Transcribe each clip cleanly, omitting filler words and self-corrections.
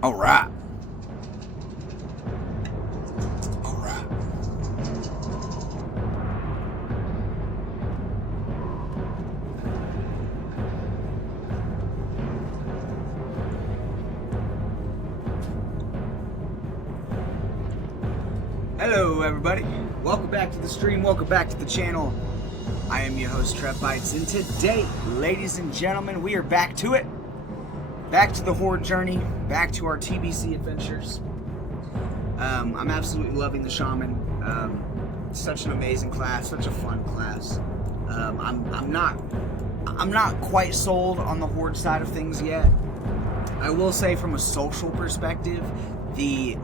All right. All right. Hello, everybody. Welcome back to the stream. Welcome back to the channel. I am your host, Trevbytes, and today, ladies and gentlemen, we are back to it. Back to the Horde journey. Back to our TBC adventures. I'm absolutely loving the Shaman. Such an amazing class, such a fun class. I'm not quite sold on the Horde side of things yet. I will say, from a social perspective, the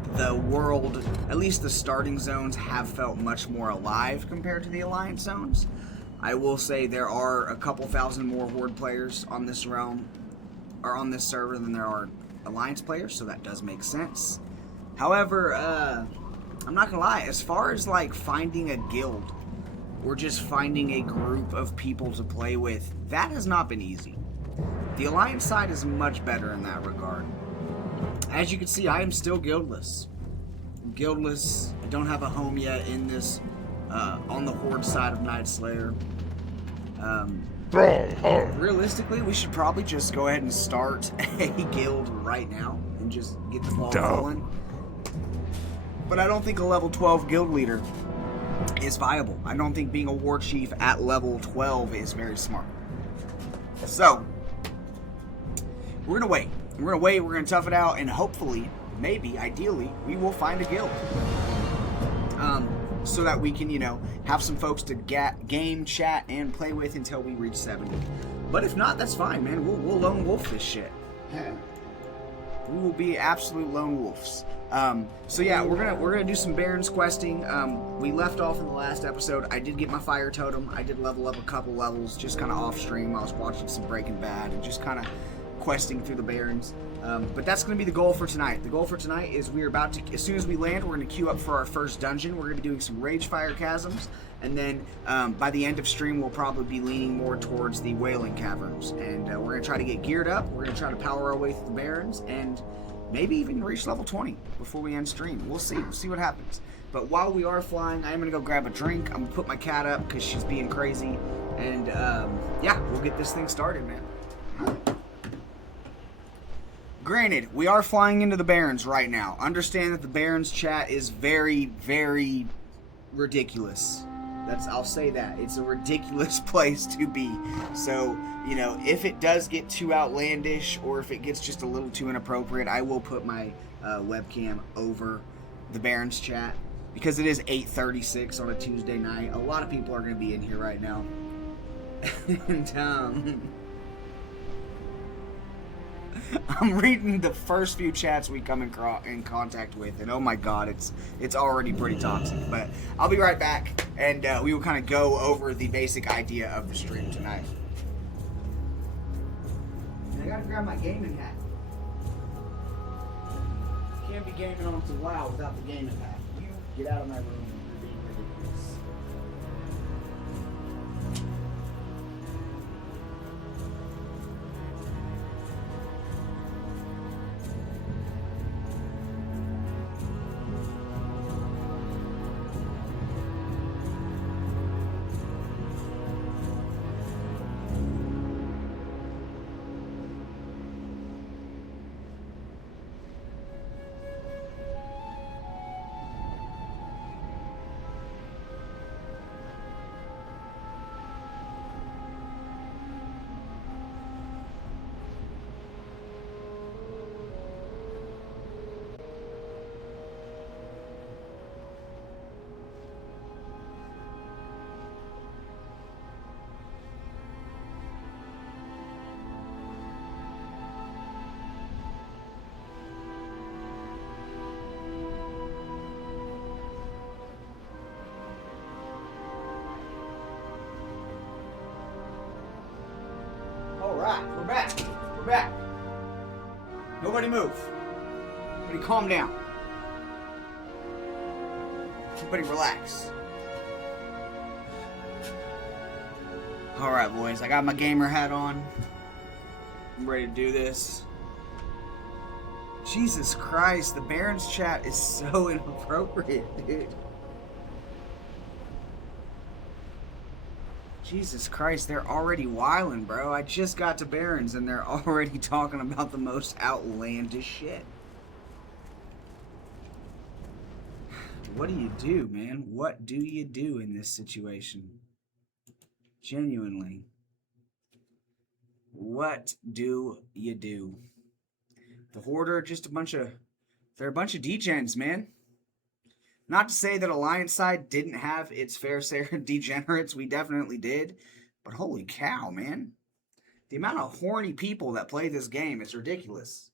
world, at least the starting zones, have felt much more alive compared to the Alliance zones. I will say there are a couple thousand more Horde players on this realm, or on this server, than there are Alliance players, so that does make sense. However, I'm not gonna lie, as far as like finding a guild or just finding a group of people to play with, that has not been easy. The Alliance side is much better in that regard. As you can see, I am still guildless. I don't have a home yet in this, on the Horde side of Night Slayer. Realistically, we should probably just go ahead and start a guild right now and just get the ball rolling. But I don't think a level 12 guild leader is viable. I don't think being a war chief at level 12 is very smart. So, we're gonna wait. We're gonna tough it out, and hopefully, maybe, ideally, we will find a guild. So that we can, have some folks to game, chat, and play with until we reach 70. But if not, that's fine, man. We'll lone wolf this shit. We will be absolute lone wolves. So yeah, we're gonna do some Barons questing. We left off in the last episode. I did get my fire totem. I did level up a couple levels, just kind of off stream. I was watching some Breaking Bad and just kind of questing through the Barons. But that's going to be the goal for tonight. The goal for tonight is we're about to, as soon as we land, we're going to queue up for our first dungeon. We're going to be doing some Ragefire Chasms, and then by the end of stream, we'll probably be leaning more towards the Wailing Caverns. And we're going to try to get geared up. We're going to try to power our way through the Barons, and maybe even reach level 20 before we end stream. We'll see. We'll see what happens. But while we are flying, I'm going to go grab a drink. I'm going to put my cat up because she's being crazy. And yeah, we'll get this thing started, man. Granted, we are flying into the Barons right now. Understand that the Barons chat is very, very ridiculous. I'll say that. It's a ridiculous place to be. So, if it does get too outlandish or if it gets just a little too inappropriate, I will put my webcam over the Barons chat because it is 8:36 on a Tuesday night. A lot of people are going to be in here right now. And, I'm reading the first few chats we come in contact with, and oh my god, it's already pretty toxic. But I'll be right back, and we will kind of go over the basic idea of the stream tonight. And I gotta grab my gaming hat. Can't be gaming on to WoW without the gaming hat. You get out of my room. You're being ridiculous. Alright, we're back. We're back. Nobody move. Everybody calm down. Everybody relax. Alright, boys, I got my gamer hat on. I'm ready to do this. Jesus Christ, the Baron's chat is so inappropriate, dude. Jesus Christ, they're already wildin', bro. I just got to Barons and they're already talking about the most outlandish shit. What do you do, man? What do you do in this situation? Genuinely. What do you do? The Horde are just they're a bunch of degens, man. Not to say that Alliance side didn't have its fair share of degenerates. We definitely did. But holy cow, man. The amount of horny people that play this game, it's ridiculous.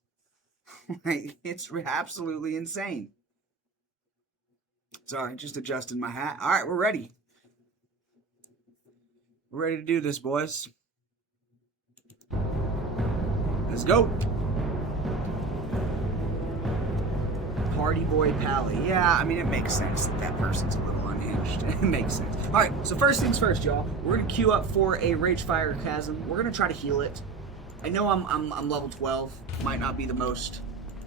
It's absolutely insane. Sorry, just adjusted my hat. All right, we're ready. We're ready to do this, boys. Let's go. Party Boy Pally. Yeah, I mean, it makes sense that person's a little unhinged. It makes sense. All right, so first things first, y'all. We're going to queue up for a Ragefire Chasm. We're going to try to heal it. I know I'm level 12. Might not be the most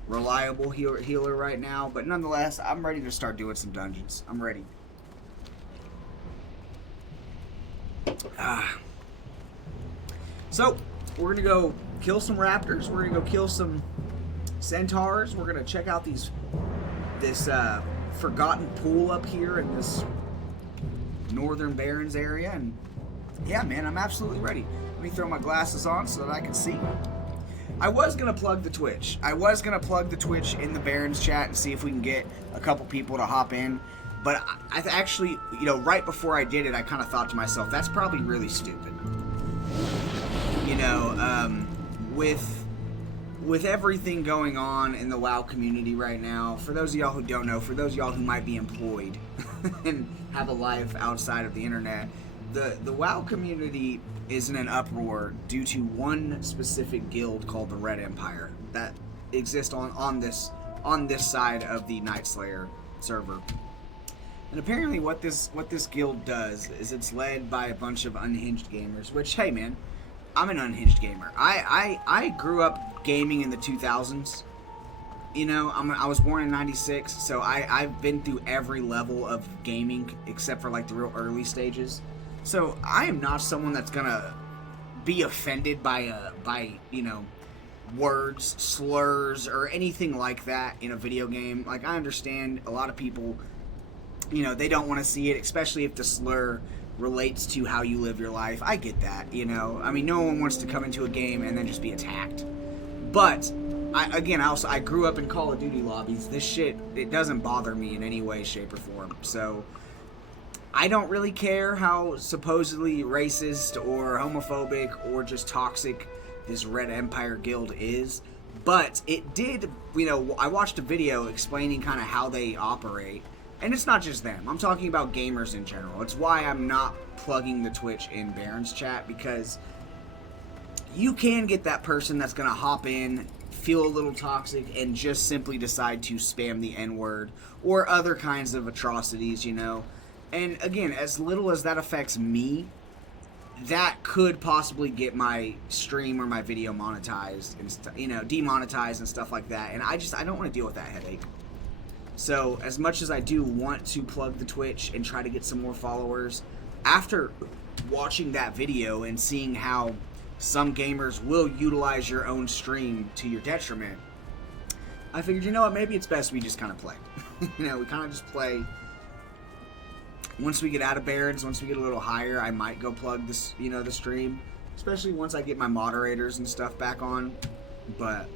reliable healer right now, but nonetheless, I'm ready to start doing some dungeons. I'm ready. So, we're going to go kill some raptors. We're going to go kill some centaurs. We're going to check out this forgotten pool up here in this Northern Barrens area. And yeah, man, I'm absolutely ready. Let me throw my glasses on so that I can see. I was going to plug the Twitch. I was going to plug the Twitch in the Barrens chat and see if we can get a couple people to hop in. But I actually, you know, right before I did it, I kind of thought to myself, that's probably really stupid. You know, with everything going on in the WoW community right now, for those of y'all who don't know, for those of y'all who might be employed and have a life outside of the internet, the WoW community is in an uproar due to one specific guild called the Red Empire that exists on this side of the Night Slayer server. And apparently what this guild does is it's led by a bunch of unhinged gamers, which, hey man, I'm an unhinged gamer. I grew up gaming in the 2000s. You know, I was born in 96, so I've been through every level of gaming except for like the real early stages. So I am not someone that's gonna be offended by you know, words, slurs, or anything like that in a video game. Like, I understand a lot of people, you know, they don't want to see it, especially if the slur relates to how you live your life. I get that, you know. I mean, no one wants to come into a game and then just be attacked. But I grew up in Call of Duty lobbies. This shit, it doesn't bother me in any way, shape, or form. So I don't really care how supposedly racist or homophobic or just toxic this Red Empire guild is. But it did, you know, I watched a video explaining kind of how they operate. And it's not just them. I'm talking about gamers in general. It's why I'm not plugging the Twitch in Baron's chat, because you can get that person that's going to hop in, feel a little toxic, and just simply decide to spam the N-word or other kinds of atrocities, you know. And again, as little as that affects me, that could possibly get my stream or my video monetized and, you know, demonetized and stuff like that. And I don't want to deal with that headache. So, as much as I do want to plug the Twitch and try to get some more followers, after watching that video and seeing how some gamers will utilize your own stream to your detriment, I figured, you know what, maybe it's best we just kind of play. You know, we kind of just play. Once we get out of Barons, once we get a little higher, I might go plug this, you know, the stream. Especially once I get my moderators and stuff back on. But,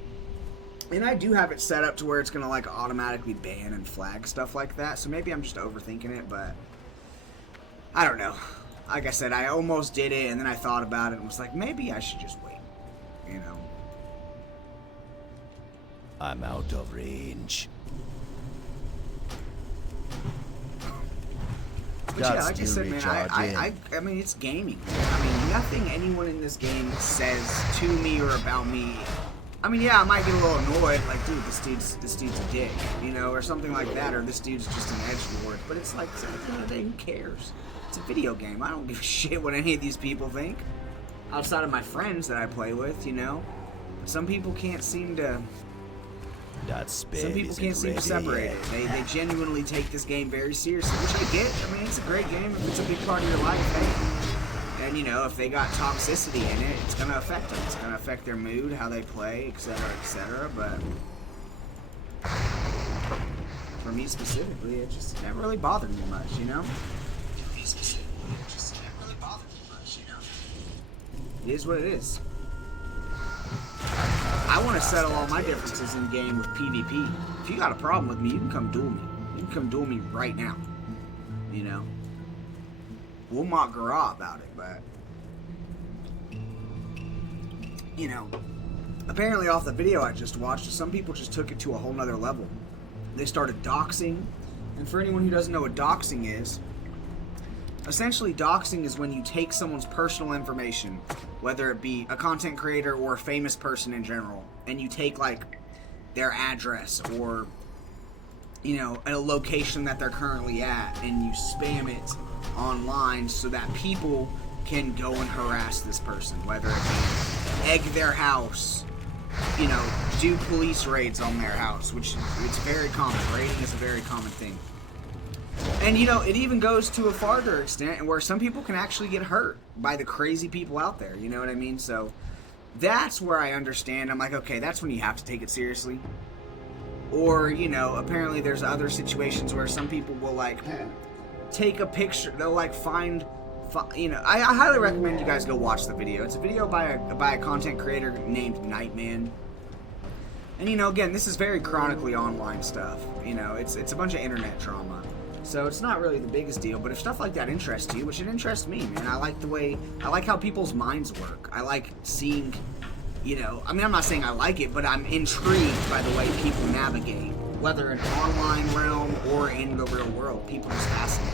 and I do have it set up to where it's going to, like, automatically ban and flag stuff like that. So maybe I'm just overthinking it, but I don't know. Like I said, I almost did it, and then I thought about it and was like, maybe I should just wait, you know. I'm out of range. But yeah, like I said, man, I mean, it's gaming. I mean, nothing anyone in this game says to me or about me. I mean, yeah, I might get a little annoyed, like, dude, this dude's a dick, you know, or something like that, or this dude's just an edgelord. But it's like, at the end of the day, who cares? It's a video game. I don't give a shit what any of these people think. Outside of my friends that I play with, you know. But some people can't seem to That spell some people can't seem to separate it. They genuinely take this game very seriously, which I get. I mean, it's a great game if it's a big part of your life. Hey. And, you know, if they got toxicity in it, it's going to affect them. It's going to affect their mood, how they play, etc., etc. But for me specifically, it just never really bothered me much, you know? For me specifically, it just never really bothered me much, you know? It is what it is. I want to settle all my differences in game with PvP. If you got a problem with me, you can come duel me. You can come duel me right now. You know? We'll mock Garah about it, but... You know, apparently off the video I just watched, some people just took it to a whole nother level. They started doxing. And for anyone who doesn't know what doxing is, essentially doxing is when you take someone's personal information, whether it be a content creator or a famous person in general, and you take like their address or, you know, a location that they're currently at, and you spam it online so that people can go and harass this person, whether it be egg their house, you know, do police raids on their house, which it's very common. Raiding is a very common thing. And, you know, it even goes to a farther extent where some people can actually get hurt by the crazy people out there, you know what I mean? So that's where I understand. I'm like, okay, that's when you have to take it seriously. Or, you know, apparently there's other situations where some people will, like, take a picture. They'll, like, find you know, I highly recommend you guys go watch the video. It's a video by a content creator named Nightman. And, you know, again, this is very chronically online stuff. You know, it's a bunch of internet drama. So it's not really the biggest deal, but if stuff like that interests you, which it interests me, man, I like how people's minds work. I like seeing, you know, I mean, I'm not saying I like it, but I'm intrigued by the way people navigate, whether in online realm or in the real world. People just fascinate me.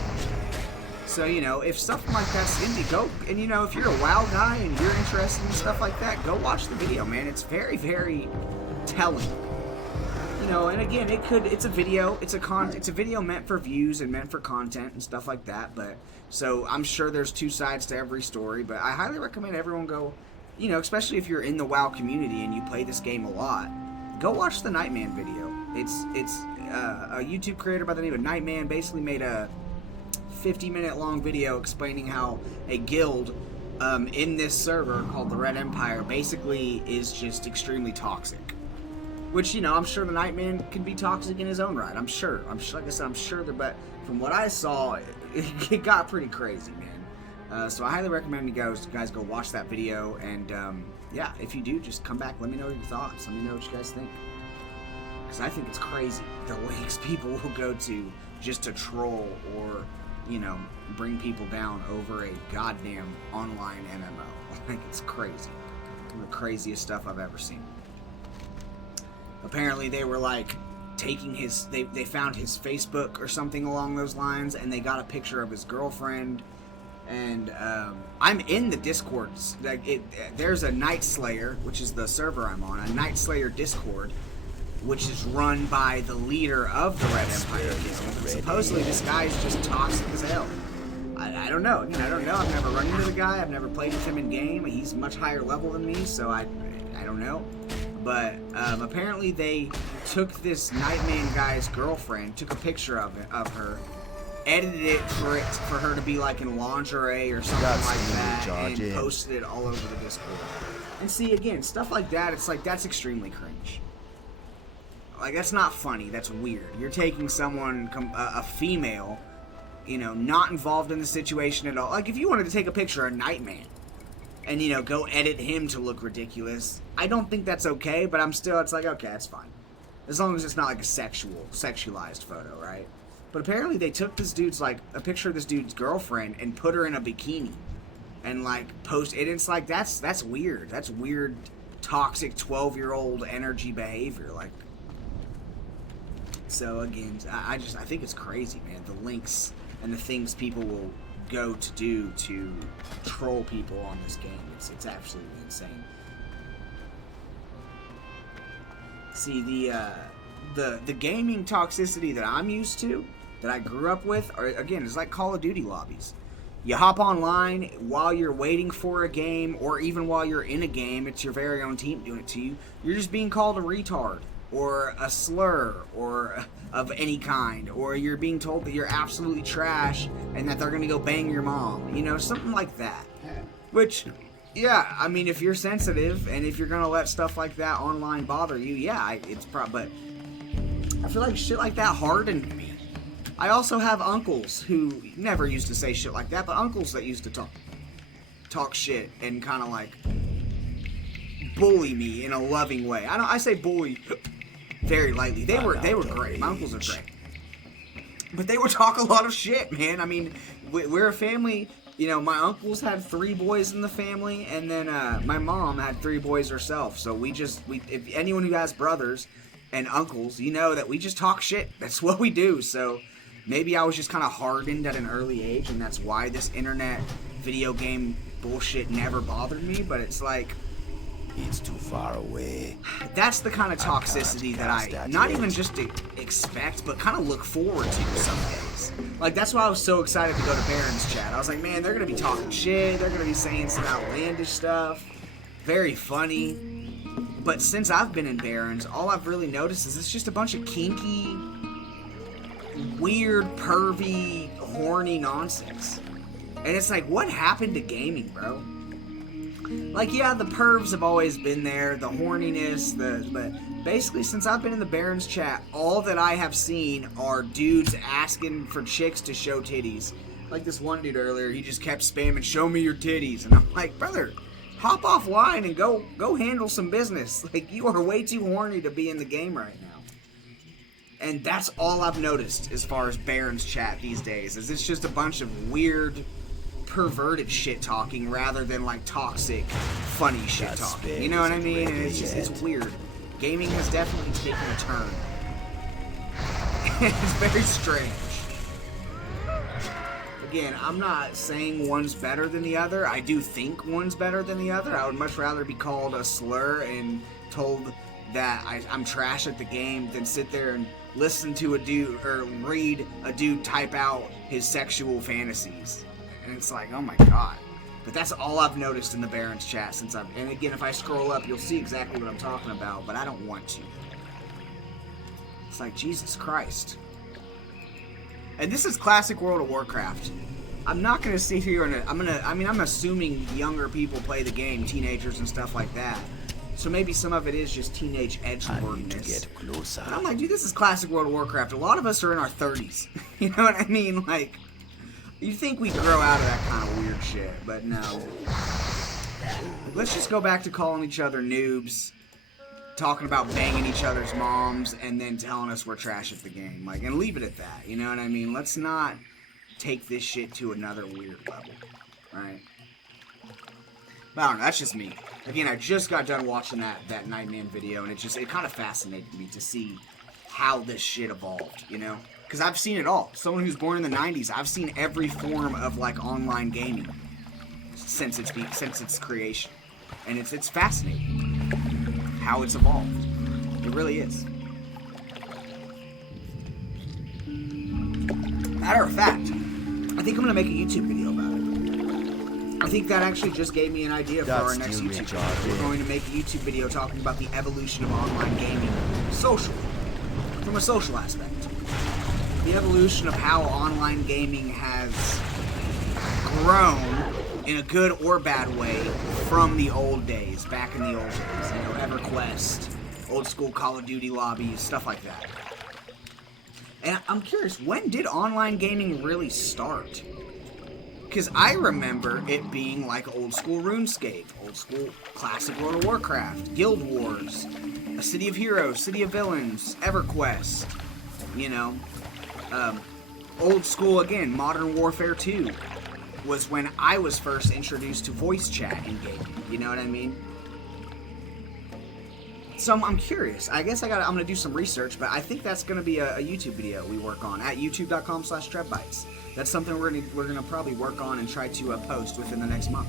So, you know, if stuff like that's indie, go, and you know, if you're a WoW guy and you're interested in stuff like that, go watch the video, man. It's very, very telling. You know, and again, it's a video, it's a video meant for views and meant for content and stuff like that, but, so I'm sure there's two sides to every story, but I highly recommend everyone go, you know, especially if you're in the WoW community and you play this game a lot, go watch the Nightman video. It's a YouTube creator by the name of Nightman basically made a 50-minute long video explaining how a guild in this server called the Red Empire basically is just extremely toxic. Which, you know, I'm sure the Nightman can be toxic in his own right. I'm sure, like I said, I'm sure that, but from what I saw, it got pretty crazy, man. So I highly recommend you guys go watch that video, and yeah, if you do, just come back, let me know your thoughts, let me know what you guys think. Because I think it's crazy the lengths people will go to just to troll or, you know, bring people down over a goddamn online MMO. Like, it's crazy. One of the craziest stuff I've ever seen. Apparently they were like taking his, they found his Facebook or something along those lines, and they got a picture of his girlfriend. And I'm in the Discord. Like, there's a Night Slayer, which is the server I'm on, a Night Slayer Discord, which is run by the leader of the Red Empire Guild. And supposedly this guy is just toxic as hell. I don't know. Again, I don't know. I've never run into the guy. I've never played with him in game. He's much higher level than me, so I don't know. But apparently they took this Nightman guy's girlfriend, took a picture of her, edited it for her to be like in lingerie or something like that, and posted it all over the Discord. And see, again, stuff like that, it's like, that's extremely cringe. Like, that's not funny, that's weird. You're taking someone, a female, you know, not involved in the situation at all. Like, if you wanted to take a picture of Nightman and, you know, go edit him to look ridiculous, I don't think that's okay, but it's like, okay, that's fine. As long as it's not like a sexualized photo, right? But apparently they took this dude's, like, a picture of this dude's girlfriend and put her in a bikini and, like, post it. It's like, that's weird. That's weird, toxic 12-year-old energy behavior. Like, so again, I think it's crazy, man. The links and the things people will go to do to troll people on this game. It's absolutely insane. See, the gaming toxicity that I'm used to, that I grew up with, again, is like Call of Duty lobbies. You hop online while you're waiting for a game, or even while you're in a game, it's your very own team doing it to you. You're just being called a retard, or a slur or of any kind, or you're being told that you're absolutely trash and that they're gonna go bang your mom, you know, something like that. Which, yeah, I mean, if you're sensitive and if you're gonna let stuff like that online bother you, yeah, it's but I feel like shit like that hardened me. I also have uncles who never used to say shit like that, but uncles that used to talk shit and kind of like bully me in a loving way. I say bully very lightly. They were great. My uncles are great, but they would talk a lot of shit, man. I mean, we're a family. You know, my uncles had 3 boys in the family, and then my mom had 3 boys herself. So if anyone who has brothers and uncles, you know that we just talk shit. That's what we do. So maybe I was just kind of hardened at an early age, and that's why this internet video game bullshit never bothered me. But it's like, it's too far away. That's the kind of toxicity that I not even just expect, but kind of look forward to some days. Like, that's why I was so excited to go to Baron's chat. I was like, man, they're going to be talking shit. They're going to be saying some outlandish stuff. Very funny. But since I've been in Baron's, all I've really noticed is it's just a bunch of kinky, weird, pervy, horny nonsense. And it's like, what happened to gaming, bro? Like, yeah, the pervs have always been there, the horniness, but basically, since I've been in the Baron's chat, all that I have seen are dudes asking for chicks to show titties. Like this one dude earlier, he just kept spamming, show me your titties. And I'm like, brother, hop offline and go handle some business. Like, you are way too horny to be in the game right now. And that's all I've noticed as far as Baron's chat these days, is it's just a bunch of weird, perverted shit talking rather than like toxic, funny shit talking. You know what I mean? And it's weird. Gaming has definitely taken a turn. It's very strange. Again, I'm not saying one's better than the other. I do think one's better than the other. I would much rather be called a slur and told that I'm trash at the game than sit there and listen to a dude or read a dude type out his sexual fantasies. And it's like, oh my god. But that's all I've noticed in the Baron's chat since and again, if I scroll up, you'll see exactly what I'm talking about, but I don't want to. It's like, Jesus Christ. And this is classic World of Warcraft. I'm not going to sit here and I'm assuming younger people play the game, teenagers and stuff like that. So maybe some of it is just teenage edgelordness. But I'm like, dude, this is classic World of Warcraft. A lot of us are in our 30s. You know what I mean? Like, you'd think we'd grow out of that kind of weird shit, but no. Let's just go back to calling each other noobs, talking about banging each other's moms, and then telling us we're trash at the game. Like, and leave it at that, you know what I mean? Let's not take this shit to another weird level, right? But I don't know, that's just me. Again, I just got done watching that Nightman video, and it kind of fascinated me to see how this shit evolved, you know? Because I've seen it all. Someone who's born in the 90s, I've seen every form of, like, online gaming since its creation. And it's fascinating how it's evolved. It really is. Matter of fact, I think I'm going to make a YouTube video about it. I think that actually just gave me an idea for our next YouTube video. We're going to make a YouTube video talking about the evolution of online gaming socially, from a social aspect. The evolution of how online gaming has grown in a good or bad way from the old days, back in the old days, you know, EverQuest, old school Call of Duty lobbies, stuff like that. And I'm curious, when did online gaming really start? Because I remember it being like old school RuneScape, old school classic World of Warcraft, Guild Wars, a City of Heroes, City of Villains, EverQuest, you know. Old school, again, Modern Warfare 2 was when I was first introduced to voice chat in gaming. You know what I mean? So I'm curious. I guess I'm going to do some research, but I think that's going to be a YouTube video we work on at youtube.com/Trevbytes. That's something we're going to probably work on and try to post within the next month.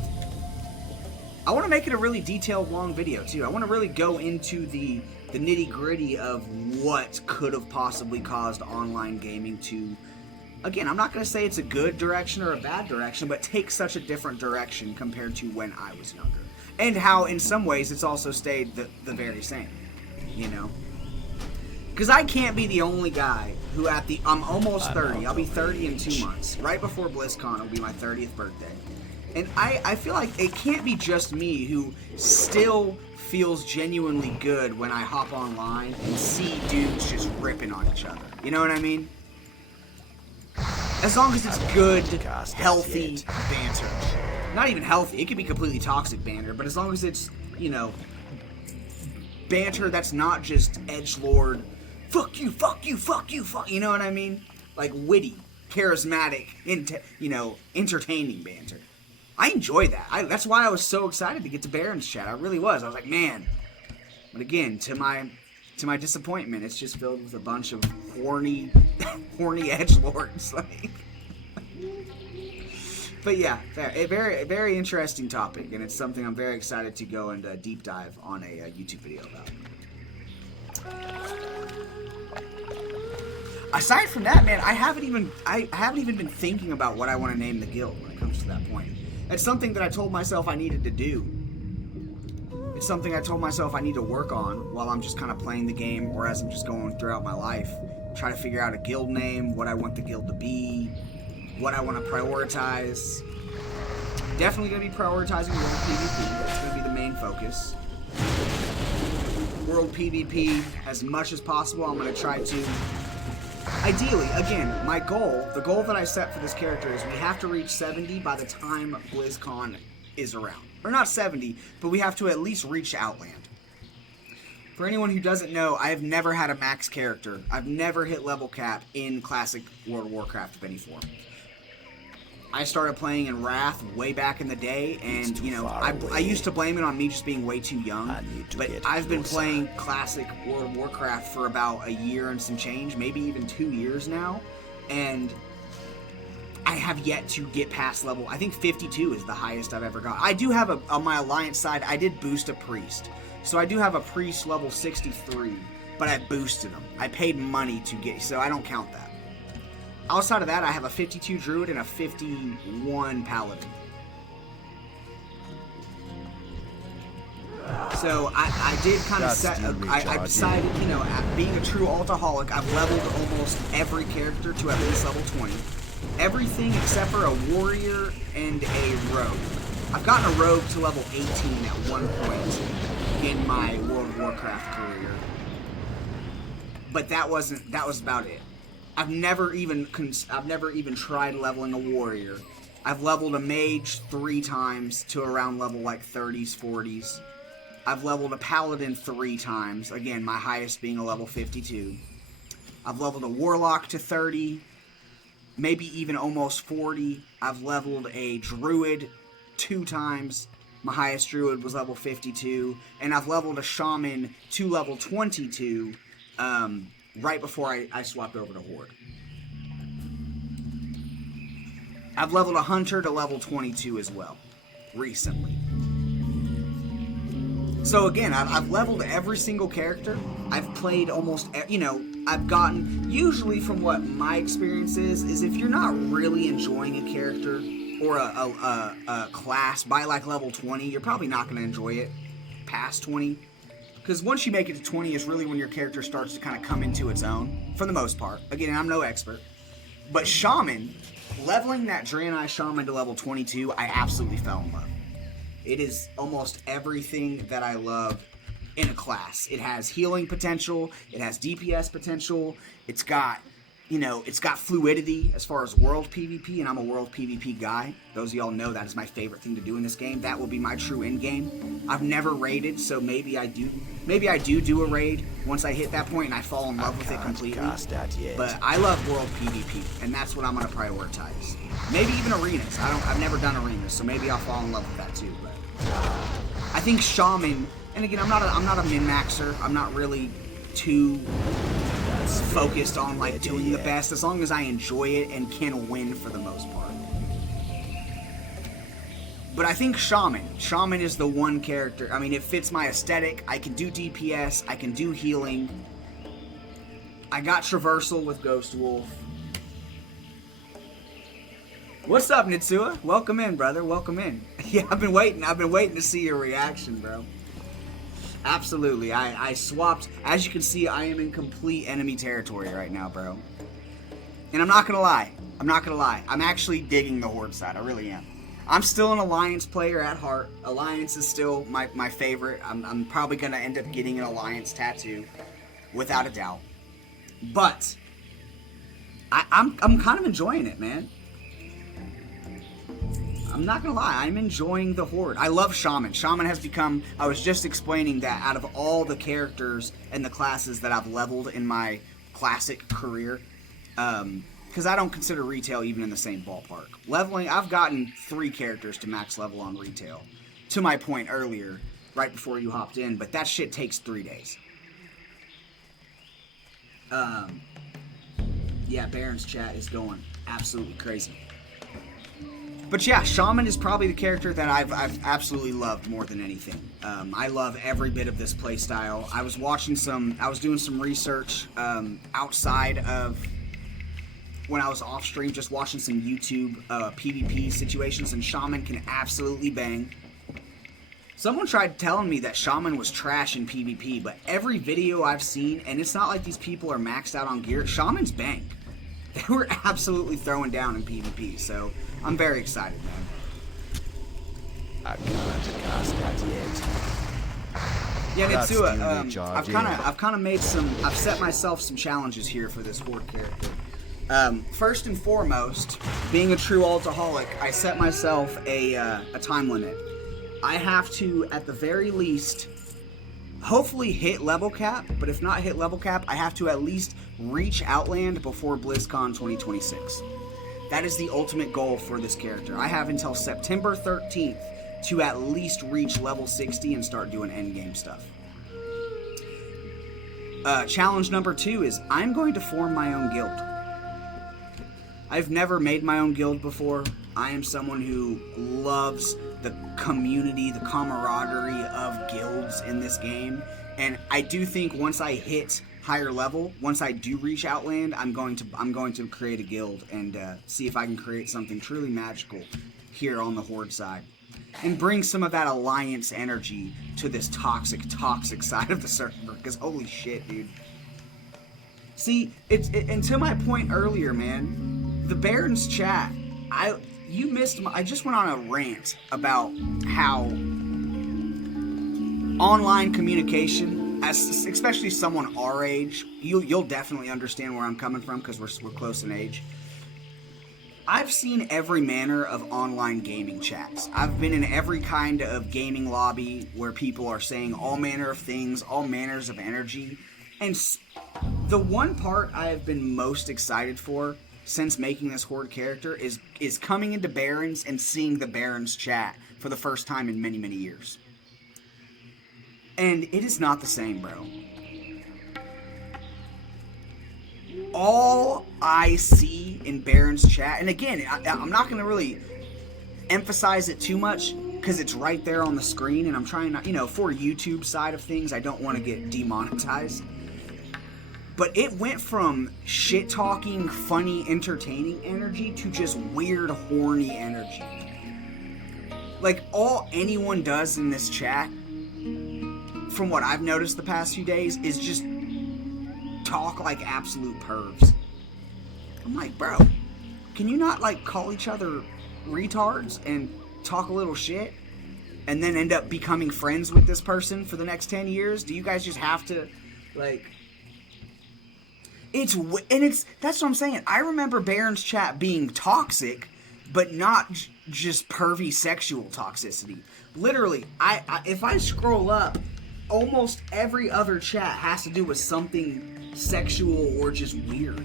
I want to make it a really detailed, long video, too. I want to really go into the nitty-gritty of what could have possibly caused online gaming to, again, I'm not going to say it's a good direction or a bad direction, but take such a different direction compared to when I was younger. And how, in some ways, it's also stayed the very same, you know? Because I can't be the only guy who I'm almost 30. I'll be 30 in 2 months. Right before BlizzCon, it'll be my 30th birthday. And I feel like it can't be just me who still feels genuinely good when I hop online and see dudes just ripping on each other. You know what I mean? As long as it's good, healthy banter. Not even healthy. It could be completely toxic banter, but as long as it's, you know, banter that's not just edgelord, fuck you, fuck you, fuck you, fuck, you know what I mean? Like witty, charismatic, entertaining banter. I enjoy that. That's why I was so excited to get to Baron's chat. I really was. I was like, man. But again, to my disappointment, it's just filled with a bunch of horny edgelords. Like, but yeah, a very interesting topic, and it's something I'm very excited to go and deep dive on a YouTube video about. Aside from that, man, I haven't even been thinking about what I want to name the guild when it comes to that point. It's something that I told myself I needed to do. It's something I told myself I need to work on while I'm just kind of playing the game, or as I'm just going throughout my life. Try to figure out a guild name, what I want the guild to be, what I want to prioritize. Definitely going to be prioritizing World PvP. That's going to be the main focus. World PvP as much as possible. I'm going to try to... Ideally, again, the goal that I set for this character is we have to reach 70 by the time BlizzCon is around. Or not 70, but we have to at least reach Outland. For anyone who doesn't know, I have never had a max character. I've never hit level cap in Classic World of Warcraft of any form. I started playing in Wrath way back in the day, and, you know, I used to blame it on me just being way too young, but I've been playing Classic World of Warcraft for about a year and some change, maybe even 2 years now, and I have yet to get past level, I think 52 is the highest I've ever got. I do have on my Alliance side, I did boost a Priest, so I do have a Priest level 63, but I boosted him. I paid money to get, so I don't count that. Outside of that, I have a 52 Druid and a 51 Paladin. So I did kind of set, I decided, you know, being a true altaholic, I've leveled almost every character to at least level 20. Everything except for a warrior and a rogue. I've gotten a rogue to level 18 at one point in my World of Warcraft career. But that was about it. I've never even tried leveling a warrior. I've leveled a mage 3 times to around level like 30s, 40s. I've leveled a paladin 3 times. Again, my highest being a level 52. I've leveled a warlock to 30, maybe even almost 40. I've leveled a druid 2 times. My highest druid was level 52. And I've leveled a shaman to level 22, right before I swapped over to Horde. I've leveled a hunter to level 22 as well, recently. So again, I've leveled every single character. I've played almost, you know, I've gotten, usually from what my experience is if you're not really enjoying a character or a class by like level 20, you're probably not going to enjoy it past 20. Because once you make it to 20 is really when your character starts to kind of come into its own, for the most part. Again, I'm no expert. But Shaman, leveling that Draenei Shaman to level 22, I absolutely fell in love. It is almost everything that I love in a class. It has healing potential, it has DPS potential, it's got, you know, it's got fluidity as far as world PvP, and I'm a world PvP guy. Those of y'all know that is my favorite thing to do in this game. That will be my true end game. I've never raided, so maybe I do a raid once I hit that point and I fall in love with it completely. But I love world PvP, and that's what I'm gonna prioritize. Maybe even arenas. I've never done arenas, so maybe I'll fall in love with that too. But I think Shaman, and again, I'm not a min-maxer. I'm not really too focused on like doing the best, as long as I enjoy it and can win for the most part. But I think Shaman is the one character. I mean, it fits my aesthetic. I can do DPS, I can do healing. I got traversal with Ghost Wolf. What's up, Nitsua? Welcome in, brother. Welcome in. Yeah, I've been waiting to see your reaction, bro. Absolutely. I swapped. As you can see, I am in complete enemy territory right now, bro. And I'm not gonna lie. I'm actually digging the Horde side. I really am. I'm still an Alliance player at heart. Alliance is still my favorite. I'm probably gonna end up getting an Alliance tattoo, without a doubt. But I'm kind of enjoying it, man. I'm not gonna lie, I'm enjoying the Horde. I love Shaman. Shaman has become, I was just explaining that out of all the characters and the classes that I've leveled in my classic career, because I don't consider retail even in the same ballpark. Leveling, I've gotten 3 characters to max level on retail. To my point earlier, right before you hopped in, but that shit takes 3 days. Yeah, Baron's chat is going absolutely crazy. But yeah, Shaman is probably the character that I've absolutely loved more than anything. I love every bit of this playstyle. I was doing some research outside of when I was off stream, just watching some YouTube PvP situations, and Shaman can absolutely bang. Someone tried telling me that Shaman was trash in PvP, but every video I've seen, and it's not like these people are maxed out on gear, Shaman's bang. They were absolutely throwing down in PvP, so I'm very excited, man. I can't cast that yet. Yeah, That's Nitsua, still I've kind of made I've set myself some challenges here for this Horde character. First and foremost, being a true altaholic, I set myself a time limit. I have to, at the very least, hopefully hit level cap, but if not hit level cap, I have to at least reach Outland before BlizzCon 2026. That is the ultimate goal for this character. I have until September 13th to at least reach level 60 and start doing endgame stuff. Challenge number 2 is I'm going to form my own guild. I've never made my own guild before. I am someone who loves the community, the camaraderie of guilds in this game, and I do think once I hit higher level, once I do reach Outland, I'm going to create a guild and see if I can create something truly magical here on the Horde side, and bring some of that Alliance energy to this toxic side of the server. Because holy shit, dude. See, and to my point earlier, man, the Baron's chat, you missed I just went on a rant about how online communication, as especially someone our age, you'll definitely understand where I'm coming from because we're close in age. I've seen every manner of online gaming chats. I've been in every kind of gaming lobby where people are saying all manner of things, all manners of energy. And the one part I have been most excited for since making this Horde character is coming into Barons and seeing the Barons chat for the first time in many, many years. And it is not the same, bro. All I see in Baron's chat, and again, I'm not going to really emphasize it too much because it's right there on the screen, and I'm trying not, for YouTube side of things, I don't want to get demonetized. But it went from shit-talking, funny, entertaining energy to just weird, horny energy. Like, all anyone does in this chat, from what I've noticed the past few days, is just talk like absolute pervs. I'm like, bro, can you not, call each other retards and talk a little shit and then end up becoming friends with this person for the next 10 years? Do you guys just have to, that's what I'm saying. I remember Baron's chat being toxic, but not just pervy sexual toxicity. Literally, if I scroll up, almost every other chat has to do with something sexual or just weird.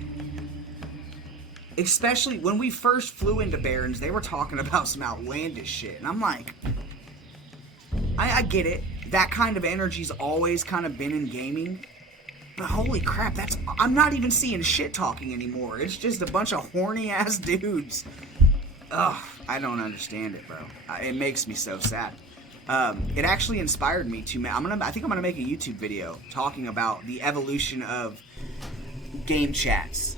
Especially when we first flew into Barons, they were talking about some outlandish shit. And I'm like, I get it. That kind of energy's always kind of been in gaming. But holy crap, I'm not even seeing shit talking anymore. It's just a bunch of horny ass dudes. Ugh, I don't understand it, bro. It makes me so sad. It actually inspired me to. I think I'm gonna make a YouTube video talking about the evolution of game chats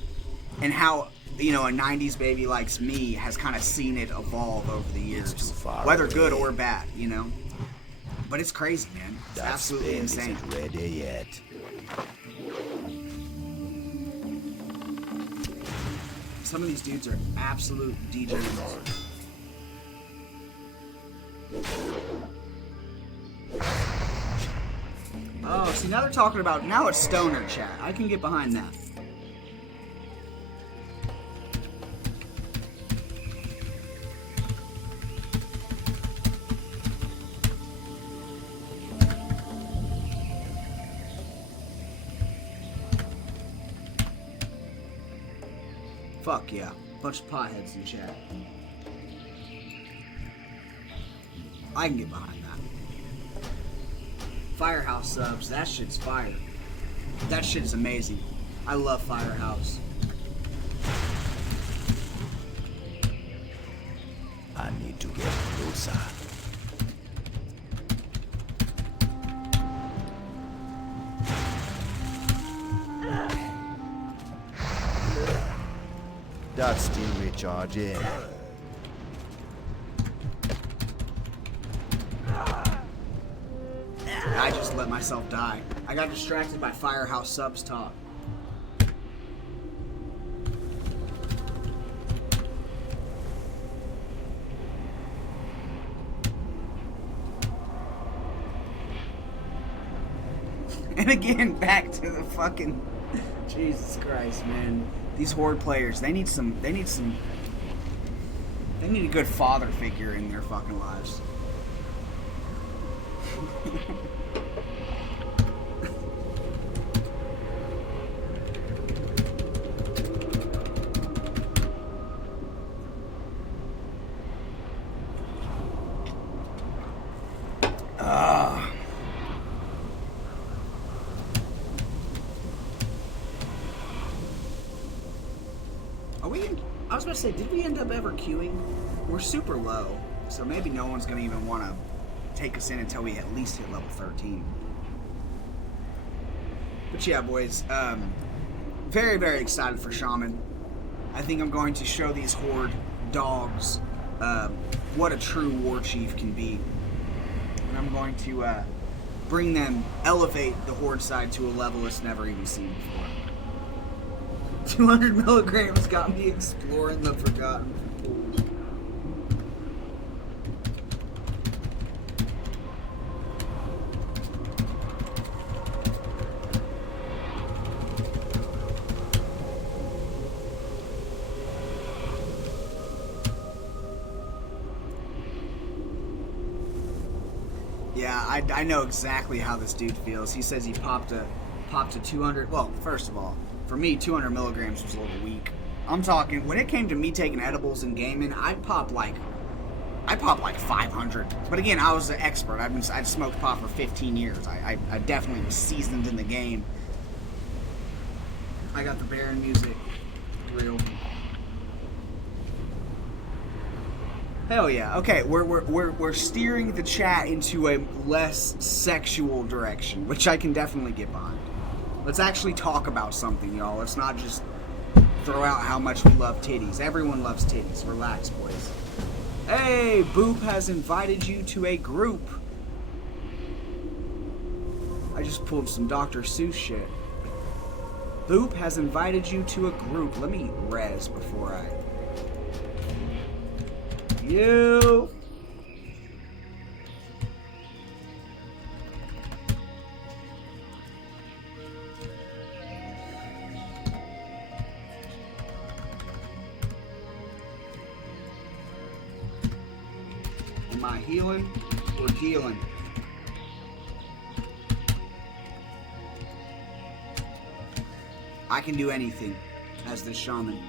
and how a '90s baby like me has kind of seen it evolve over the years, whether good or bad, but it's crazy, man. It's That absolutely spell insane. isn't ready yet. Some of these dudes are absolute degenerates. Oh, see, now they're talking about, now it's stoner chat. I can get behind that. Fuck yeah. Bunch of potheads in chat. I can get behind that. Firehouse subs, that shit's fire. That shit's amazing. I love Firehouse. I need to get closer. That's still recharging. I just let myself die. I got distracted by Firehouse subs talk. And again, back to the fucking Jesus Christ, man. These Horde players, they need a good father figure in their fucking lives. I was about to say, did we end up ever queuing? We're super low, so maybe no one's gonna even want to take us in until we at least hit level 13. But yeah, boys, very, very excited for Shaman. I think I'm going to show these Horde dogs what a true war chief can be. And I'm going to bring them, elevate the Horde side to a level it's never even seen before. 200 milligrams got me exploring the Forgotten Pools. Yeah, I know exactly how this dude feels. He says he popped a 200. Well, first of all, for me, 200 milligrams was a little weak. I'm talking, when it came to me taking edibles and gaming, I'd pop like 500. But again, I was an expert. I'd smoked pot for 15 years. I definitely was seasoned in the game. I got the Baron music. Real. Hell yeah. Okay, we're steering the chat into a less sexual direction, which I can definitely get behind. Let's actually talk about something, y'all. Let's not just throw out how much we love titties. Everyone loves titties. Relax, boys. Hey, Boop has invited you to a group. I just pulled some Dr. Seuss shit. Boop has invited you to a group. Let me res before I... You... Am I healing or healing? I can do anything as the shaman.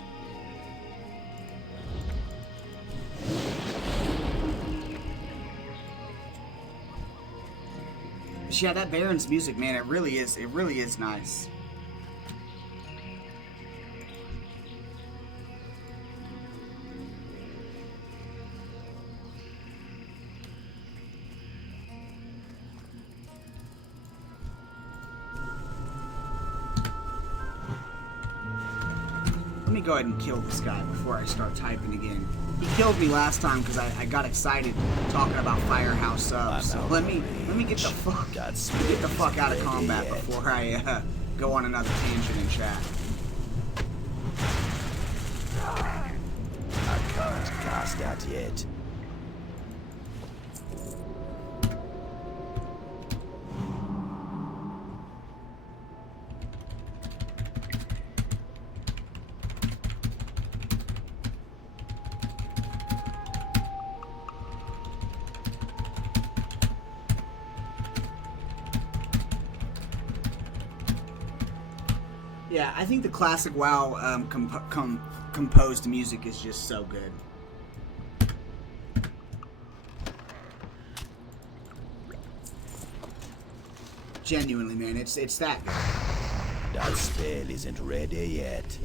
But yeah, that Baron's music, man, it really is nice. Let me go ahead and kill this guy before I start typing again. He killed me last time because I got excited talking about Firehouse subs. So let me get the fuck out of combat before I go on another tangent in chat. I can't cast that yet. Yeah, I think the classic WoW composed music is just so good. Genuinely, man, it's that good. That spell isn't ready yet.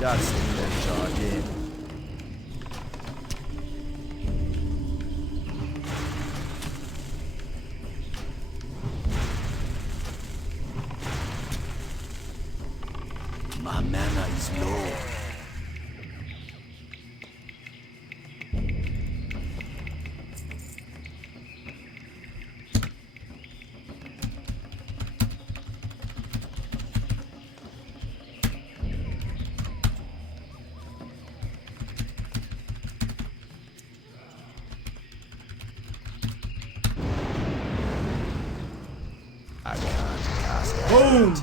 That's the charge in. My mana is low. I can't cast that. Boom!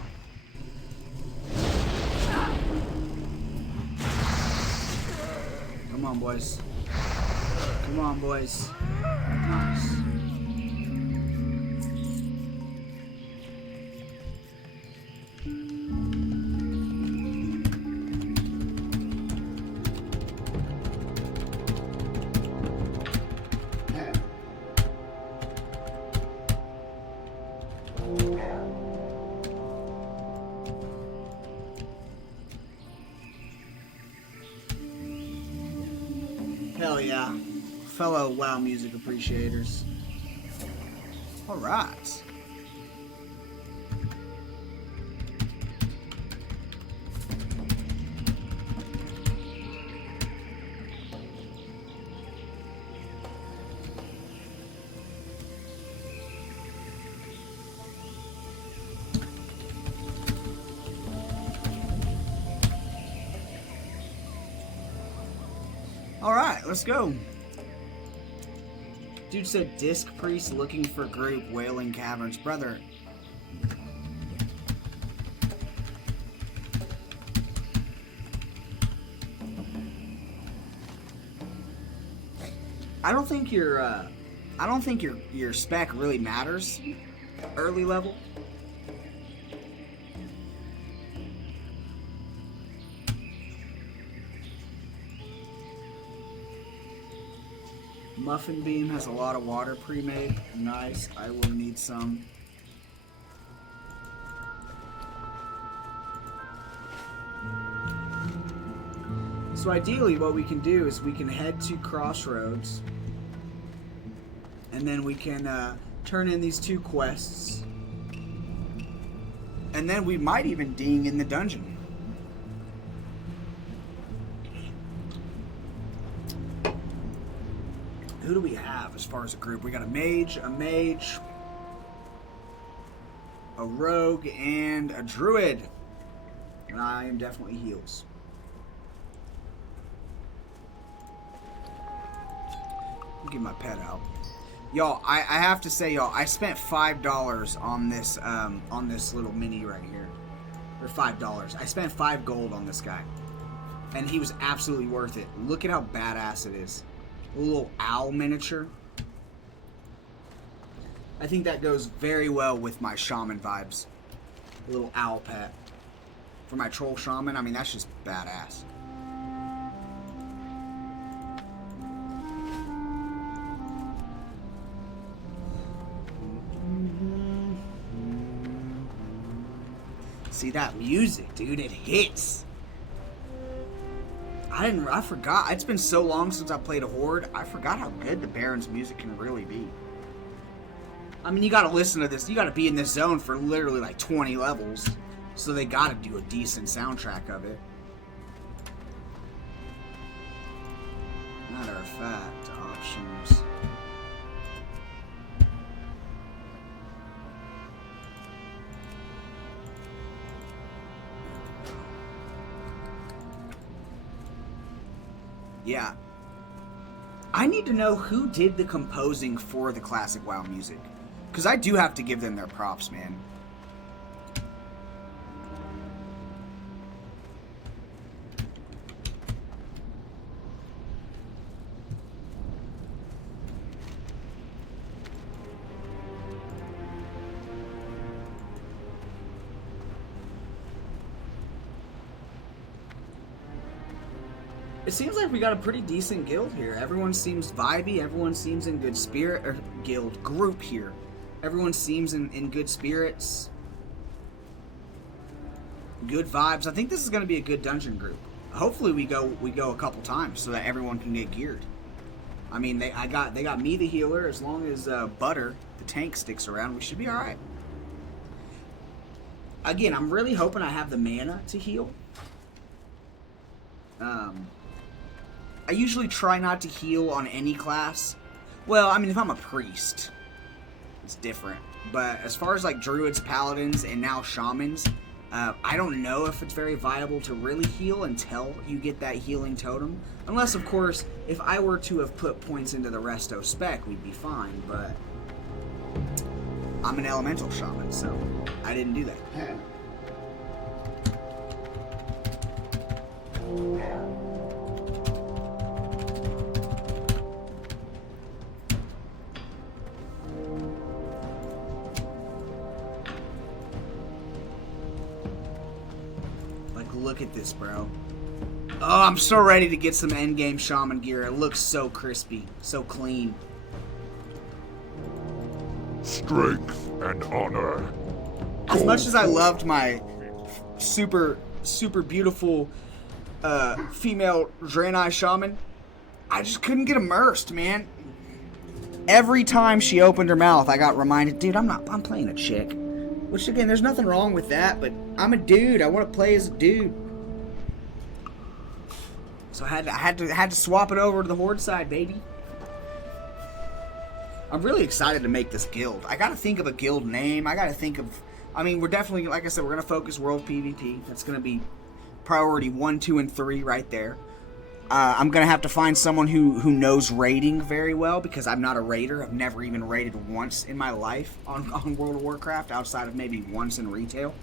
Come on, boys. Come on, boys. Nice. Hell yeah. Fellow WoW music appreciators. Alright. Alright, let's go. Dude said Disc Priest looking for group Wailing Caverns. Brother. I don't think your spec really matters early level. Muffin Beam has a lot of water pre-made. Nice. I will need some. So ideally what we can do is we can head to Crossroads. And then we can turn in these 2 quests. And then we might even ding in the dungeon. Who do we have as far as a group? We got a mage, a rogue, and a druid. And I am definitely heals. I'll get my pet out. Y'all, I have to say, y'all, I spent $5 on this little mini right here. Or $5. I spent 5 gold on this guy. And he was absolutely worth it. Look at how badass it is. A little owl miniature. I think that goes very well with my shaman vibes. A little owl pet. For my troll shaman, I mean, that's just badass. See that music, dude, it hits. I forgot. It's been so long since I played a Horde. I forgot how good the Baron's music can really be. I mean, you gotta listen to this. You gotta be in this zone for literally like 20 levels. So they gotta do a decent soundtrack of it. matter of fact, options. Yeah. I need to know who did the composing for the classic WoW music. Because I do have to give them their props, man. It seems like we got a pretty decent guild here. Everyone seems vibey. Everyone seems in good spirit. Or guild group here. Everyone seems in good spirits. Good vibes. I think this is going to be a good dungeon group. Hopefully we go a couple times so that everyone can get geared. I mean, they got me the healer. As long as Butter the tank sticks around, we should be all right. Again, I'm really hoping I have the mana to heal. I usually try not to heal on any class. Well, I mean, if I'm a priest, it's different. But as far as like druids, paladins, and now shamans, I don't know if it's very viable to really heal until you get that healing totem. Unless, of course, if I were to have put points into the resto spec, we'd be fine. But I'm an elemental shaman, so I didn't do that. Look at this, bro. Oh, I'm so ready to get some endgame shaman gear. It looks so crispy, so clean. Strength and honor. As much as I loved my super beautiful female Draenei shaman, I just couldn't get immersed, man. Every time she opened her mouth, I got reminded, dude, I'm playing a chick. Which, again, there's nothing wrong with that, but I'm a dude. I want to play as a dude. So I had to swap it over to the Horde side, baby. I'm really excited to make this guild. I got to think of a guild name. I got to think of... I mean, we're definitely, like I said, we're going to focus world PvP. That's going to be priority 1, 2, and 3 right there. I'm going to have to find someone who knows raiding very well, because I'm not a raider. I've never even raided once in my life on World of Warcraft, outside of maybe once in retail.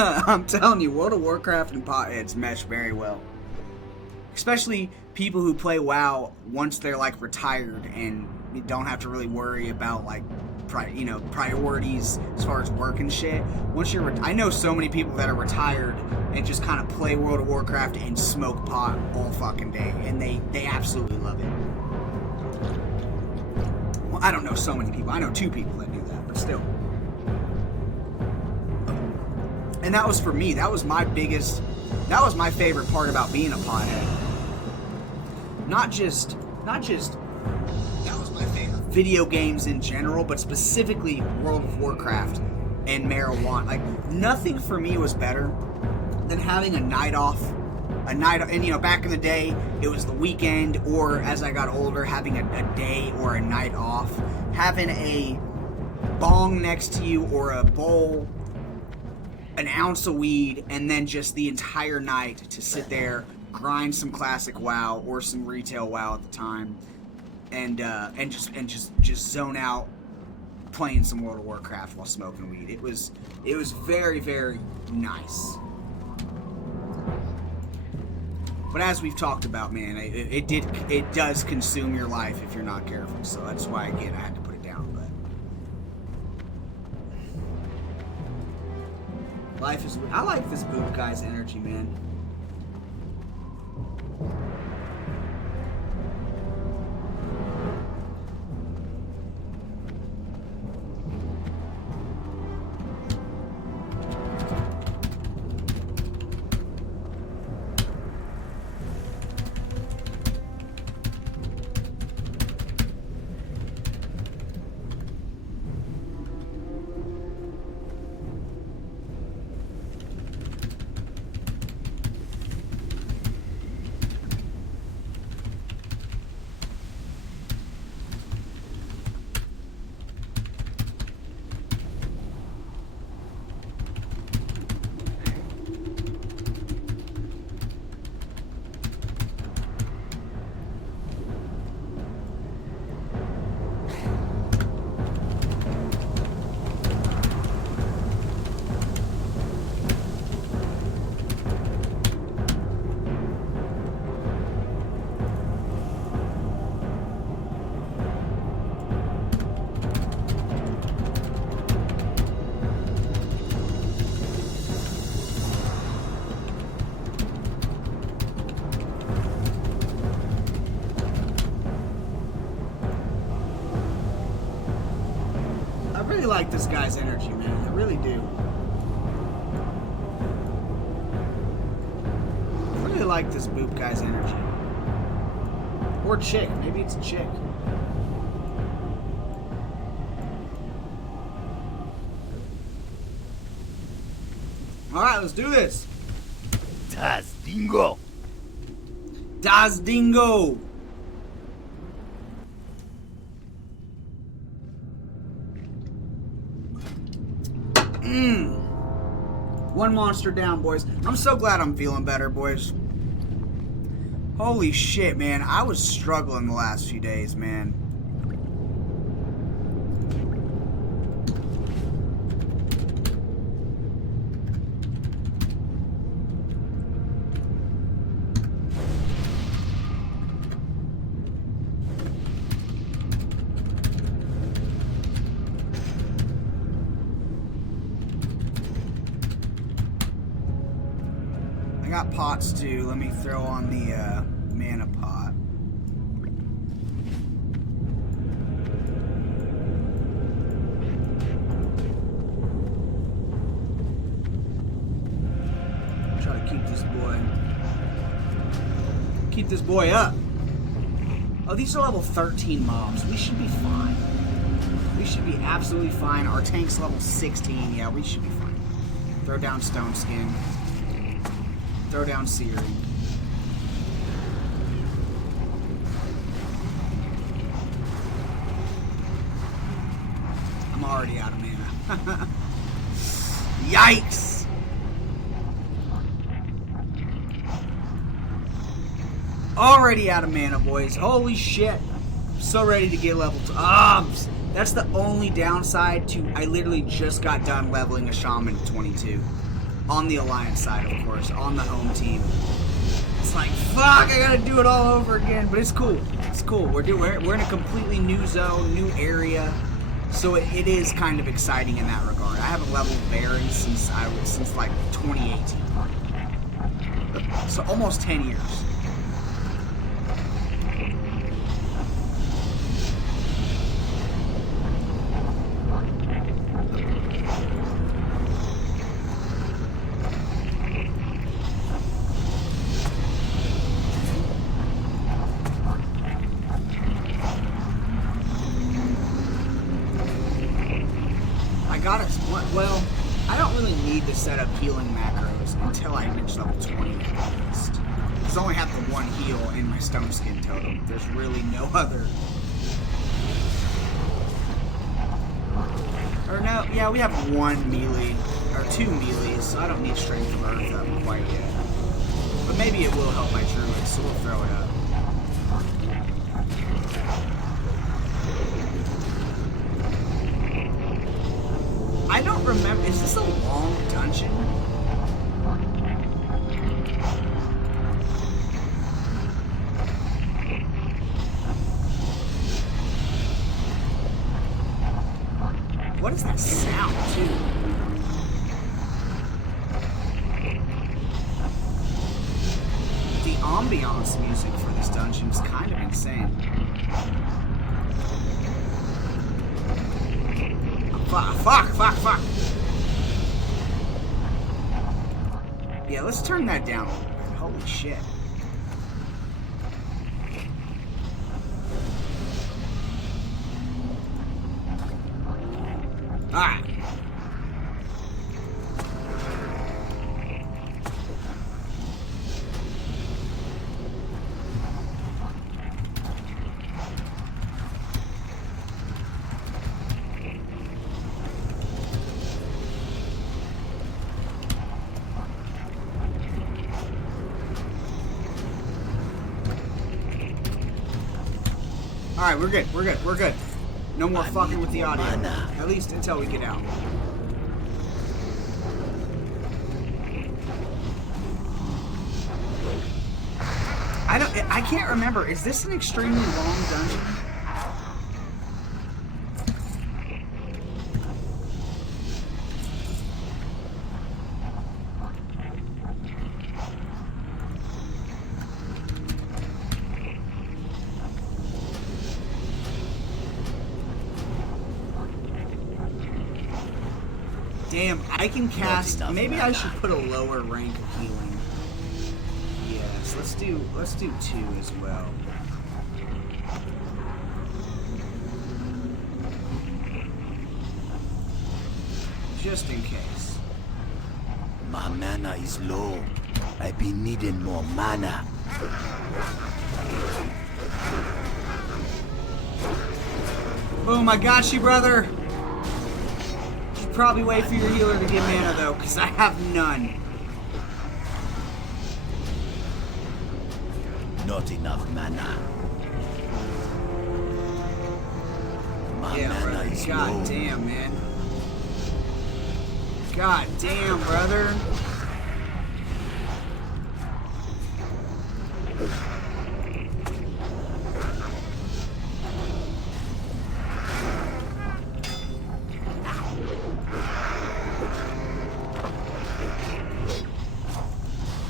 I'm telling you, World of Warcraft and potheads mesh very well. Especially people who play WoW once they're like retired and you don't have to really worry about like priorities as far as work and shit. Once you're, I know so many people that are retired and just kind of play World of Warcraft and smoke pot all fucking day, and they absolutely love it. Well, I don't know so many people. I know 2 people that do that, but still. And that was for me. That was my favorite part about being a pothead. Not just that was my favorite. Video games in general, but specifically World of Warcraft and marijuana. Like, nothing for me was better than having a night off. And back in the day, it was the weekend, or as I got older, having a day or a night off. Having a bong next to you or a bowl, an ounce of weed, and then just the entire night to sit there, grind some classic WoW or some retail WoW at the time, and just zone out playing some World of Warcraft while smoking weed. It was very, very nice. But as we've talked about, man, it does consume your life if you're not careful. So that's why, again, I had to put it down. But Life is weird. I like this boot guy's energy, man. I really like this guy's energy, man. I really do. I really like this boop guy's energy. Or chick. Maybe it's a chick. Alright, let's do this. Das Dingo. Das Dingo. One monster down, boys. I'm so glad I'm feeling better, boys. Holy shit, man. I was struggling the last few days, man. I got pots too. Let me throw on the mana pot. Try to keep this boy up. Oh, these are level 13 mobs. We should be fine. We should be absolutely fine. Our tank's level 16. Yeah, we should be fine. Throw down Stone Skin. Throw down Siri. I'm already out of mana. Yikes! Already out of mana, boys. Holy shit. So ready to get level 2. That's the only downside to... I literally just got done leveling a shaman to 22. On the Alliance side, of course. On the home team. It's like, fuck, I gotta do it all over again. But it's cool. It's cool. We're in a completely new zone, new area. So it is kind of exciting in that regard. I haven't leveled Baron since like 2018. So almost 10 years. Well, I don't really need to set up healing macros until I reach level 20 at least. Because I only have the one heal in my Stone Skin totem. There's really no other. Or no, yeah, we have one melee, or 2 melees, so I don't need Strength of Earth up quite yet. But maybe it will help my druids, so we'll throw it up. I don't remember. Is this a long dungeon? What is that sound, too? insane. Fuck. Yeah, let's turn that down a little bit. Holy shit. Alright. Alright, we're good. No more fucking with the audio. At least until we get out. I can't remember. Is this an extremely long dungeon? Damn, I can cast. Maybe I should put a lower rank of healing. Yes, let's do 2 as well. Just in case. My mana is low. I be needing more mana. Boom, I got you, brother. Probably wait for your healer to get mana though, because I have none. Not enough mana. My mana is God low. damn, man. God damn, brother.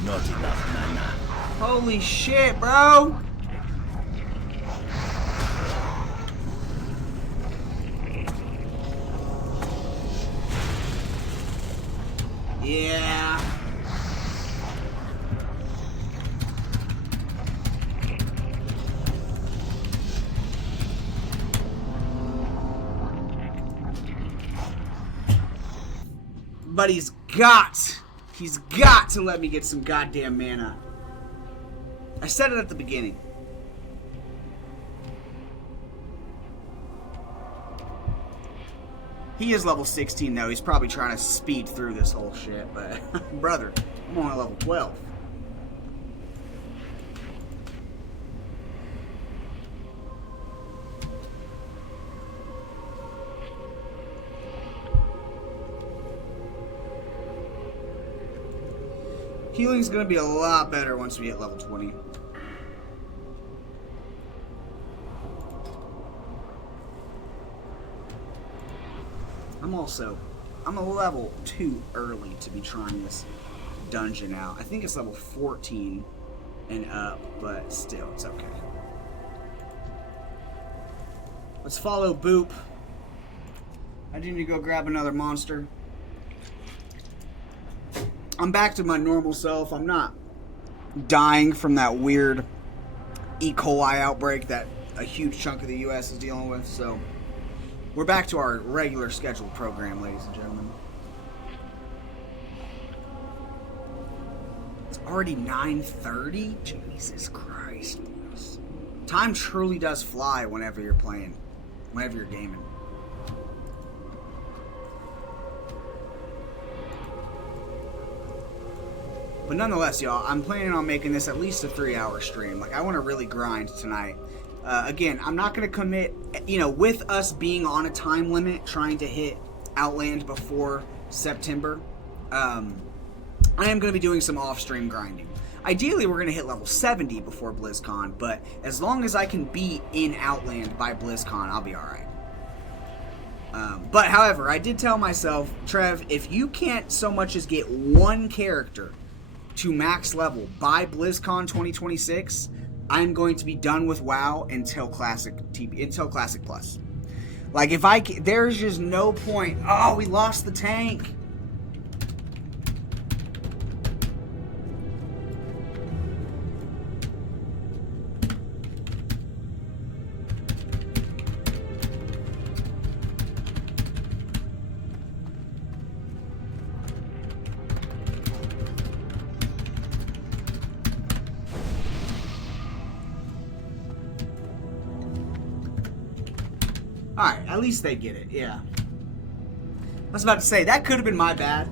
Not enough mana. Holy shit, bro. Yeah. But he's got to let me get some goddamn mana. I said it at the beginning. He is level 16 though. He's probably trying to speed through this whole shit, but brother, I'm only level 12. Healing's gonna be a lot better once we hit level 20. I'm a level too early to be trying this dungeon out. I think it's level 14 and up, but still, it's okay. Let's follow Boop. I need to go grab another monster. I'm back to my normal self. I'm not dying from that weird E. coli outbreak that a huge chunk of the U.S. is dealing with, so we're back to our regular scheduled program, ladies and gentlemen. It's already 9:30? Jesus Christ. Time truly does fly whenever you're playing, whenever you're gaming. But nonetheless, y'all, I'm planning on making this at least a 3-hour stream. Like, I want to really grind tonight. Again, I'm not going to commit, with us being on a time limit, trying to hit Outland before September, I am going to be doing some off-stream grinding. Ideally, we're going to hit level 70 before BlizzCon, but as long as I can be in Outland by BlizzCon, I'll be alright. But, however, I did tell myself, Trev, if you can't so much as get one character to max level by BlizzCon 2026, I'm going to be done with WoW until Classic Plus. Like, if I can, there's just no point. Oh, we lost the tank. Alright, at least they get it, yeah. I was about to say, that could have been my bad.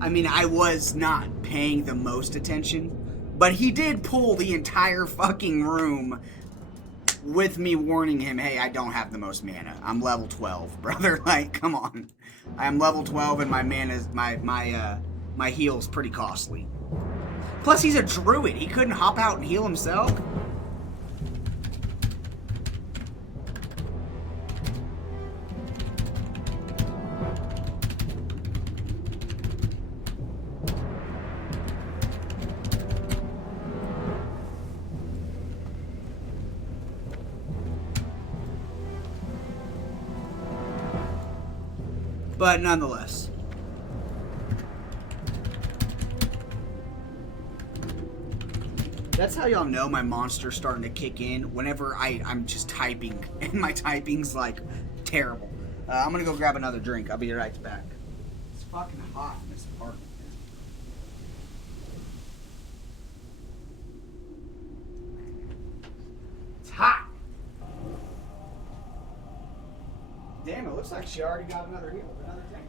I mean, I was not paying the most attention, but he did pull the entire fucking room with me warning him, hey, I don't have the most mana. I'm level 12, brother. Like, come on. I'm level 12 and my mana's, my heal's pretty costly. Plus, he's a druid. He couldn't hop out and heal himself. But nonetheless. That's how y'all know my monster's starting to kick in whenever I'm just typing and my typing's like terrible. I'm gonna go grab another drink. I'll be right back. It's fucking hot in this apartment. It's hot. Damn, it looks like she already got another heal, another tank.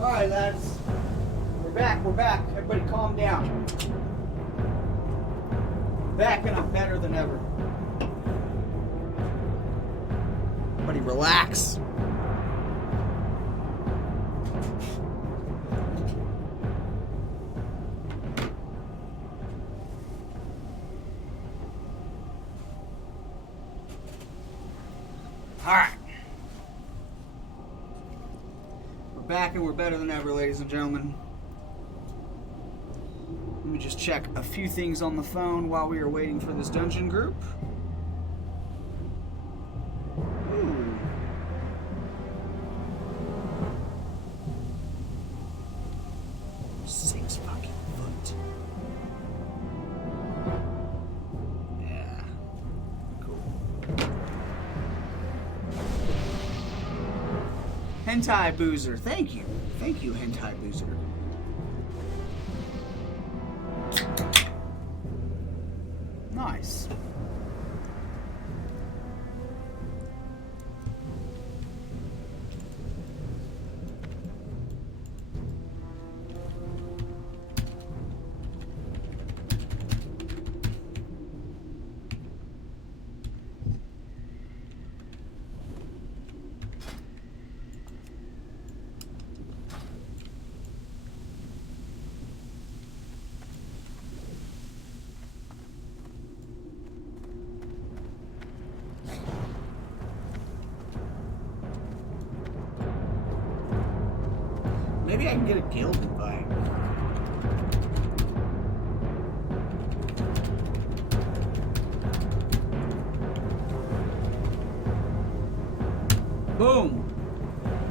Alright, lads. We're back. Everybody calm down. Back and I'm better than ever. Everybody relax. Alright. Back and we're better than ever, ladies and gentlemen. Let me just check a few things on the phone while we are waiting for this dungeon group. Ooh. Six fucking foot. Yeah. Cool. Hentai Boozer, thank you. Thank you, Hentai Boozer. Nice. Maybe I can get a guild invite. Boom!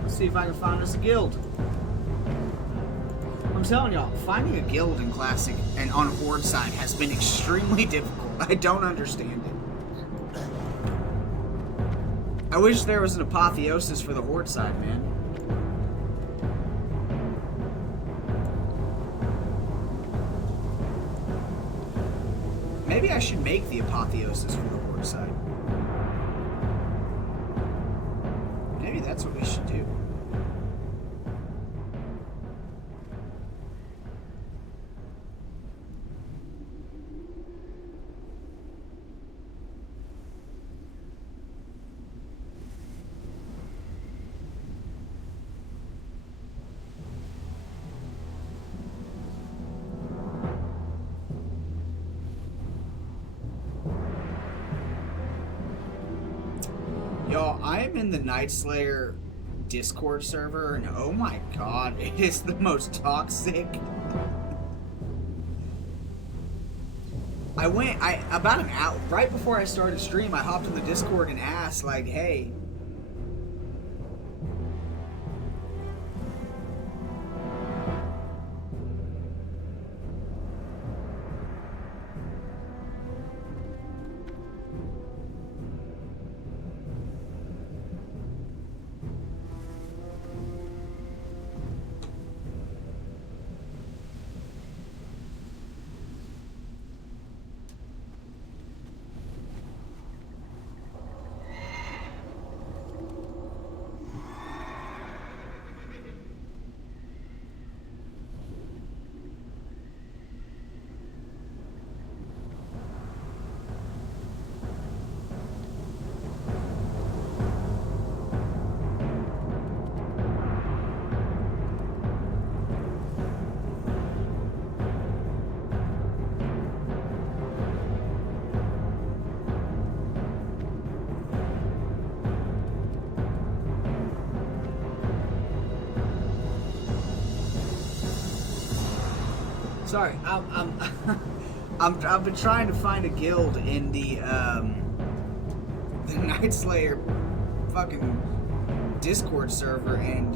Let's see if I can find us a guild. I'm telling y'all, finding a guild in Classic and on Horde side has been extremely difficult. I don't understand it. I wish there was an apotheosis for the Horde side, man. Maybe I should make the apotheosis for the Horde side. Maybe that's what we should do. Now, I am in the Night Slayer Discord server, and oh my god, it is the most toxic. About an hour, right before I started stream, I hopped in the Discord and asked, like, hey, sorry, I've been trying to find a guild in the Night Slayer fucking Discord server, and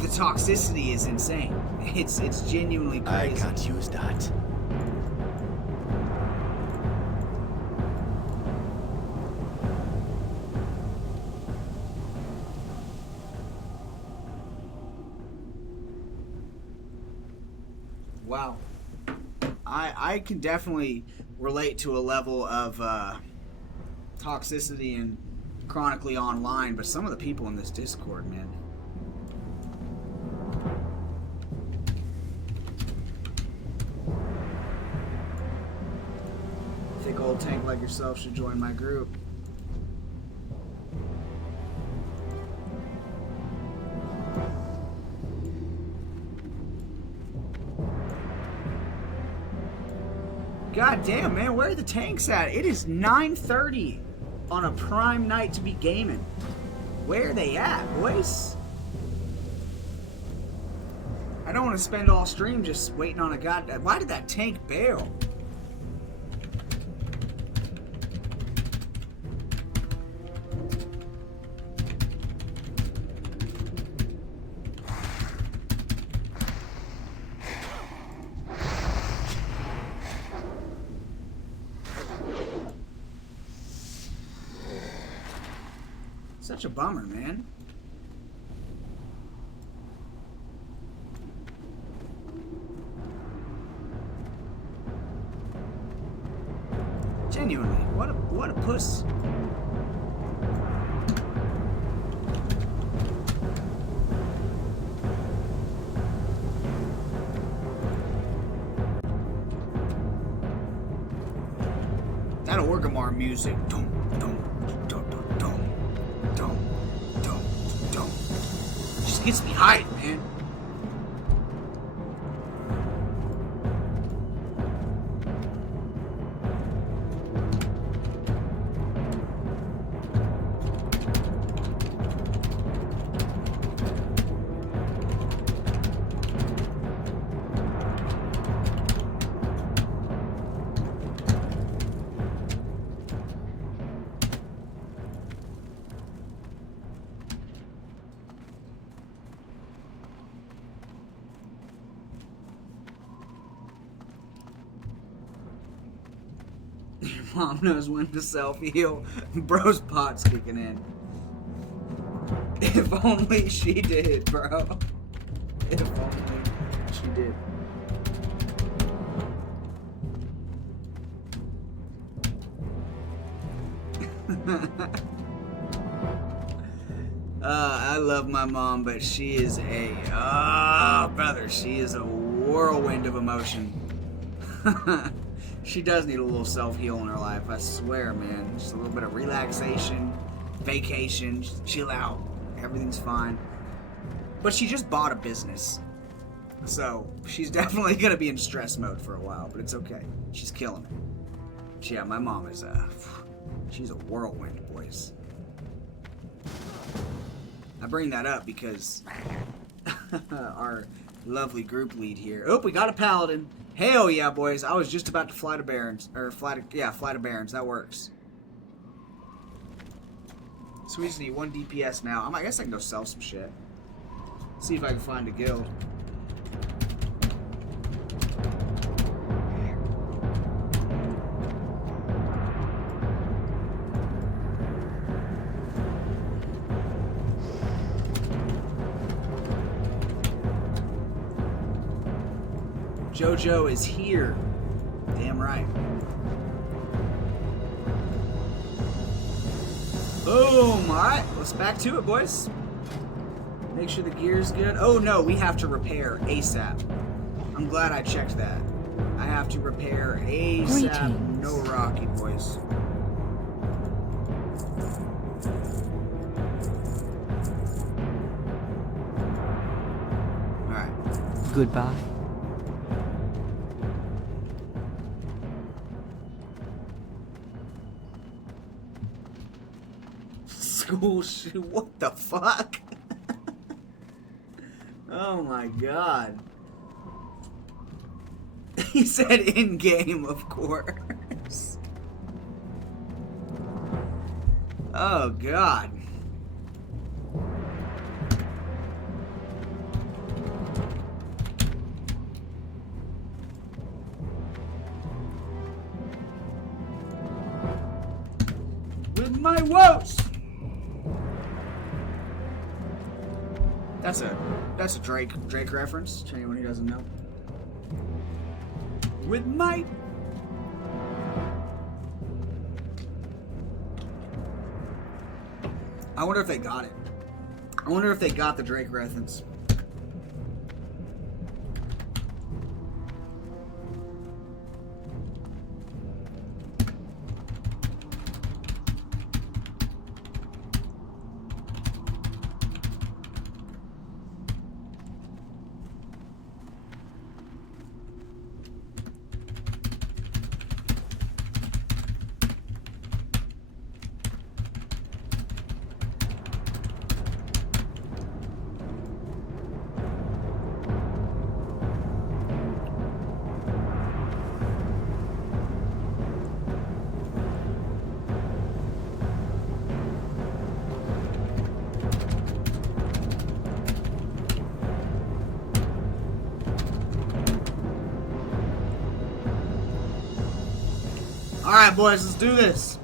the toxicity is insane. It's genuinely crazy. I can't use that. Wow. I can definitely relate to a level of toxicity and chronically online, but some of the people in this Discord, man. I think old tank like yourself should join my group. God damn, man, where are the tanks at? It is 9:30 on a prime night to be gaming. Where are they at, boys? I don't want to spend all stream just waiting on a goddamn... Why did that tank bail? Such a bummer, man. Genuinely, what a puss. That Orgrimmar music. Just gets me hyped, man. Mom knows when to self-heal. Bro's pot's kicking in. If only she did, bro. If only she did. I love my mom, but she is a... brother, she is a whirlwind of emotion. She does need a little self-heal in her life, I swear, man. Just a little bit of relaxation, vacation, just chill out. Everything's fine. But she just bought a business. So, she's definitely going to be in stress mode for a while, but it's okay. She's killing it. Yeah, my mom is, she's a whirlwind, boys. I bring that up because our lovely group lead here. Oh, we got a paladin. Hell yeah, boys. I was just about to fly to Barons. Or fly to Barons. That works. So we just need 1 DPS now. I guess I can go sell some shit. See if I can find a guild. JoJo is here. Damn right. Boom! Alright, let's back to it, boys. Make sure the gear's good. Oh no, we have to repair ASAP. I'm glad I checked that. I have to repair ASAP. Greetings. No rocky, boys. Alright. Goodbye. School shoe. What the fuck? Oh my god. He said in game, of course. Oh god. With my woes. That's a Drake reference to anyone who doesn't know. With might. I wonder if they got it. I wonder if they got the Drake reference. Alright, boys, let's do this.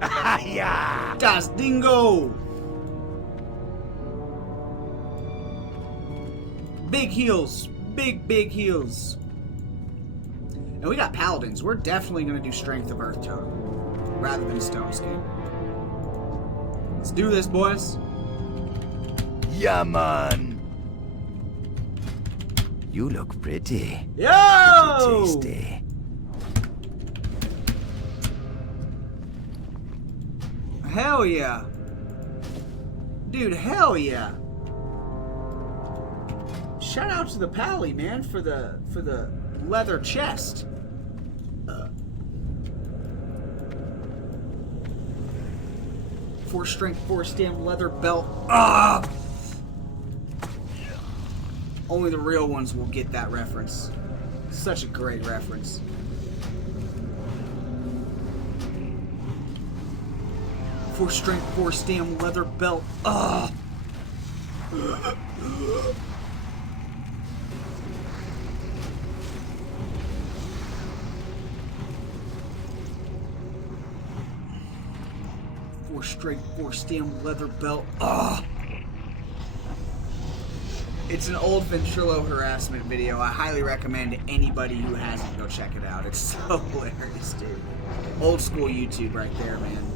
Yeah. Das Dingo! Big heals. Big heals. And we got paladins. We're definitely going to do Strength of Earth Totem rather than Stone Skin. Let's do this, boys. Yeah, man. You look pretty. Yo! Tasty. Hell yeah. Dude, hell yeah. Shout out to the Pally, man, for the leather chest. 4 strength, 4 stem leather belt. Ah! Only the real ones will get that reference. Such a great reference. Four strength, 4 stem leather belt. Ah! 4 straight, 4 stem leather belt. Ah! It's an old ventrilo harassment video. I highly recommend anybody who hasn't go check it out. It's so hilarious, dude. Old school YouTube right there, man.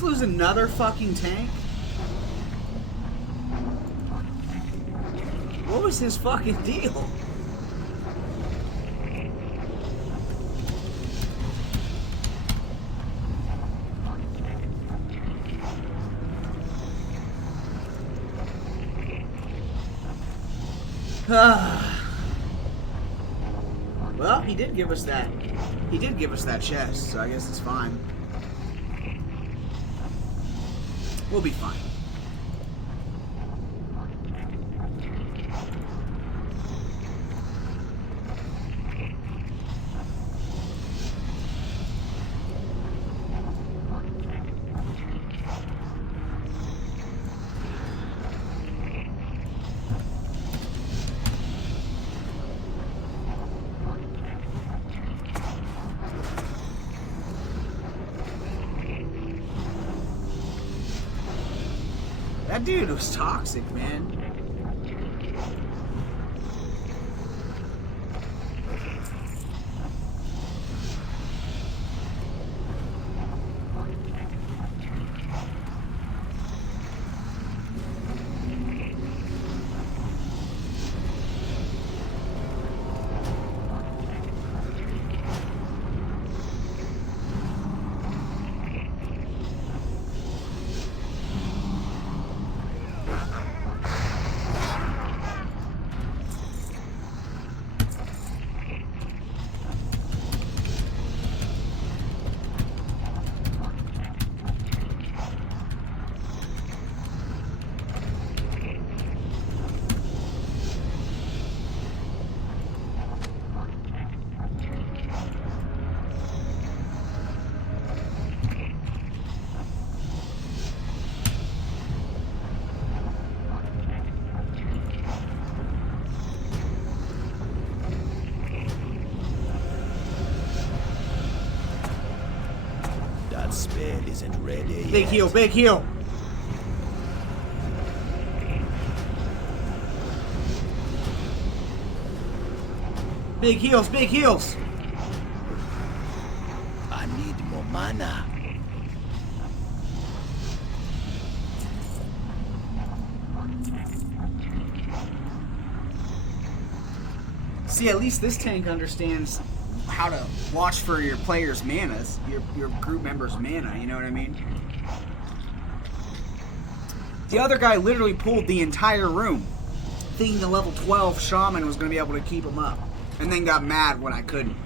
just lose another fucking tank? What was his fucking deal? Well, he did give us that. He did give us that chest, so I guess it's fine. We'll be fine. That dude was toxic, man. Spell isn't ready Big yet. heal, big heal. Big heals, big heals. I need more mana. See, at least this tank understands how to watch for your players' manas, your group members' mana, you know what I mean? The other guy literally pulled the entire room, thinking the level 12 shaman was going to be able to keep him up, and then got mad when I couldn't.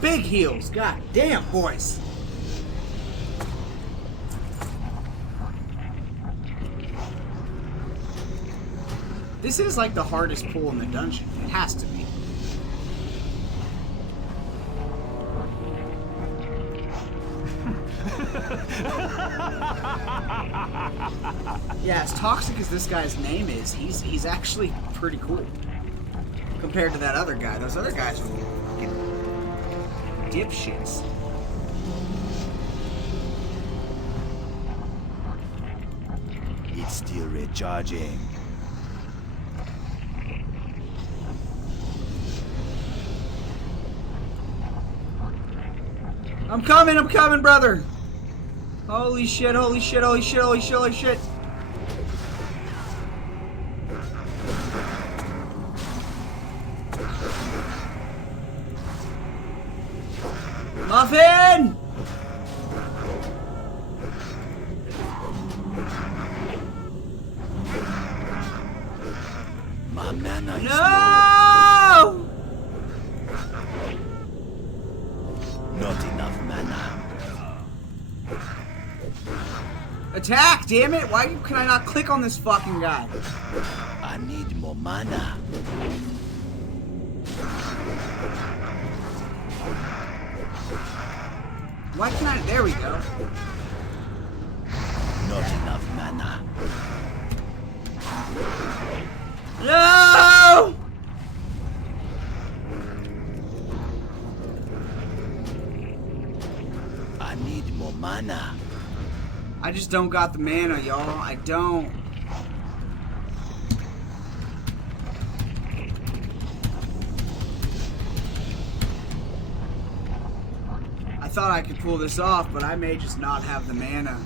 Big heals, god damn, boys. This is like the hardest pull in the dungeon. It has to be. Yeah, as toxic as this guy's name is, he's actually pretty cool compared to that other guy. Those other guys are fucking dipshits. It's still recharging. I'm coming, brother! Holy shit, holy shit, holy shit, holy shit, holy shit. Muffin! My mana is low. No! Not enough mana. attack, damn it! Why can I not click on this fucking guy? I need more mana. Why can I? There we go. Not enough mana. No! I need more mana. I just don't got the mana, y'all. I don't. I thought I could pull this off, but I may just not have the mana.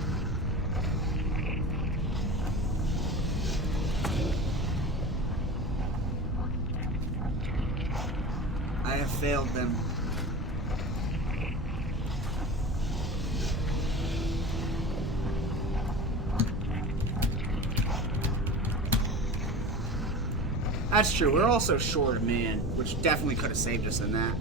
I have failed them. That's true. We're also short of man, which definitely could have saved us in that.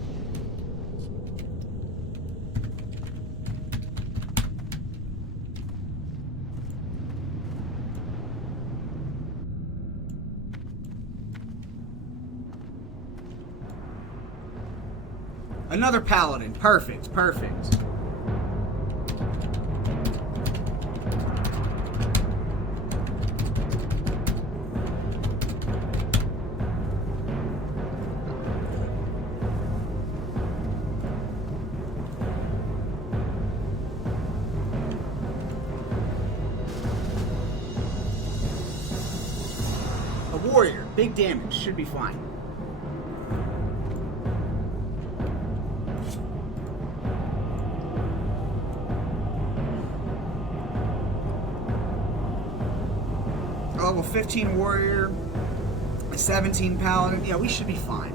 Another paladin. Perfect. Perfect. A warrior. Big damage. Should be fine. Level 15 warrior, a 17 paladin. Yeah, we should be fine.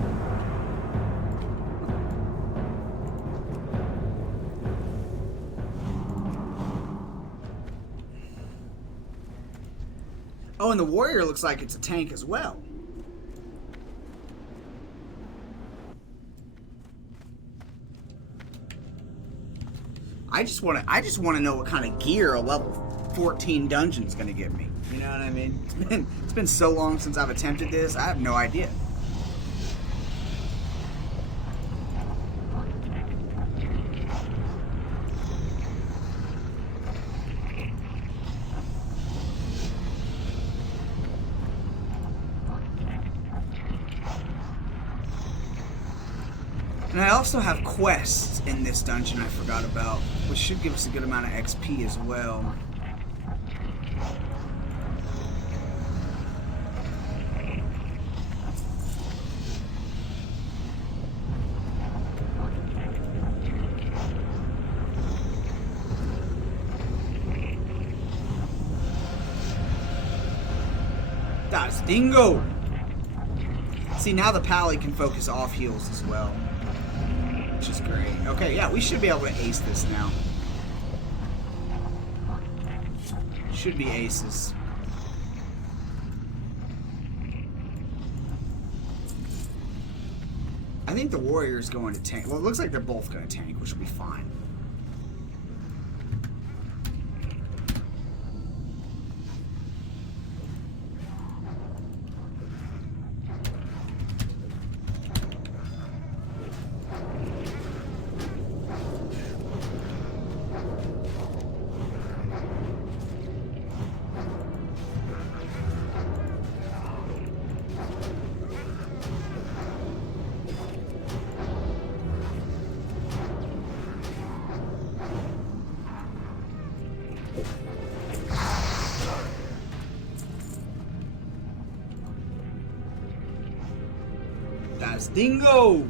Oh, and the warrior looks like it's a tank as well. I just want to know what kind of gear a level 14 dungeon's gonna give me. You know what I mean? It's been so long since I've attempted this. I have no idea. And I also have quests in this dungeon I forgot about, which should give us a good amount of XP as well. That's dingo! See, now the pally can focus off heals as well, which is great. Okay, yeah, we should be able to ace this now. Should be aces. I think the warrior's going to tank. Well, it looks like they're both going to tank, which will be fine. That's dingo!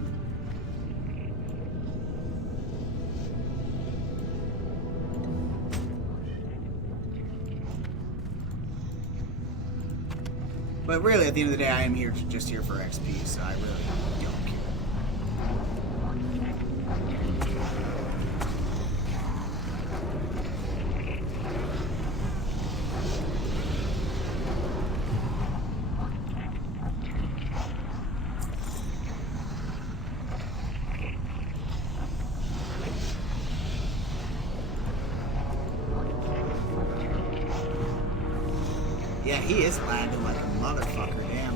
But really, at the end of the day, I am here just here for XP, so I really don't care. Yeah, he is lagging like a motherfucker, damn.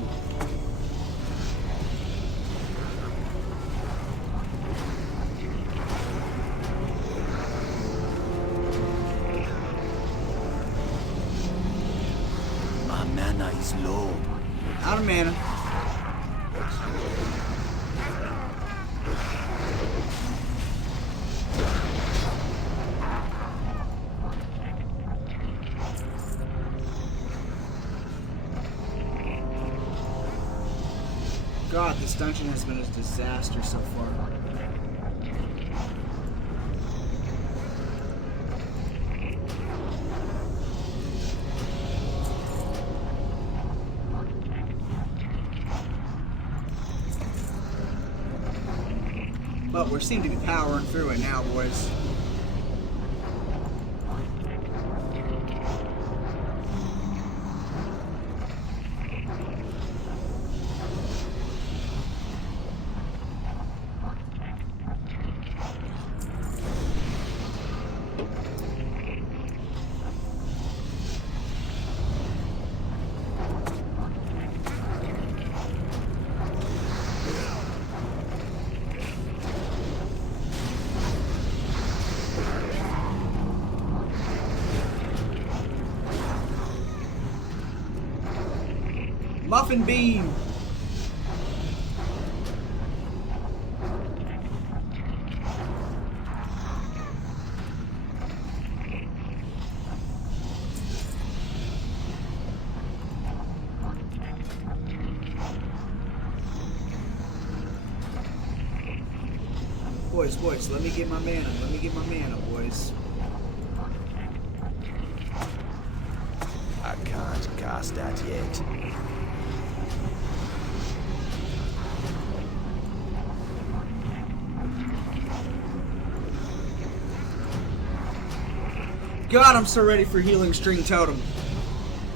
My mana is low. Out of mana. God, this dungeon has been a disaster so far. But we seem to be powering through it now, boys. Muffin bean. Boys, let me get my mana. Let me get my mana, boys. I can't cast that yet. God, I'm so ready for Healing String Totem.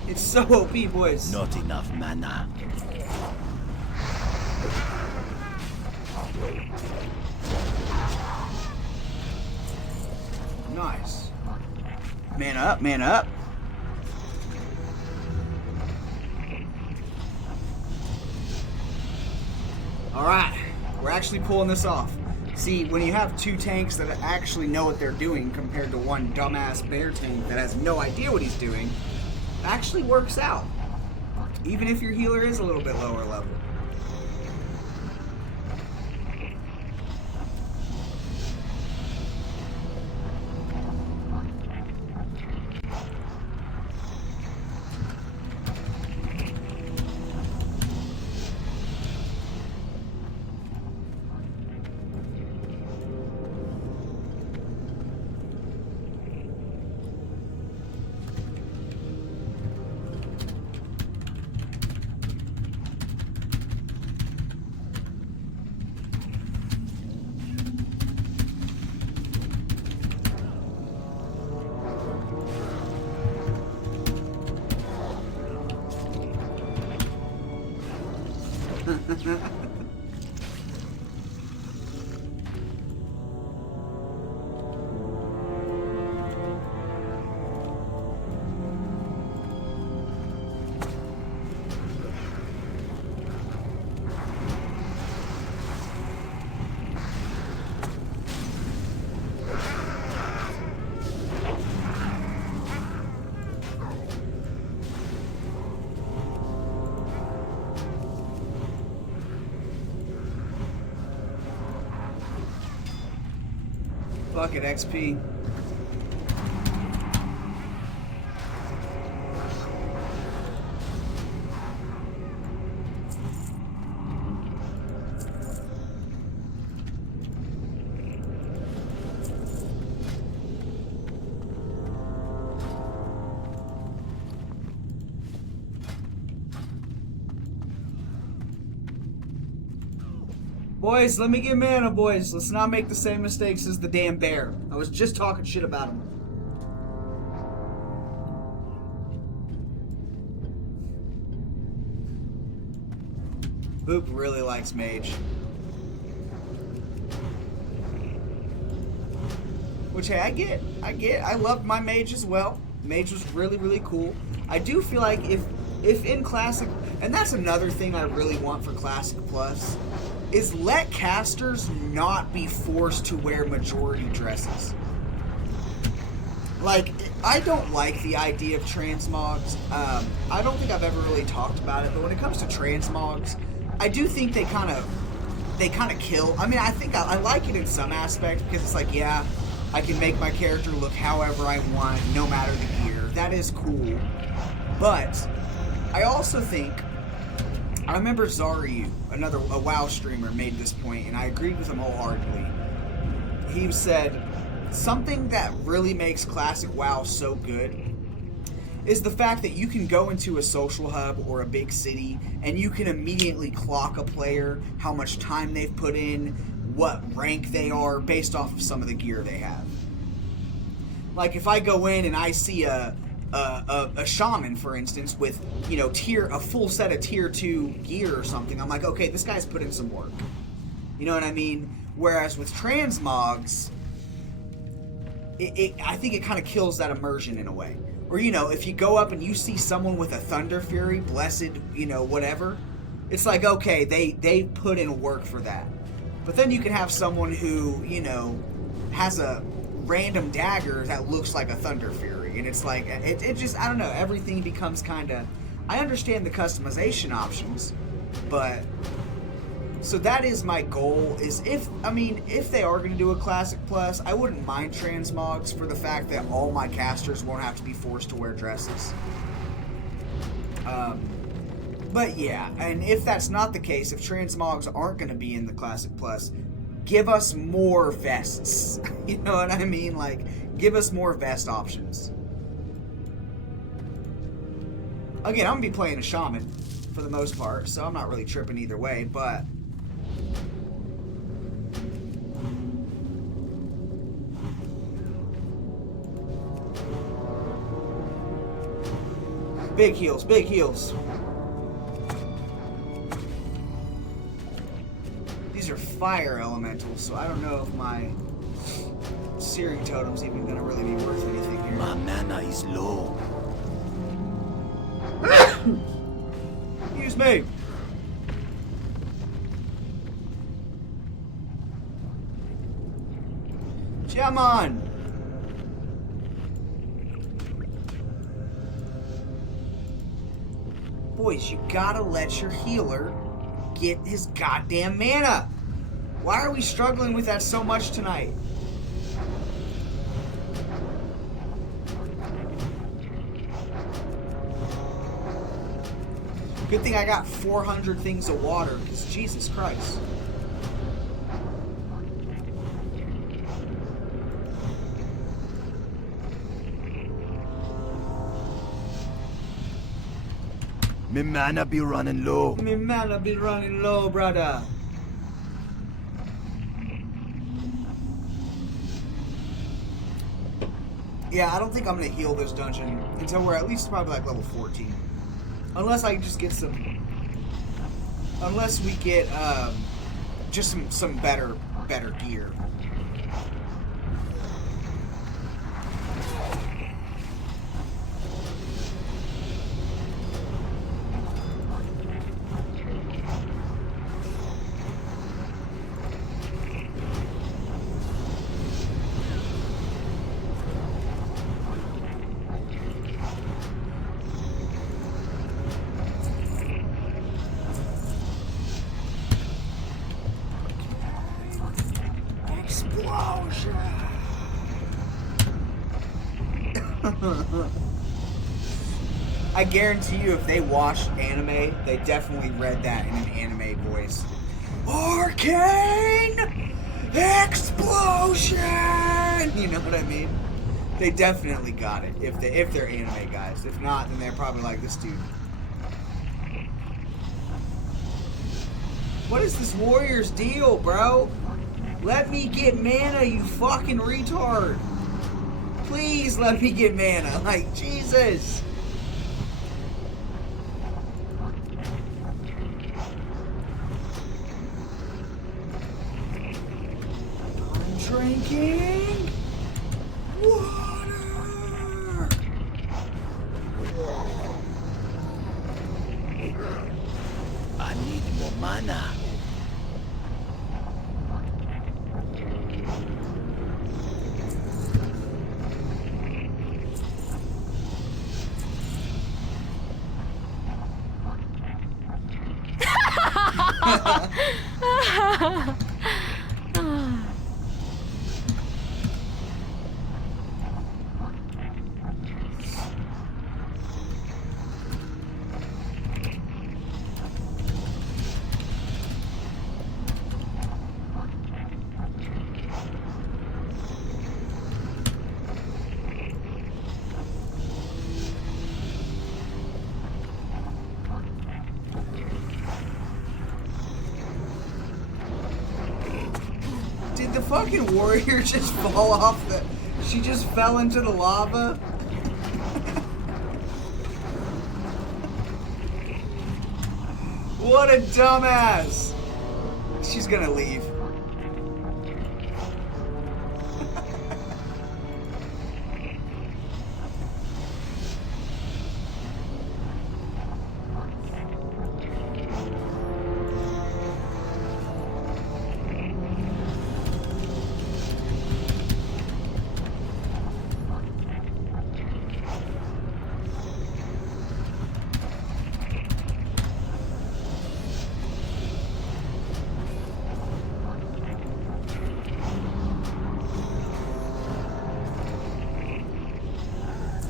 It's so OP, boys. Not enough mana. Nice. Man up, man up. Alright, we're actually pulling this off. See, when you have two tanks that actually know what they're doing compared to one dumbass bear tank that has no idea what he's doing, it actually works out. Even if your healer is a little bit lower level. Fuck it, XP. Boys, let me get mana, boys. Let's not make the same mistakes as the damn bear. I was just talking shit about him. Boop really likes mage. Which, hey, I get. I love my mage as well. Mage was really, really cool. I do feel like if if in Classic, and that's another thing I really want for Classic Plus, is let casters not be forced to wear majority dresses. Like, I don't like the idea of transmogs. I don't think I've ever really talked about it, but when it comes to transmogs, I do think they kind of kill. I mean, I think I like it in some aspects because it's like, yeah, I can make my character look however I want, no matter the gear. That is cool. But I also think, I remember Zaryu, a WoW streamer, made this point, and I agreed with him wholeheartedly. He said, something that really makes Classic WoW so good is the fact that you can go into a social hub or a big city and you can immediately clock a player, how much time they've put in, what rank they are, based off of some of the gear they have. Like if I go in and I see a shaman, for instance, with, you know, a full set of tier 2 gear or something, I'm like, okay, this guy's put in some work. You know what I mean? Whereas with transmogs, I think it kind of kills that immersion in a way. Or, you know, if you go up and you see someone with a Thunder Fury, blessed, you know, whatever, it's like, okay, they put in work for that. But then you can have someone who, you know, has a random dagger that looks like a Thunder Fury. And it's like, it just, I don't know, everything becomes kind of, I understand the customization options, but, so that is my goal, is if they are going to do a Classic Plus, I wouldn't mind transmogs for the fact that all my casters won't have to be forced to wear dresses. But yeah, and if that's not the case, if transmogs aren't going to be in the Classic Plus, give us more vests. You know what I mean? Like, give us more vest options. Again, I'm going to be playing a shaman for the most part, so I'm not really tripping either way, but big heals, big heals. These are fire elementals, so I don't know if my searing totem's even gonna really be worth anything here. My mana is low. Excuse me. Come on. Boys, you gotta let your healer get his goddamn mana. Why are we struggling with that so much tonight? Good thing I got 400 things of water, because Jesus Christ. Me mana be running low. Me mana be running low, brother. Yeah, I don't think I'm going to heal this dungeon until we're at least probably like level 14. Unless I just get some... Unless we get just some better gear. I guarantee you if they watched anime, they definitely read that in an anime voice. Arcane explosion! You know what I mean? They definitely got it if they're anime guys. If not, then they're probably like, this dude. What is this warrior's deal, bro? Let me get mana, you fucking retard. Please let me get mana. Like, Jesus. I'm drinking water. need more mana. Did the fucking warrior just fall off the... She just fell into the lava? What a dumbass! She's gonna leave.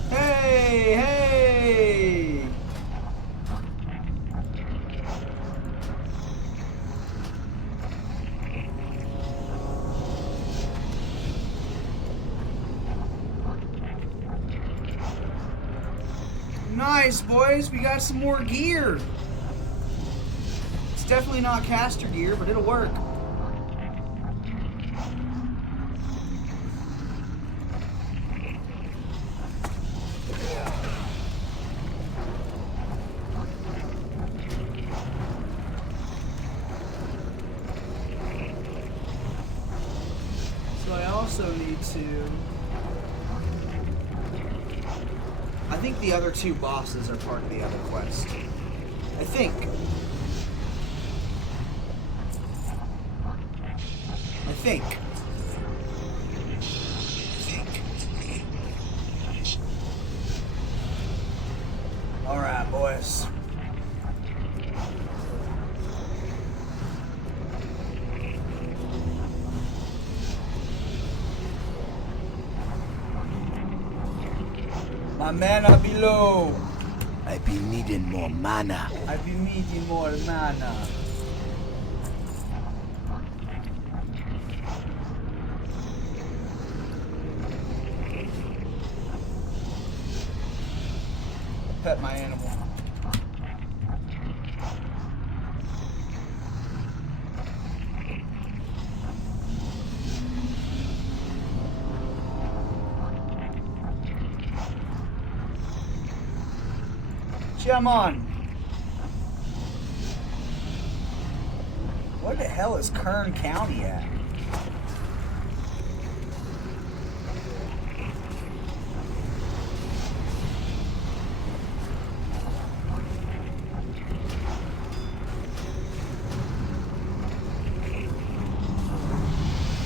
Hey! Nice, boys. We got some more gear. It's definitely not caster gear, but it'll work. So I also need to... I think the other two bosses are part of the other quest. I think. Alright, boys. My mana be low. I be needing more mana. I be needing more mana. Pet my animal. Come on. Where the hell is Kern County at?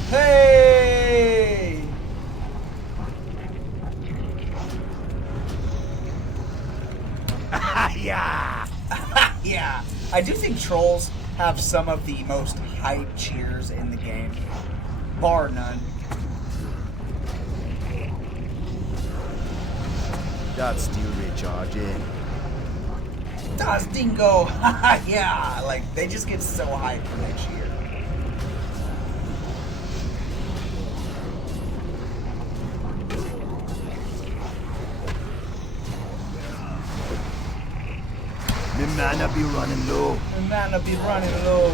Hey! Yeah. Yeah, I do think trolls have some of the most hype cheers in the game, bar none. That's still recharging. Das Dingo! Yeah, like they just get so hyped when they cheer. My mana be running low. The mana be running low.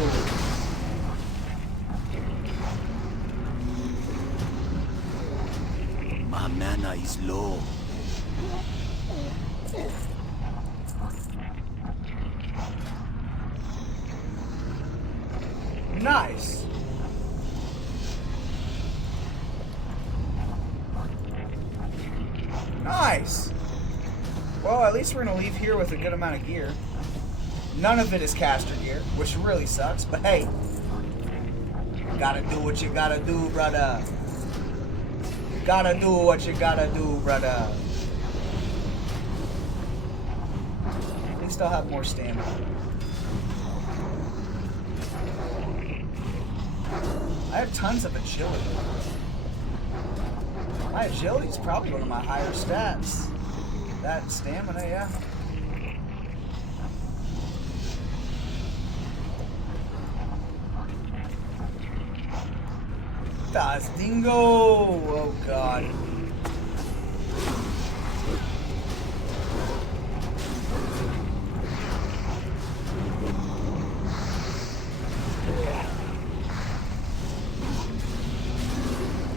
My mana is low. Nice. Nice. Well, at least we're gonna leave here with a good amount of gear. None of it is caster gear, which really sucks, but hey. Gotta do what you gotta do, brother. Gotta do what you gotta do, brother. At least I'll have more stamina. I have tons of agility. My agility is probably one of my higher stats. That and stamina, yeah. Das Dingo! Oh god.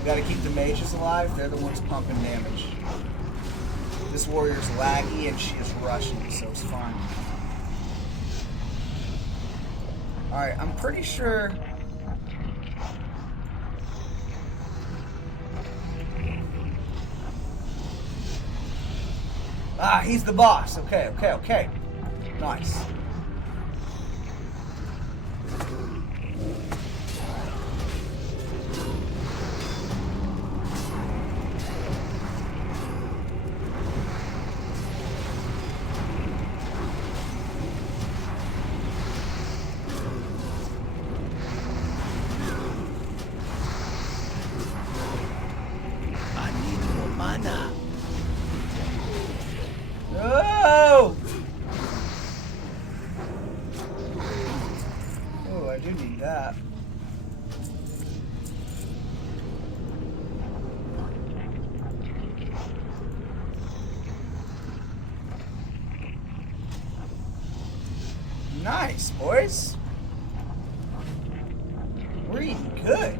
Gotta keep the mages alive, they're the ones pumping damage. This warrior's laggy and she is rushing, so it's fine. Alright, I'm pretty sure... Ah, he's the boss. Okay, okay, okay. Nice. I need more mana. Oh! Oh, I do need that. Nice, boys. We're eating good.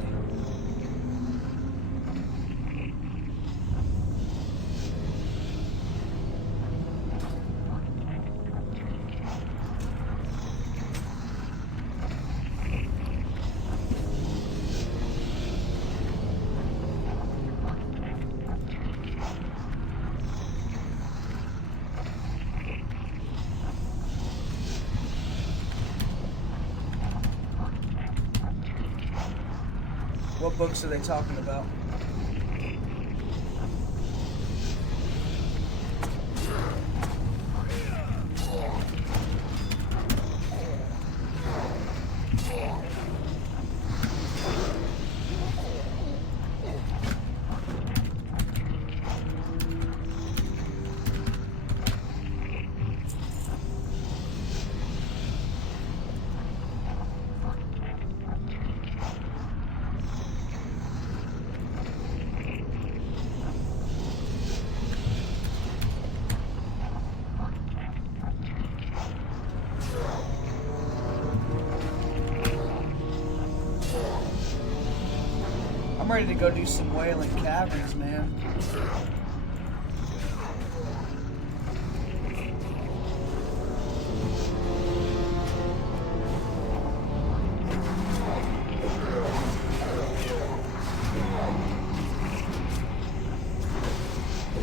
What books are they talking about? I'm ready to go do some whaling caverns, man.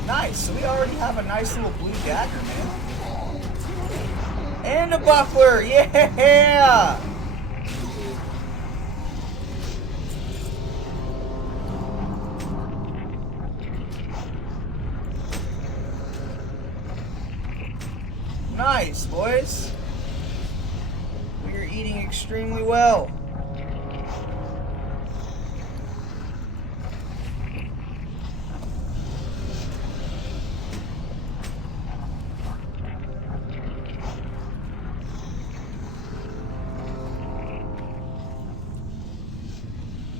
Nice, so we already have a nice little blue dagger, man. And a buckler, yeah! Nice, boys. We are eating extremely well.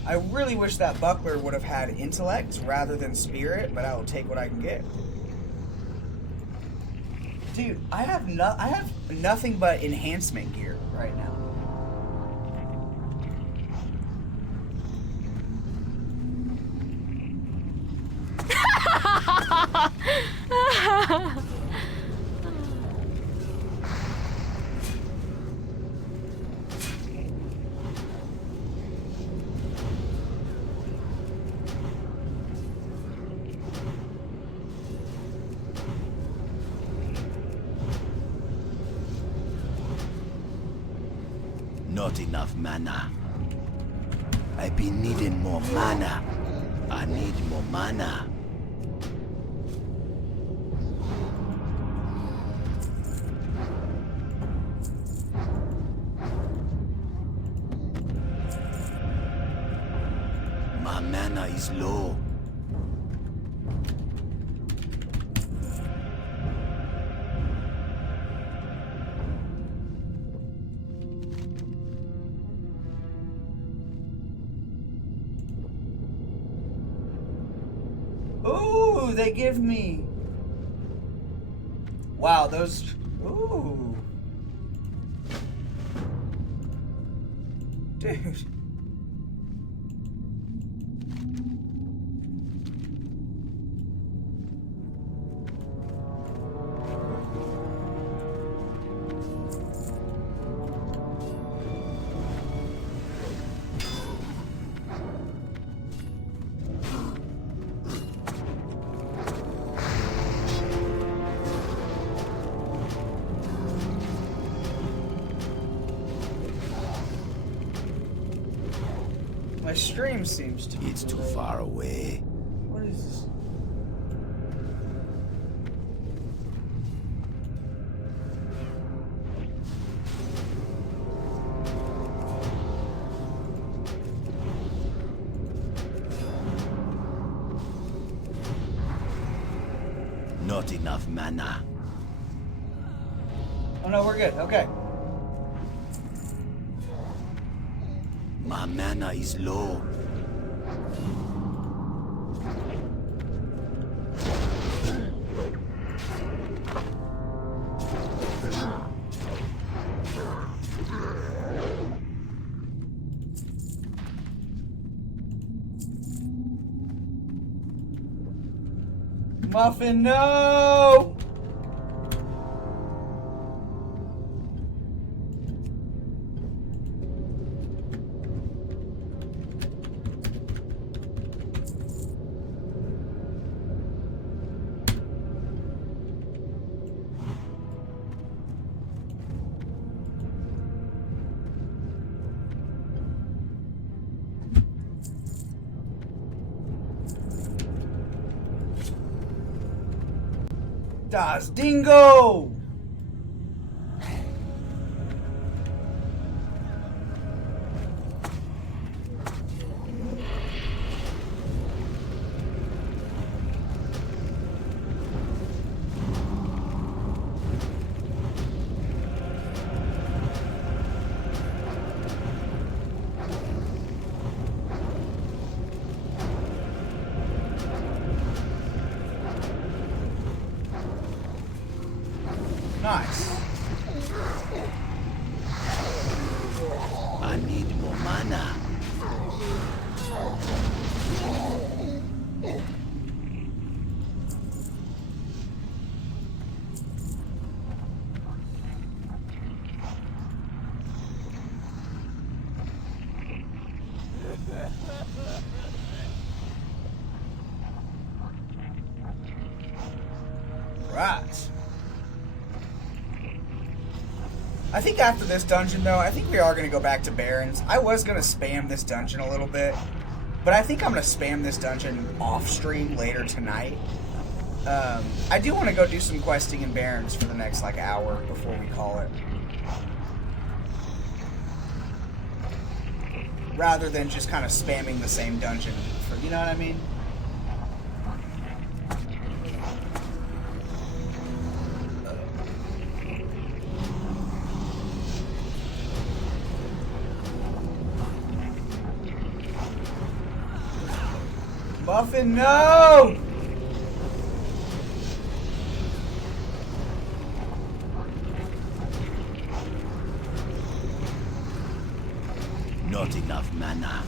I really wish that buckler would have had intellect rather than spirit, but I will take what I can get. Dude, I have nothing but enhancement gear right now. Not enough mana. I be needing more mana. I need more mana. My mana is low. Ooh, they give me. Wow, those. Ooh. Dude. My stream seems to be. It's too far away. What is this? Not enough mana. Oh no, we're good. Okay. My mana is low. Muffin, no! Das Dingo! Nice. I need more mana. Right. I think after this dungeon, though, I think we are going to go back to Barrens. I was going to spam this dungeon a little bit, but I think I'm going to spam this dungeon off-stream later tonight. I do want to go do some questing in Barrens for the next, like, hour before we call it. Rather than just kind of spamming the same dungeon for, you know what I mean? Muffin, no! Not enough mana.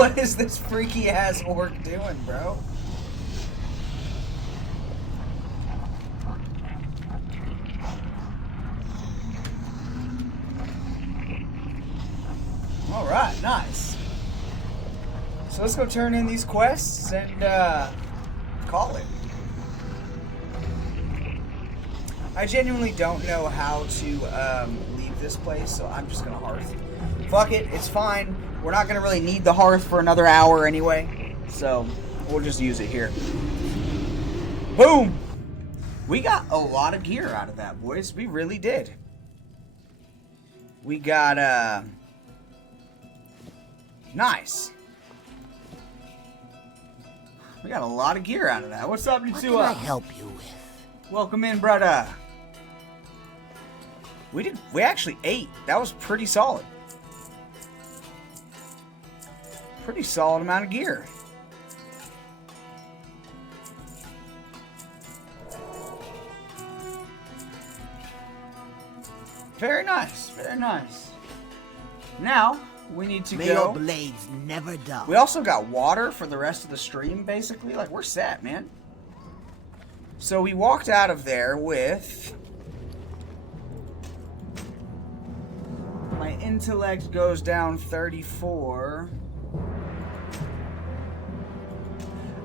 What is this freaky ass orc doing, bro? Alright, nice. So let's go turn in these quests and call it. I genuinely don't know how to leave this place, so I'm just gonna hearth. Fuck it, it's fine. We're not gonna really need the hearth for another hour anyway, so we'll just use it here. Boom! We got a lot of gear out of that, boys. We really did. We got, nice. We got a lot of gear out of that. What's up, What can I help you with? Welcome in, brother. We actually ate. That was pretty solid. Pretty solid amount of gear. Very nice, very nice. Now, we need to May go. your blades never dull. We also got water for the rest of the stream, basically. Like, we're set, man. So we walked out of there with... My intellect goes down 34.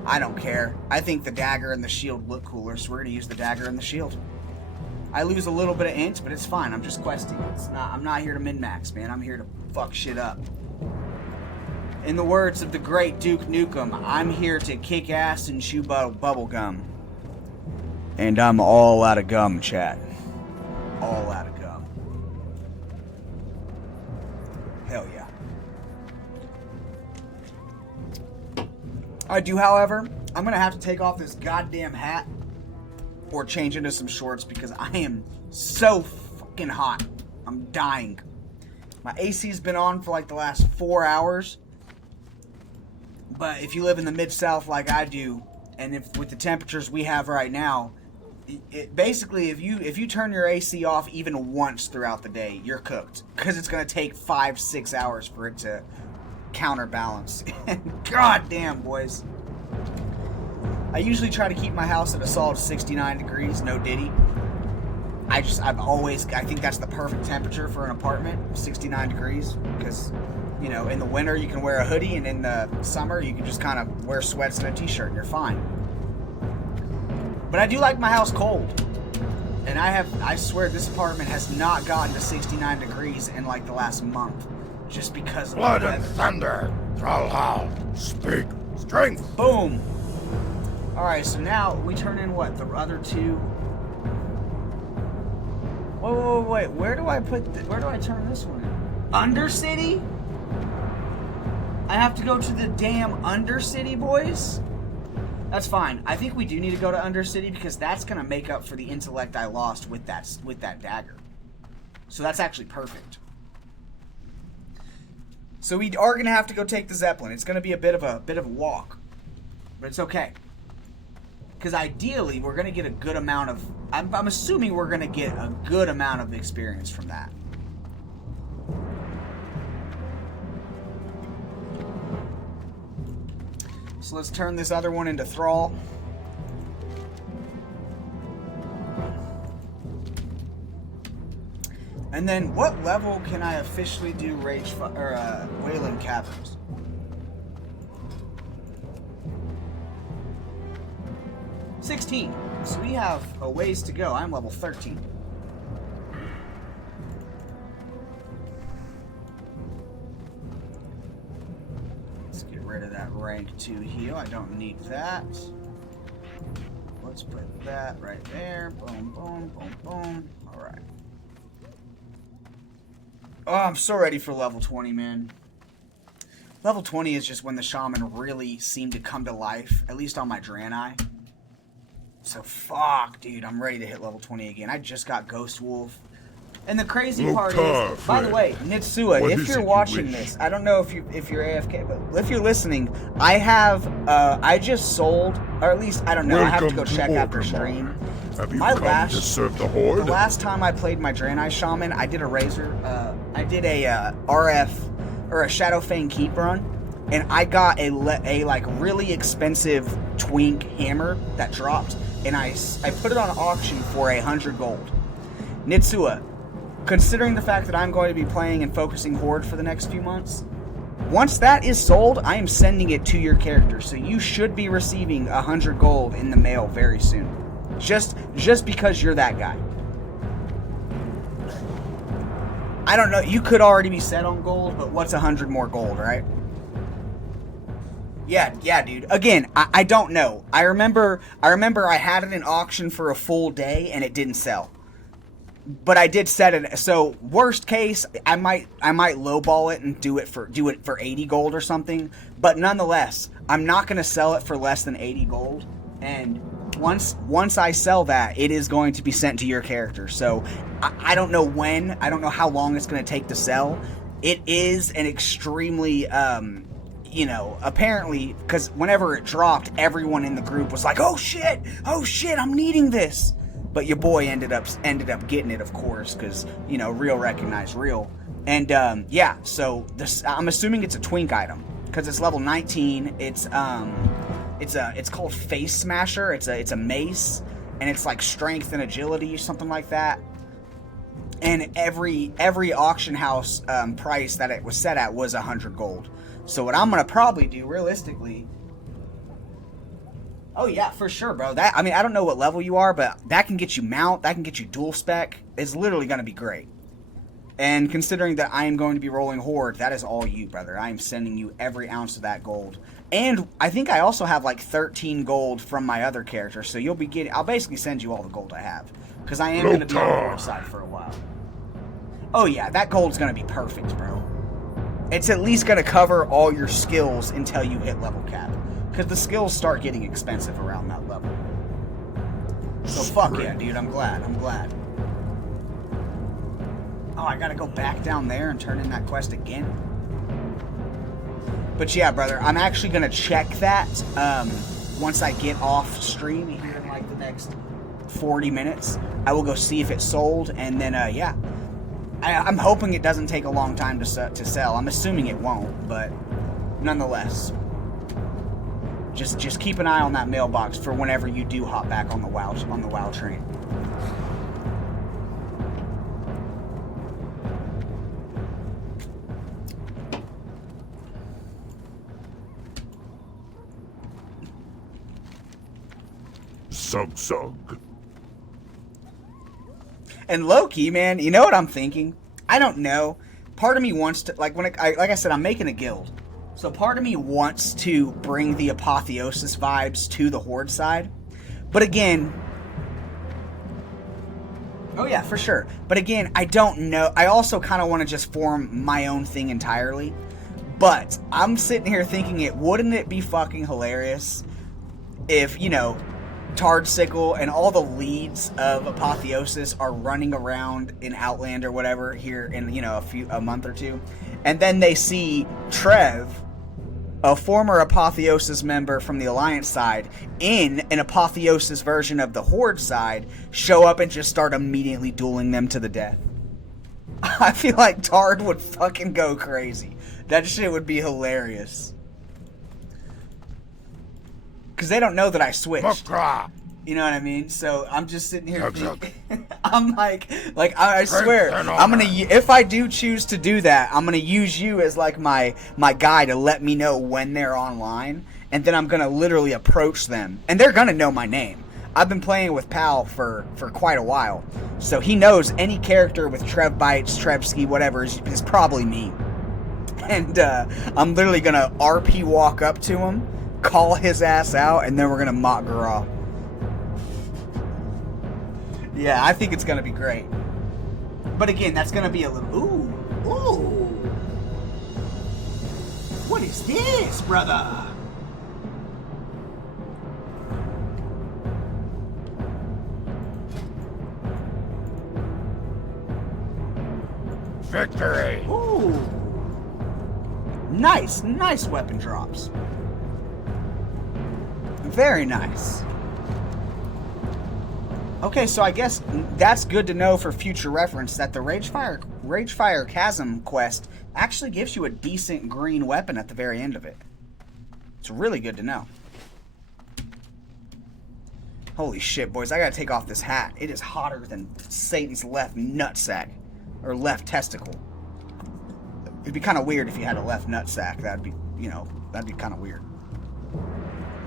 I don't care. I think the dagger and the shield look cooler, so we're going to use the dagger and the shield. I lose a little bit of int, but it's fine. I'm just questing. I'm not here to min-max, man. I'm here to fuck shit up. In the words of the great Duke Nukem, I'm here to kick ass and chew bubble gum. And I'm all out of gum, chat. All out of gum. Hell yeah. I do, however, I'm going to have to take off this goddamn hat or change into some shorts because I am so fucking hot. I'm dying. My AC's been on for like the last 4 hours. But if you live in the Mid-South like I do, and if with the temperatures we have right now, basically if you turn your AC off even once throughout the day, you're cooked. Because it's going to take 5-6 hours for it to counterbalance. God damn, boys. I usually try to keep my house at a solid 69 degrees, no diddy. I think that's the perfect temperature for an apartment, 69 degrees, because, you know, in the winter you can wear a hoodie, and in the summer you can just kind of wear sweats and a t-shirt and you're fine. But I do like my house cold, and I swear this apartment has not gotten to 69 degrees in like the last month, just because of Blood the and weather. thunder, Thrallhal, speak strength. Boom! Alright, so now we turn in what? The other two. Wait. Where do I turn this one in? Undercity? I have to go to the damn Undercity, boys? That's fine. I think we do need to go to Undercity because that's going to make up for the intellect I lost with that dagger. So that's actually perfect. So we are going to have to go take the Zeppelin. It's going to be a bit of a walk. But it's okay. Because ideally, we're going to get a good amount of... I'm assuming we're going to get a good amount of experience from that. So let's turn this other one into Thrall. And then, what level can I officially do Wailing Caverns? $16. So we have a ways to go. I'm level 13. Let's get rid of that rank 2 heal. I don't need that. Let's put that right there. Boom, boom, boom, boom. Alright. Oh, I'm so ready for level 20, man. Level 20 is just when the shaman really seemed to come to life, at least on my Draenei. So fuck, dude, I'm ready to hit level 20 again. I just got Ghost Wolf. And the crazy part is, by the way, Nitsua, if you're watching this, I don't know if you're AFK, but if you're listening, I just sold, or at least, I don't know, I have to go check after stream. Have you come to serve the Horde? The last time I played my Draenei Shaman, I did a Razor, I did a RF, or a Shadowfang Keep run, and I got a like really expensive twink hammer that dropped, and I put it on auction for 100 gold. Nitsua, considering the fact that I'm going to be playing and focusing Horde for the next few months, once that is sold, I am sending it to your character, so you should be receiving 100 gold in the mail very soon. Just because you're that guy. I don't know, you could already be set on gold, but what's 100 more gold, right? Yeah, dude. Again, I don't know. I remember I had it in auction for a full day and it didn't sell. But I did set it, so worst case, I might lowball it and do it for 80 gold or something. But nonetheless, I'm not gonna sell it for less than 80 gold. And once I sell that, it is going to be sent to your character. So I don't know when, I don't know how long it's gonna take to sell. It is an extremely apparently, because whenever it dropped, everyone in the group was like, oh shit, I'm needing this. But your boy ended up getting it, of course, because, real recognize real. And, so I'm assuming it's a twink item, because it's level 19. It's called Face Smasher. It's a mace, and it's like strength and agility or something like that. And every auction house price that it was set at was 100 gold. So what I'm gonna probably do, realistically... Oh yeah, for sure, bro. I don't know what level you are, but that can get you mount, that can get you dual spec. It's literally gonna be great. And considering that I am going to be rolling Horde, that is all you, brother. I am sending you every ounce of that gold. And I think I also have like 13 gold from my other character, so you'll be getting... I'll basically send you all the gold I have. Because I am going to be on the Horde side for a while. Oh yeah, that gold's going to be perfect, bro. It's at least going to cover all your skills until you hit level cap. Because the skills start getting expensive around that level. So fuck yeah, dude. I'm glad. Oh, I gotta go back down there and turn in that quest again. But yeah, brother, I'm actually gonna check that once I get off stream here in like the next 40 minutes. I will go see if it's sold, and then yeah. I'm hoping it doesn't take a long time to sell. I'm assuming it won't, but nonetheless. Just keep an eye on that mailbox for whenever you do hop back on the WoW train. Sug. And low-key, man, you know what I'm thinking? I don't know. Part of me wants to, like I said, I'm making a guild. So part of me wants to bring the apotheosis vibes to the Horde side. But again... Oh yeah, for sure. But again, I don't know. I also kind of want to just form my own thing entirely. But I'm sitting here thinking, wouldn't it be fucking hilarious if, Tardsicle and all the leads of Apotheosis are running around in Outland or whatever here in, a month or two. And then they see Trev, a former Apotheosis member from the Alliance side, in an Apotheosis version of the Horde side, show up and just start immediately dueling them to the death. I feel like Tard would fucking go crazy. That shit would be hilarious. Because they don't know that I switched. You know what I mean? So I'm just sitting here thinking, I'm like I swear, I'm gonna, if I do choose to do that, I'm gonna use you as like my guy to let me know when they're online, and then I'm gonna literally approach them, and they're gonna know my name. I've been playing with Pal for quite a while, so he knows any character with Trevbytes, Trebsky, whatever is probably me. And I'm literally gonna RP walk up to him, call his ass out, and then we're gonna mock Garah. Yeah, I think it's gonna be great. But again, that's gonna be a little... Ooh! What is this, brother? Victory! Ooh! Nice weapon drops. Very nice. Okay, so I guess that's good to know for future reference that the Ragefire Ragefire Chasm quest actually gives you a decent green weapon at the very end of it. It's really good to know. Holy shit, boys, I gotta take off this hat. It is hotter than Satan's left nutsack. Or left testicle. It'd be kind of weird if you had a left nutsack. That'd be, you know, that'd be kind of weird.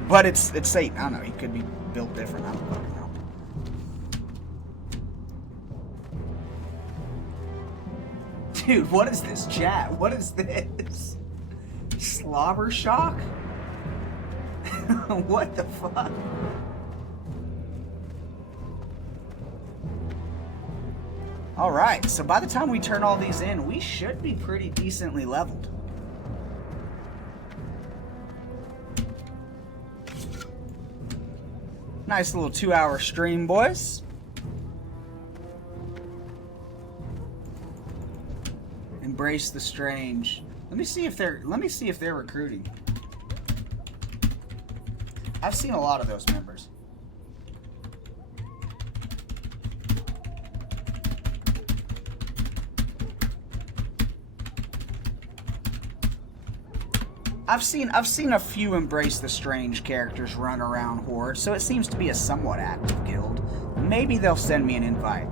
But it's Satan. I don't know. He could be built different. I don't fucking know. Dude, what is this chat? What is this? Slobber shock? What the fuck? Alright, so by the time we turn all these in, we should be pretty decently leveled. Nice little 2-hour stream, boys. Embrace the strange. Let me see if they're recruiting. I've seen a lot of those members. I've seen a few Embrace the Strange characters run around Horde, so it seems to be a somewhat active guild. Maybe they'll send me an invite.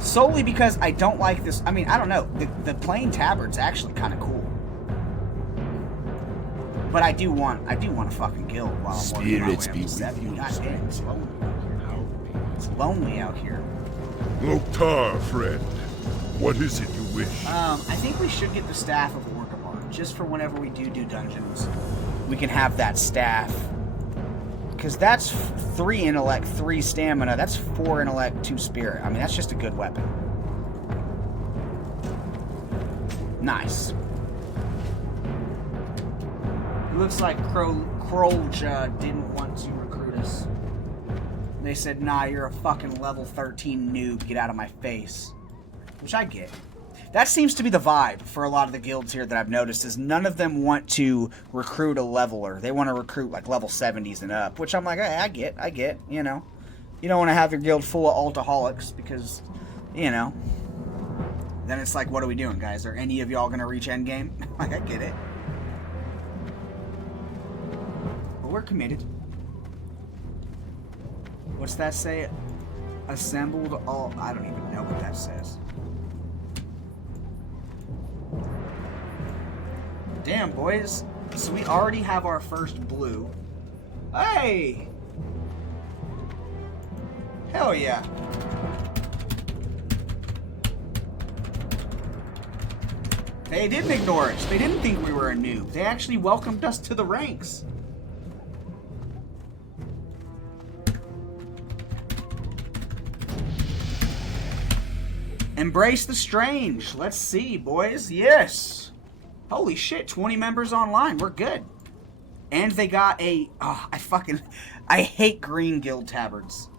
Solely because I don't like this. I mean, I don't know. The plain tabard's actually kind of cool. But I do want a fucking guild while I'm working my way up to 70. God damn, it's lonely out here. It's lonely out here. Loktar, friend. What is it you wish? I think we should get the Staff of Orcabar, just for whenever we do dungeons. We can have that staff. Because that's 3 intellect, 3 stamina. That's 4 intellect, 2 spirit. I mean, that's just a good weapon. Nice. It looks like Krolja didn't want to recruit us. They said, nah, you're a fucking level 13 noob. Get out of my face. Which I get. That seems to be the vibe for a lot of the guilds here that I've noticed, is none of them want to recruit a leveler. They want to recruit like level 70s and up, which I'm like, hey, I get, you know. You don't want to have your guild full of altaholics because, you know. Then it's like, what are we doing, guys? Are any of y'all going to reach endgame? Like, I get it. But we're committed. What's that say? Assembled all... I don't even know what that says. Damn, boys. So we already have our first blue. Hey! Hell yeah. They didn't ignore us. They didn't think we were a noob. They actually welcomed us to the ranks. Embrace the strange. Let's see, boys. Yes. Holy shit, 20 members online. We're good. And they got a... Oh, I hate green guild tabards.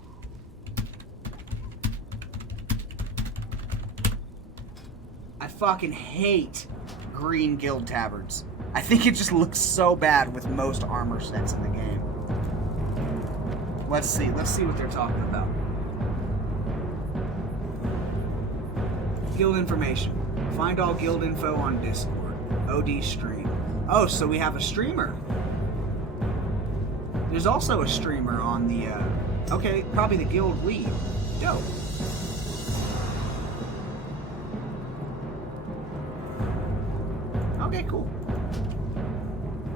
I fucking hate green guild tabards. I think it just looks so bad with most armor sets in the game. Let's see what they're talking about. Guild information. Find all guild info on Discord. OD stream. Oh, so we have a streamer. There's also a streamer on the, okay, probably the guild lead. Dope. Okay, cool.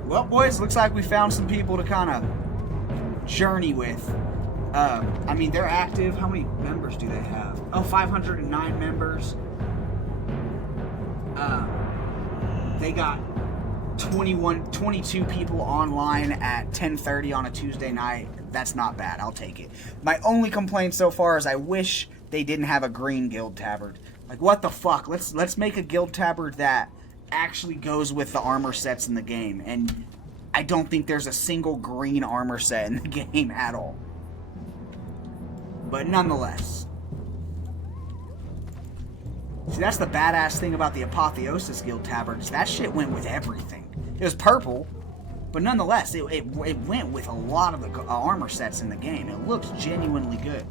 Well, boys, looks like we found some people to kind of journey with. I mean, they're active. How many members do they have? Oh, 509 members. They got 22 people online at 10:30 on a Tuesday night. That's not bad. I'll take it. My only complaint so far is I wish they didn't have a green guild tabard. Like, what the fuck? Let's make a guild tabard that actually goes with the armor sets in the game. And I don't think there's a single green armor set in the game at all. But nonetheless. See, that's the badass thing about the Apotheosis Guild tabards. That shit went with everything. It was purple, but nonetheless, it went with a lot of the armor sets in the game. It looks genuinely good.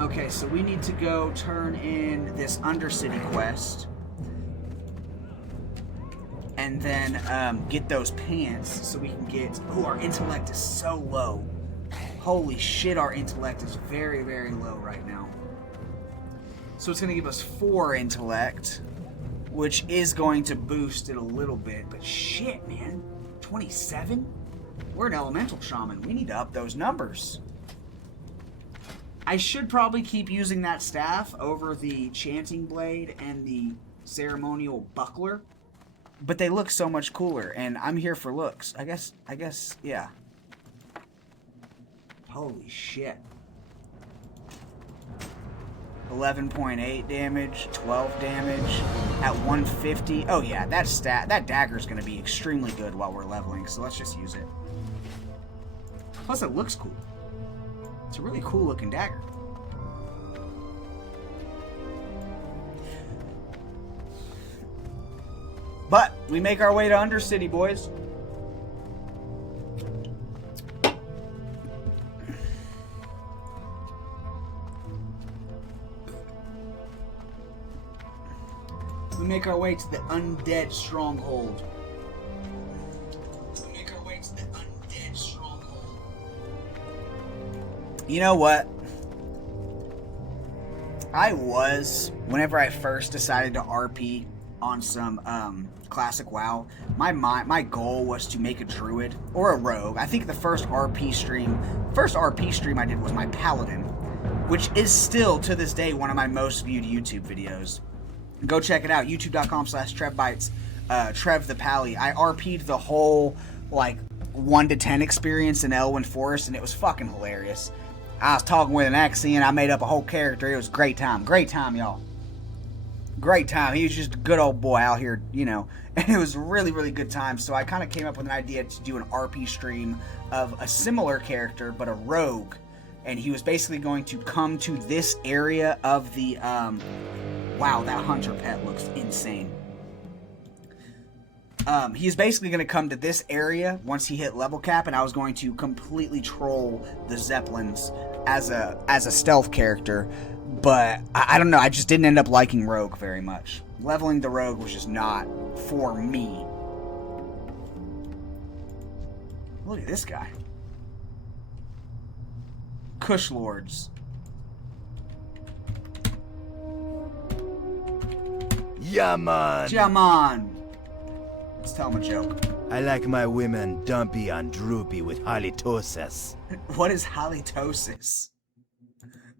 Okay, so we need to go turn in this Undercity quest. And then get those pants so we can get... Oh, our intellect is so low. Holy shit, our intellect is very, very low right now. So it's going to give us 4 intellect, which is going to boost it a little bit. But shit, man. 27? We're an elemental shaman. We need to up those numbers. I should probably keep using that staff over the chanting blade and the ceremonial buckler. But they look so much cooler, and I'm here for looks. I guess, yeah. Holy shit. 11.8 damage, 12 damage, at 150. Oh yeah, that dagger's gonna be extremely good while we're leveling, so let's just use it. Plus it looks cool. It's a really cool looking dagger. But we make our way to Undercity, boys. We make our way to the undead stronghold. We make our way to the undead stronghold. You know what? Whenever I first decided to RP on some classic WoW, my goal was to make a druid or a rogue. I think the first RP stream I did was my paladin, which is still to this day one of my most viewed YouTube videos. Go check it out, youtube.com/Trevbytes, Trev the Pally. I RP'd the whole like 1 to 10 experience in Elwyn Forest, and it was fucking hilarious. I was talking with an accent, I made up a whole character. It was a great time, y'all. Great time. He was just a good old boy out here, you know, and it was a really, really good time. So I kind of came up with an idea to do an RP stream of a similar character, but a rogue. And he was basically going to come to this area of the, wow, that hunter pet looks insane. He's basically going to come to this area once he hit level cap, and I was going to completely troll the Zeppelins as a stealth character. But I don't know, I just didn't end up liking Rogue very much. Leveling the Rogue was just not for me. Look at this guy. Kush Lords. Yeah, man. Yeah, man. Let's tell him a joke. I like my women dumpy and droopy with halitosis. What is halitosis?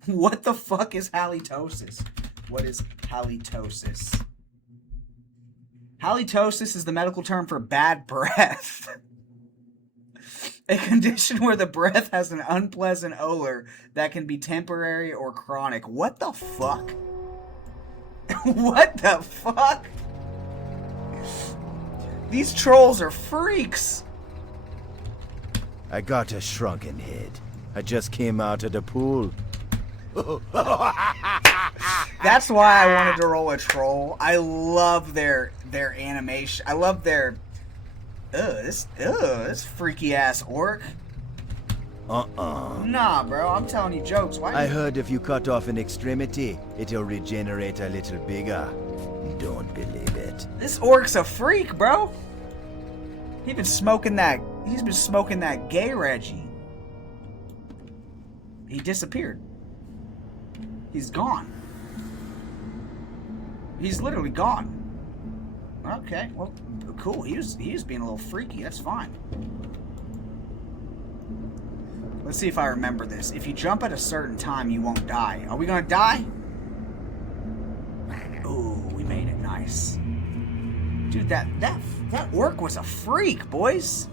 What the fuck is halitosis? What is halitosis? Halitosis is the medical term for bad breath. A condition where the breath has an unpleasant odor that can be temporary or chronic. What the fuck? What the fuck? These trolls are freaks. I got a shrunken head. I just came out of the pool. That's why I wanted to roll a troll. I love their animation. I love their this freaky ass orc. Nah, bro, I'm telling you jokes. Why? I heard if you cut off an extremity, it'll regenerate a little bigger. Don't believe it. This orc's a freak, bro. He's been smoking that gay Reggie. He disappeared. He's gone. He's literally gone. Okay, well, cool. He was being a little freaky. That's fine. Let's see if I remember this. If you jump at a certain time, you won't die. Are we gonna die? Ooh, we made it. Nice. Dude, that orc was a freak, boys.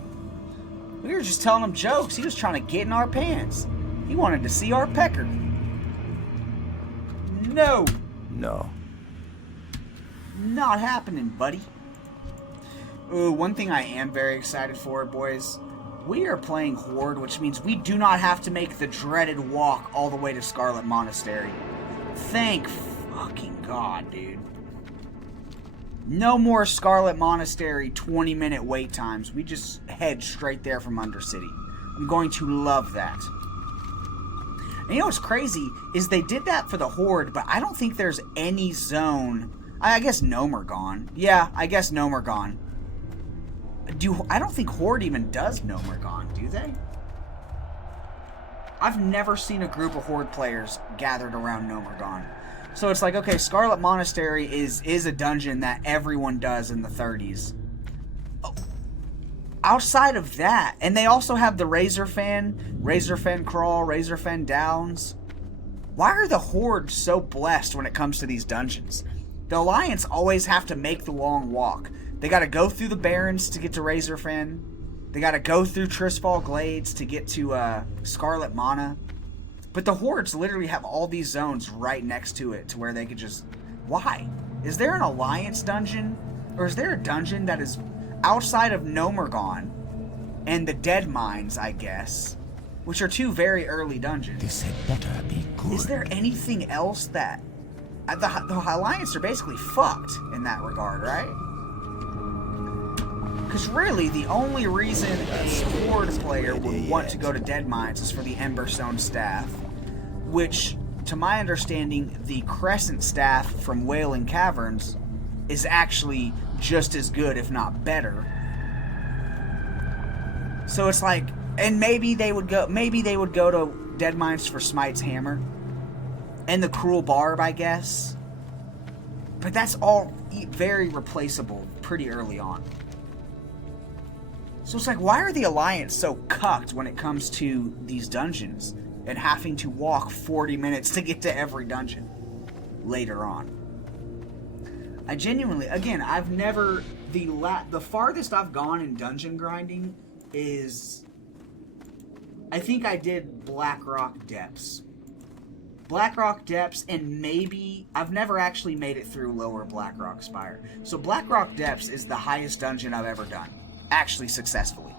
We were just telling him jokes. He was trying to get in our pants. He wanted to see our pecker. No. No. Not happening, buddy. Ooh, one thing I am very excited for, boys. We are playing Horde, which means we do not have to make the dreaded walk all the way to Scarlet Monastery. Thank fucking God, dude. No more Scarlet Monastery 20-minute wait times. We just head straight there from Undercity. I'm going to love that. And you know what's crazy is they did that for the Horde, but I don't think there's any zone. I guess Nomergon. Yeah, I guess Nomergon. I don't think Horde even does Nomergon, do they? I've never seen a group of Horde players gathered around Nomergon. So it's like, okay, Scarlet Monastery is a dungeon that everyone does in the 30s. Outside of that, and they also have the Razorfen Crawl, Razorfen Downs. Why are the Horde so blessed when it comes to these dungeons? The Alliance always have to make the long walk. They gotta go through the Barrens to get to Razorfen. They gotta go through Tristfall Glades to get to Scarlet Mana. But the Hordes literally have all these zones right next to it to where they could just... Why? Is there an Alliance dungeon? Or is there a dungeon that is outside of Nomergon and the Dead Mines, I guess, which are two very early dungeons? This had better be good. Is there anything else that... The Alliance are basically fucked in that regard, right? Because really, the only reason a Horde player would want to go to Dead Mines is for the Emberstone Staff, which, to my understanding, the Crescent Staff from Wailing Caverns is actually just as good, if not better. So it's like, and maybe they would go to Dead Mines for Smite's Hammer and the Cruel Barb, I guess. But that's all very replaceable pretty early on. So it's like, why are the Alliance so cucked when it comes to these dungeons and having to walk 40 minutes to get to every dungeon later on? I genuinely, again, I've never, the farthest I've gone in dungeon grinding is, I think I did Blackrock Depths. Blackrock Depths, and maybe, I've never actually made it through Lower Blackrock Spire. So Blackrock Depths is the highest dungeon I've ever done. Actually successfully.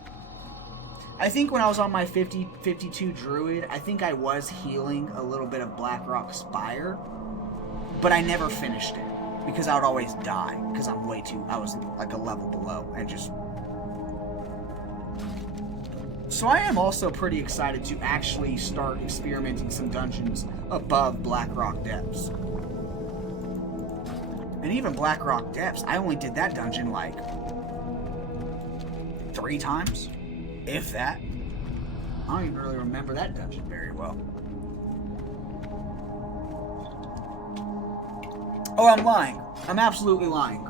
I think when I was on my 52 Druid, I think I was healing a little bit of Blackrock Spire, but I never finished it because I would always die because I was like a level below and just... So I am also pretty excited to actually start experimenting some dungeons above Blackrock Depths. And even Blackrock Depths, I only did that dungeon like 3 times, if that. I don't even really remember that dungeon very well. Oh, I'm lying. I'm absolutely lying.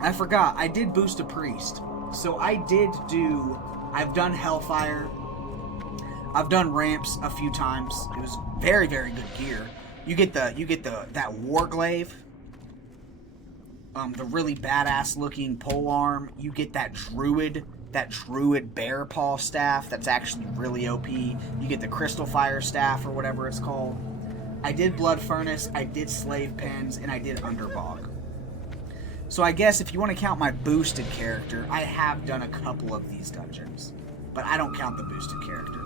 I forgot. I did boost a priest. So I've done Hellfire. I've done ramps a few times. It was very, very good gear. You get that Warglaive. The really badass looking polearm. You get that Druid bear paw staff that's actually really OP. You get the Crystal Fire staff or whatever it's called. I did Blood Furnace, I did Slave Pens, and I did Underbog. So I guess if you want to count my boosted character, I have done a couple of these dungeons. But I don't count the boosted character.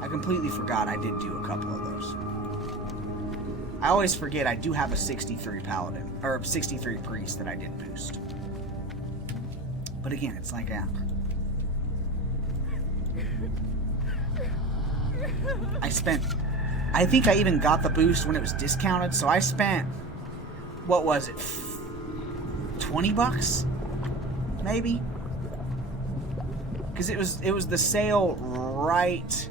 I completely forgot I did do a couple of those. I always forget I do have a 63 Paladin, or 63 Priest that I did boost. But again, it's like, I think I even got the boost when it was discounted, so I spent, what was it, 20 bucks? Maybe? Because it was the sale right,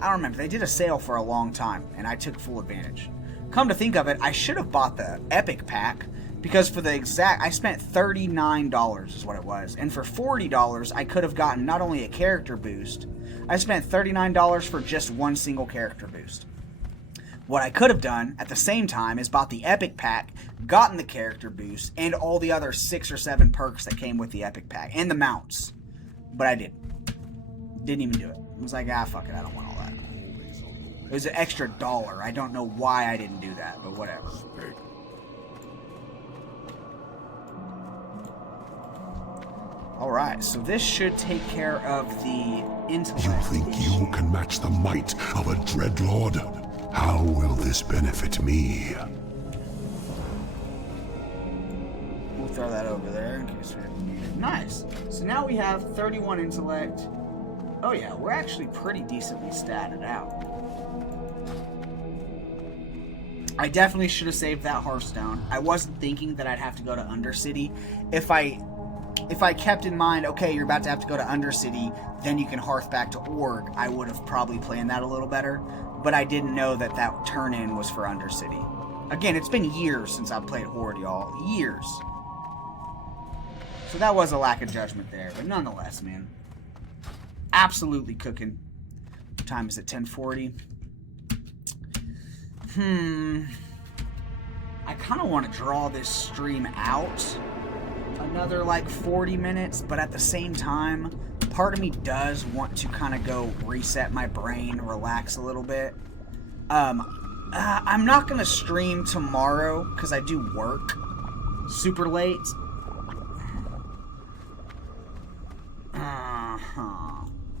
I don't remember, they did a sale for a long time, and I took full advantage. Come to think of it, I should have bought the Epic Pack, because for the exact, I spent $39 is what it was. And for $40, I could have gotten not only a character boost, I spent $39 for just one single character boost. What I could have done at the same time is bought the Epic Pack, gotten the character boost, and all the other 6 or 7 perks that came with the Epic Pack, and the mounts. But I didn't. Didn't even do it. I was like, fuck it, I don't want all that. It was an extra $1. I don't know why I didn't do that, but whatever. Alright, so this should take care of the intellect. You think you can match the might of a Dreadlord? How will this benefit me? We'll throw that over there in case we need it. Nice. So now we have 31 intellect, Oh yeah, we're actually pretty decently statted out. I definitely should have saved that Hearthstone. I wasn't thinking that I'd have to go to Undercity. If I kept in mind, okay, you're about to have to go to Undercity, then you can hearth back to Org, I would have probably planned that a little better. But I didn't know that that turn-in was for Undercity. Again, it's been years since I've played Horde, y'all. Years. So that was a lack of judgment there. But nonetheless, man. Absolutely cooking. What time is it? 10:40. I kind of want to draw this stream out another like 40 minutes, but at the same time, part of me does want to kind of go reset my brain, relax a little bit. I'm not going to stream tomorrow because I do work super late.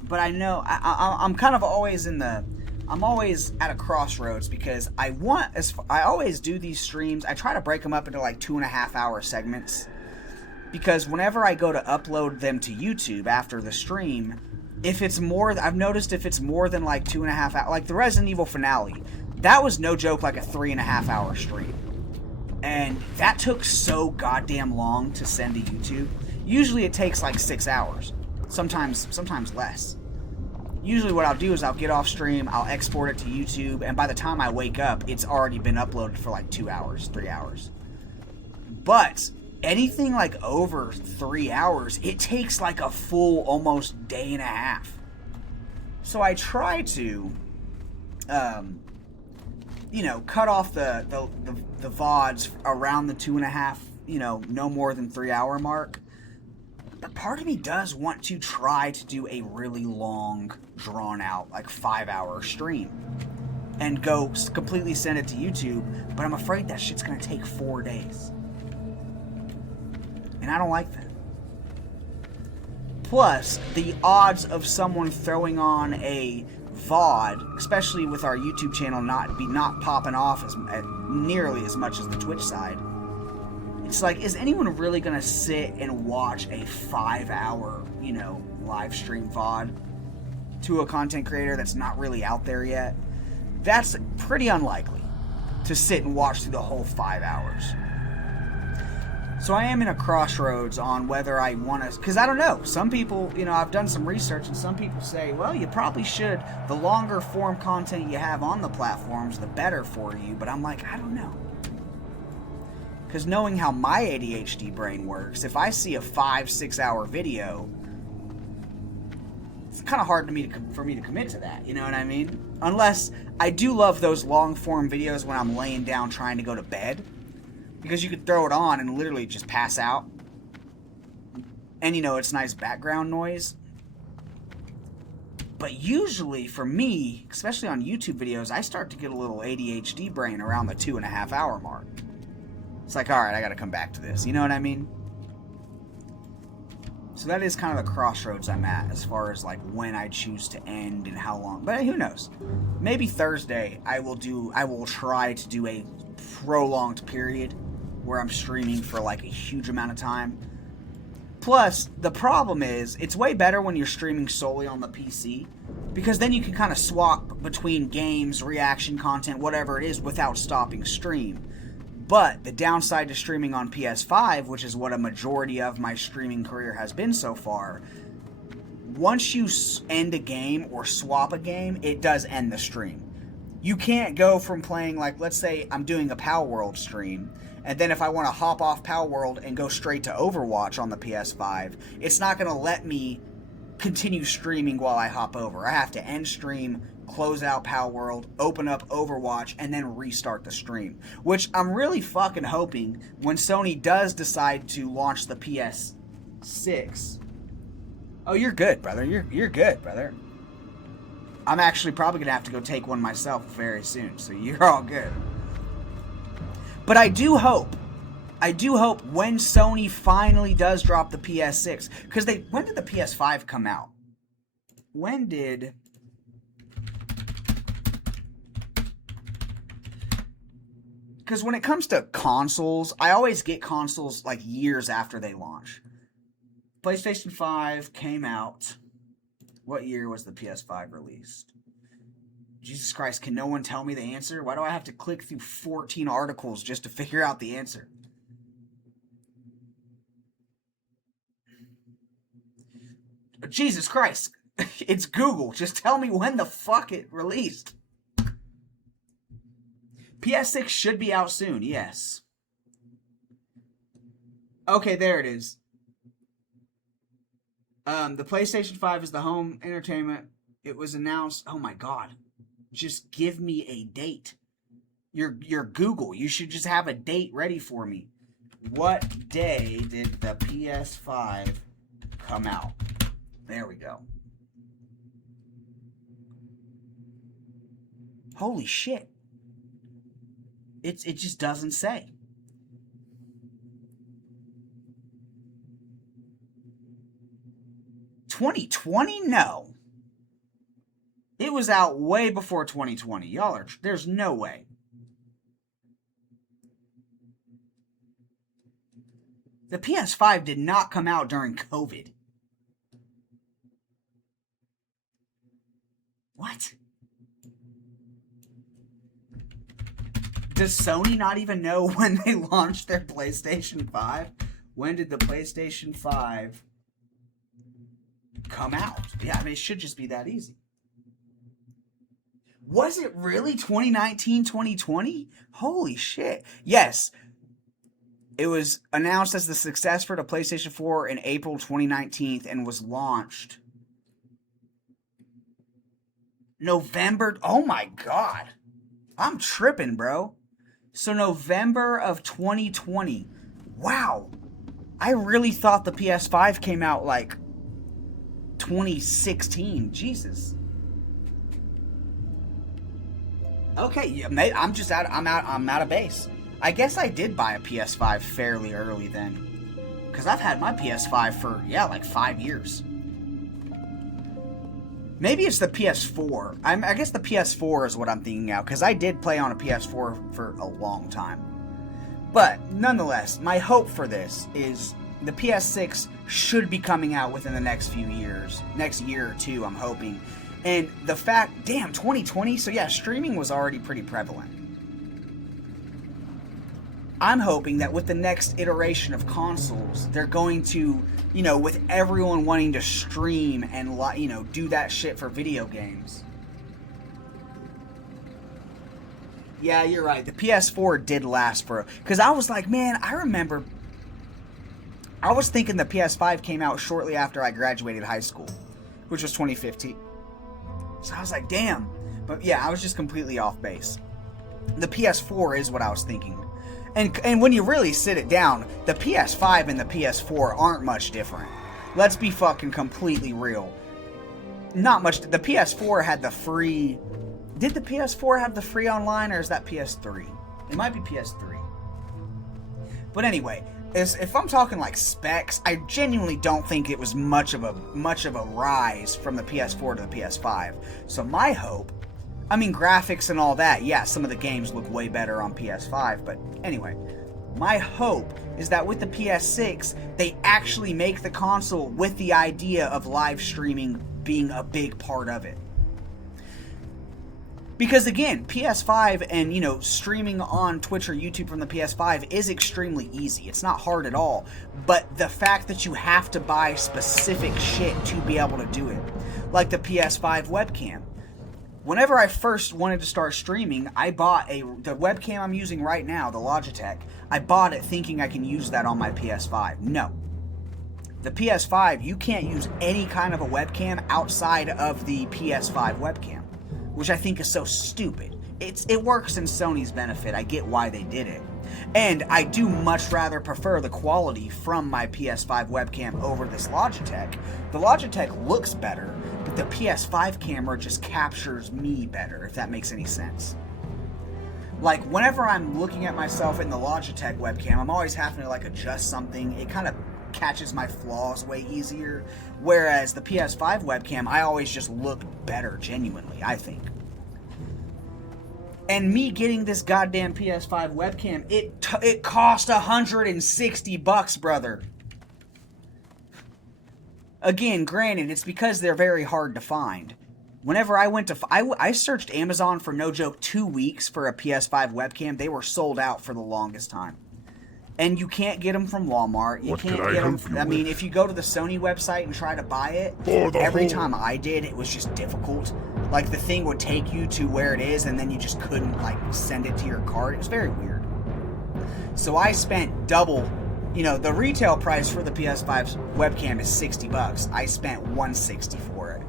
But I know I'm kind of always I'm always at a crossroads because I always do these streams. I try to break them up into like 2.5 hour segments because whenever I go to upload them to YouTube after the stream, if it's more, I've noticed if it's more than like 2.5 hours, like the Resident Evil finale, that was no joke like a 3.5 hour stream. And that took so goddamn long to send to YouTube. Usually it takes like 6 hours. Sometimes less. Usually what I'll do is I'll get off stream, I'll export it to YouTube, and by the time I wake up, it's already been uploaded for like 2 hours, 3 hours. But anything like over 3 hours, it takes like a full almost day and a half. So I try to, cut off the VODs around the 2.5, no more than 3 hour mark. But part of me does want to try to do a really long, drawn-out, like 5 hour stream. And go completely send it to YouTube, but I'm afraid that shit's gonna take 4 days. And I don't like that. Plus, the odds of someone throwing on a VOD, especially with our YouTube channel not popping off nearly as much as the Twitch side. It's like, is anyone really going to sit and watch a 5 hour, live stream VOD to a content creator that's not really out there yet? That's pretty unlikely to sit and watch through the whole 5 hours. So I am in a crossroads on whether I want to, because I don't know. Some people, I've done some research and some people say, well, you probably should. The longer form content you have on the platforms, the better for you. But I'm like, I don't know. Because knowing how my ADHD brain works, if I see a 5-6 hour video, it's kind of hard for me to commit to that, you know what I mean? Unless, I do love those long form videos when I'm laying down trying to go to bed, because you could throw it on and literally just pass out. And it's nice background noise. But usually for me, especially on YouTube videos, I start to get a little ADHD brain around the 2.5 hour mark. It's like, alright, I gotta come back to this. You know what I mean? So that is kind of the crossroads I'm at as far as like when I choose to end and how long. But who knows? Maybe Thursday I will try to do a prolonged period where I'm streaming for like a huge amount of time. Plus, the problem is, it's way better when you're streaming solely on the PC, because then you can kind of swap between games, reaction content, whatever it is, without stopping stream. But the downside to streaming on PS5, which is what a majority of my streaming career has been so far, once you end a game or swap a game, it does end the stream. You can't go from playing, like, let's say I'm doing a Power World stream, and then if I want to hop off Power World and go straight to Overwatch on the PS5, it's not going to let me continue streaming while I hop over. I have to end stream, close out Power World, open up Overwatch, and then restart the stream. Which I'm really fucking hoping when Sony does decide to launch the PS6. Oh, you're good, brother. You're good, brother. I'm actually probably going to have to go take one myself very soon, so you're all good. But I do hope when Sony finally does drop the PS6, because when did the PS5 come out? Because when it comes to consoles, I always get consoles like years after they launch. PlayStation 5 came out What year was the PS5 released? Jesus Christ, can no one tell me the answer? Why do I have to click through 14 articles just to figure out the answer? Jesus Christ. It's Google. Just tell me when the fuck it released. PS6 should be out soon, yes. Okay, there it is. The PlayStation 5 is the home entertainment. It was announced. Oh my god. Just give me a date. You're Google. You should just have a date ready for me. What day did the PS5 come out? There we go. Holy shit. It just doesn't say. $2020? No. It was out way before 2020. Y'all are... There's no way. The PS5 did not come out during COVID. What? Does Sony not even know when they launched their PlayStation 5? When did the PlayStation 5 come out? Yeah, I mean, it should just be that easy. Was it really 2019, 2020? Holy shit. Yes. It was announced as the success for the PlayStation 4 in April 2019 and was launched November. Oh my god. I'm tripping, bro. So November of 2020. Wow. I really thought the PS5 came out like 2016. Jesus. Okay, yeah, mate, I'm out of base. I guess I did buy a PS5 fairly early then. Because I've had my PS5 for, yeah, like 5 years. Maybe it's the PS4. I guess the PS4 is what I'm thinking now, because I did play on a PS4 for a long time. But, nonetheless, my hope for this is the PS6 should be coming out within the next few years. Next year or two, I'm hoping. And the fact, damn, 2020, so yeah, streaming was already pretty prevalent. I'm hoping that with the next iteration of consoles, they're going to, you know, with everyone wanting to stream and, you know, do that shit for video games. Yeah, you're right. The PS4 did last for... Because I was like, man, I remember... I was thinking the PS5 came out shortly after I graduated high school, which was 2015. So I was like, damn. But yeah, I was just completely off base. The PS4 is what I was thinking. And when you really sit it down, the PS5 and the PS4 aren't much different. Let's be fucking completely real. Not much. The PS4 had the free... Did the PS4 have the free online, or is that PS3? It might be PS3. But anyway, if I'm talking like specs, I genuinely don't think it was much of a rise from the PS4 to the PS5. So my hope... I mean, graphics and all that, yeah, some of the games look way better on PS5, but anyway, my hope is that with the PS6, they actually make the console with the idea of live streaming being a big part of it. Because again, PS5 and, you know, streaming on Twitch or YouTube from the PS5 is extremely easy. It's not hard at all, but the fact that you have to buy specific shit to be able to do it, like the PS5 webcam. Whenever I first wanted to start streaming, I bought the webcam I'm using right now, the Logitech. I bought it thinking I can use that on my PS5. No. The PS5, you can't use any kind of a webcam outside of the PS5 webcam, which I think is so stupid. It works in Sony's benefit. I get why they did it. And I do much rather prefer the quality from my PS5 webcam over this Logitech. The Logitech looks better, but the PS5 camera just captures me better, if that makes any sense. Like, whenever I'm looking at myself in the Logitech webcam, I'm always having to, like, adjust something. It kind of catches my flaws way easier. Whereas the PS5 webcam, I always just look better, genuinely, I think. And me getting this goddamn PS5 webcam, it cost $160, brother. Again, granted, it's because they're very hard to find. Whenever I went to... I searched Amazon for, no joke, 2 weeks for a PS5 webcam. They were sold out for the longest time. And you can't get them from Walmart. You can't get them... I mean, if you go to the Sony website and try to buy it, every time I did, it was just difficult. Like, the thing would take you to where it is, and then you just couldn't, like, send it to your cart. It was very weird. So I spent double... You know, the retail price for the PS5's webcam is $60. I spent $160 for it,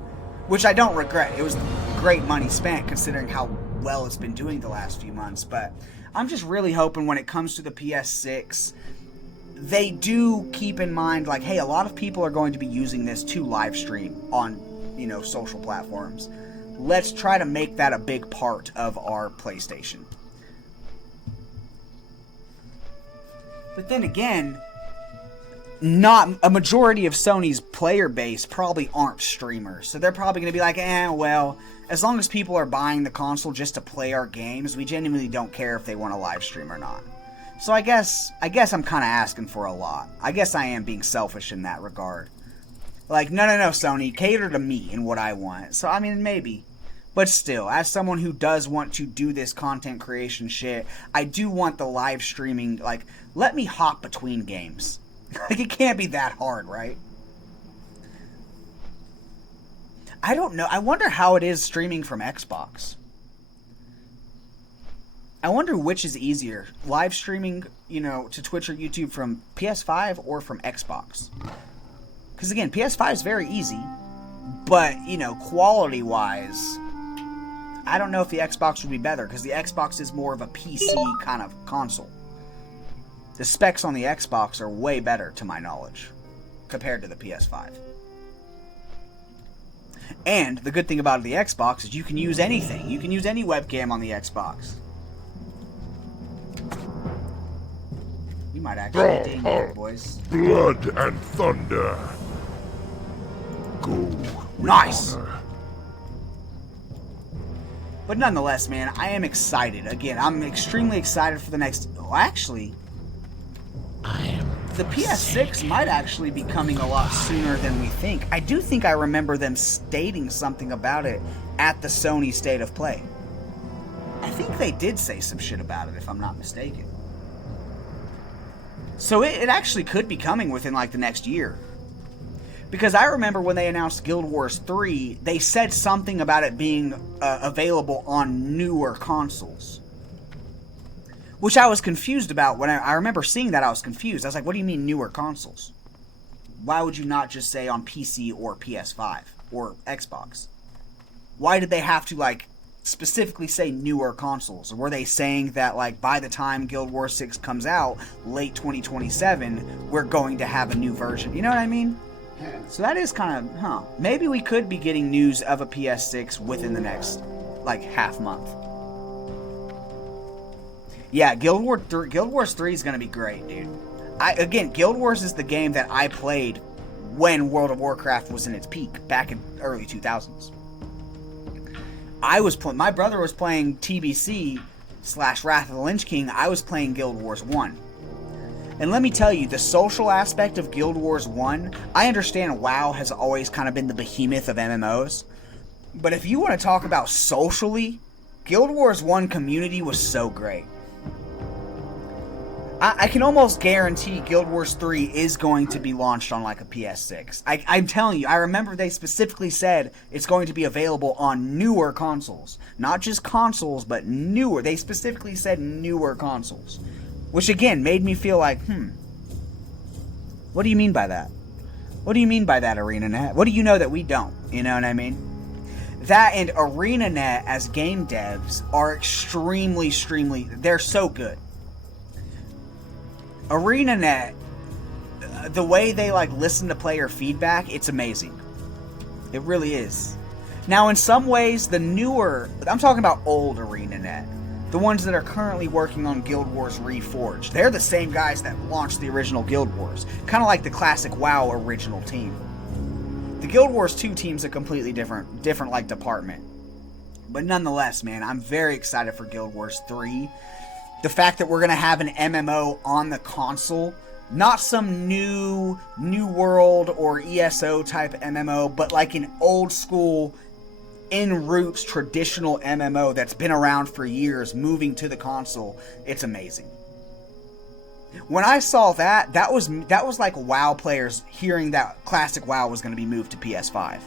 which I don't regret. It was great money spent considering how well it's been doing the last few months. But I'm just really hoping when it comes to the PS6, they do keep in mind, like, hey, a lot of people are going to be using this to live stream on, you know, social platforms. Let's try to make that a big part of our PlayStation. But then again, not a majority of Sony's player base probably aren't streamers. So they're probably going to be like, well, as long as people are buying the console just to play our games, we genuinely don't care if they want to live stream or not. So I guess I'm kind of asking for a lot. I guess I am being selfish in that regard. Like, no, Sony, cater to me and what I want. So, I mean, maybe. But still, as someone who does want to do this content creation shit, I do want the live streaming, like, let me hop between games. Like, it can't be that hard, right? I don't know. I wonder how it is streaming from Xbox. I wonder which is easier. Live streaming, you know, to Twitch or YouTube from PS5 or from Xbox. Because, again, PS5 is very easy. But, you know, quality-wise... I don't know if the Xbox would be better, because the Xbox is more of a PC kind of console. The specs on the Xbox are way better, to my knowledge, compared to the PS5. And the good thing about the Xbox is you can use anything. You can use any webcam on the Xbox. You might actually ding it, boys. Blood and thunder. Go with Nice! honor. But nonetheless, man, I am excited. Again, I'm extremely excited for the next... Oh, actually, the PS6 might actually be coming a lot sooner than we think. I do think I remember them stating something about it at the Sony State of Play. I think they did say some shit about it, if I'm not mistaken. So it actually could be coming within, like, the next year. Because I remember when they announced Guild Wars 3, they said something about it being available on newer consoles. Which I was confused about. When I remember seeing that, I was confused. I was like, what do you mean newer consoles? Why would you not just say on PC or PS5 or Xbox? Why did they have to, like, specifically say newer consoles? Or were they saying that, like, by the time Guild Wars 6 comes out, late 2027, we're going to have a new version? You know what I mean? So that is kind of, maybe we could be getting news of a PS6 within the next, like, half month. Yeah, Guild Wars 3 is going to be great, dude. Again, Guild Wars is the game that I played when World of Warcraft was in its peak, back in early 2000s. My brother was playing TBC / Wrath of the Lich King. I was playing Guild Wars 1. And let me tell you, the social aspect of Guild Wars 1, I understand WoW has always kind of been the behemoth of MMOs. But if you want to talk about socially, Guild Wars 1 community was so great. I can almost guarantee Guild Wars 3 is going to be launched on, like, a PS6. I'm telling you, I remember they specifically said it's going to be available on newer consoles. Not just consoles, but newer. They specifically said newer consoles. Which, again, made me feel like, what do you mean by that? What do you mean by that, ArenaNet? What do you know that we don't? You know what I mean? That and ArenaNet as game devs are extremely, they're so good. ArenaNet, the way they, like, listen to player feedback, it's amazing. It really is. Now, in some ways, the newer, I'm talking about old ArenaNet, the ones that are currently working on Guild Wars Reforged, they're the same guys that launched the original Guild Wars. Kind of like the classic WoW original team. The Guild Wars 2 team's a completely different like department. But nonetheless, man, I'm very excited for Guild Wars 3. The fact that we're going to have an MMO on the console Not some new world or ESO type MMO, but like an old school, in roots traditional MMO that's been around for years, moving to the console. It's amazing. When I saw that was like WoW players hearing that classic WoW was going to be moved to PS5.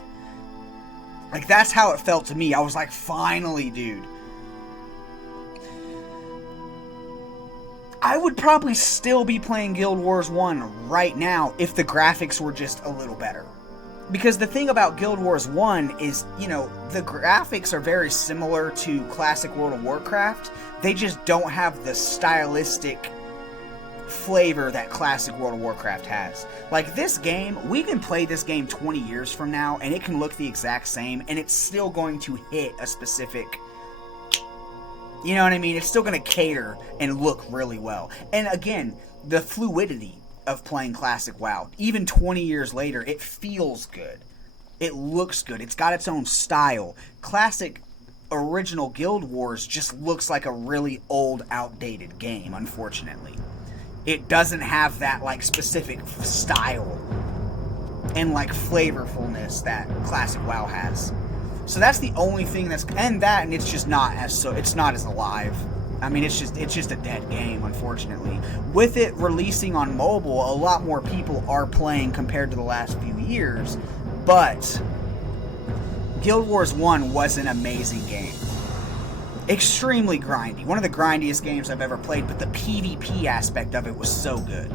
Like, that's how it felt to me. I was like, finally, dude. I would probably still be playing Guild Wars 1 right now if the graphics were just a little better. Because the thing about Guild Wars 1 is, you know, the graphics are very similar to classic World of Warcraft. They just don't have the stylistic flavor that classic World of Warcraft has. Like, this game, we can play this game 20 years from now, and it can look the exact same, and it's still going to hit a specific... You know what I mean? It's still going to cater and look really well. And again, the fluidity of playing classic WoW, even 20 years later, it feels good. It looks good. It's got its own style. Classic original Guild Wars just looks like a really old, outdated game, unfortunately. It doesn't have that, like, specific style and, like, flavorfulness that classic WoW has. So that's the only thing that's... And it's just not as... So it's not as alive. I mean, it's just a dead game, unfortunately. With it releasing on mobile, a lot more people are playing compared to the last few years. But Guild Wars 1 was an amazing game. Extremely grindy. One of the grindiest games I've ever played, but the PvP aspect of it was so good.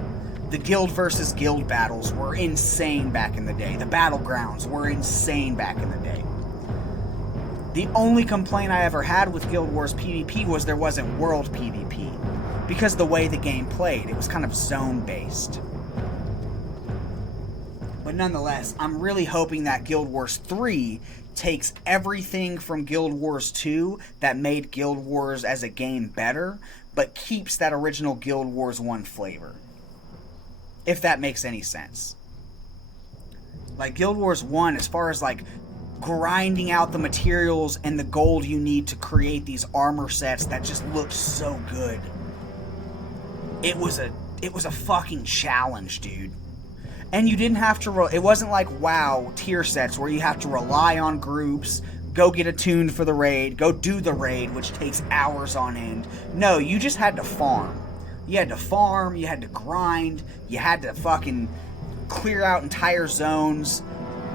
The guild versus guild battles were insane back in the day. The battlegrounds were insane back in the day. The only complaint I ever had with Guild Wars PvP was there wasn't world PvP. Because the way the game played, it was kind of zone-based. But nonetheless, I'm really hoping that Guild Wars 3 takes everything from Guild Wars 2 that made Guild Wars as a game better, but keeps that original Guild Wars 1 flavor. If that makes any sense. Like, Guild Wars 1, as far as, like, grinding out the materials and the gold you need to create these armor sets that just looked so good. It was a fucking challenge, dude. And you didn't have to... It wasn't like WoW tier sets where you have to rely on groups, go get attuned for the raid, go do the raid, which takes hours on end. No, you just had to farm. You had to farm, you had to grind, you had to fucking clear out entire zones,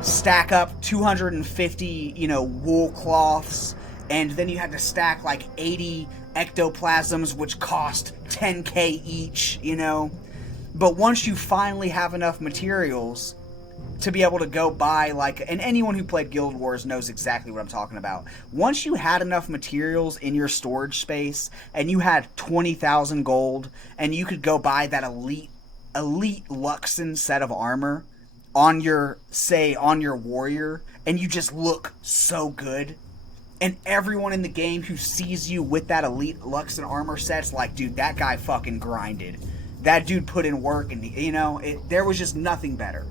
stack up 250, wool cloths, and then you had to stack like 80 ectoplasms, which cost 10k each, But once you finally have enough materials to be able to go buy, and anyone who played Guild Wars knows exactly what I'm talking about. Once you had enough materials in your storage space, and you had 20,000 gold, and you could go buy that elite Luxon set of armor on your warrior, and you just look so good. And everyone in the game who sees you with that elite Luxon armor set's like, dude, that guy fucking grinded. That dude put in work, and there was just nothing better.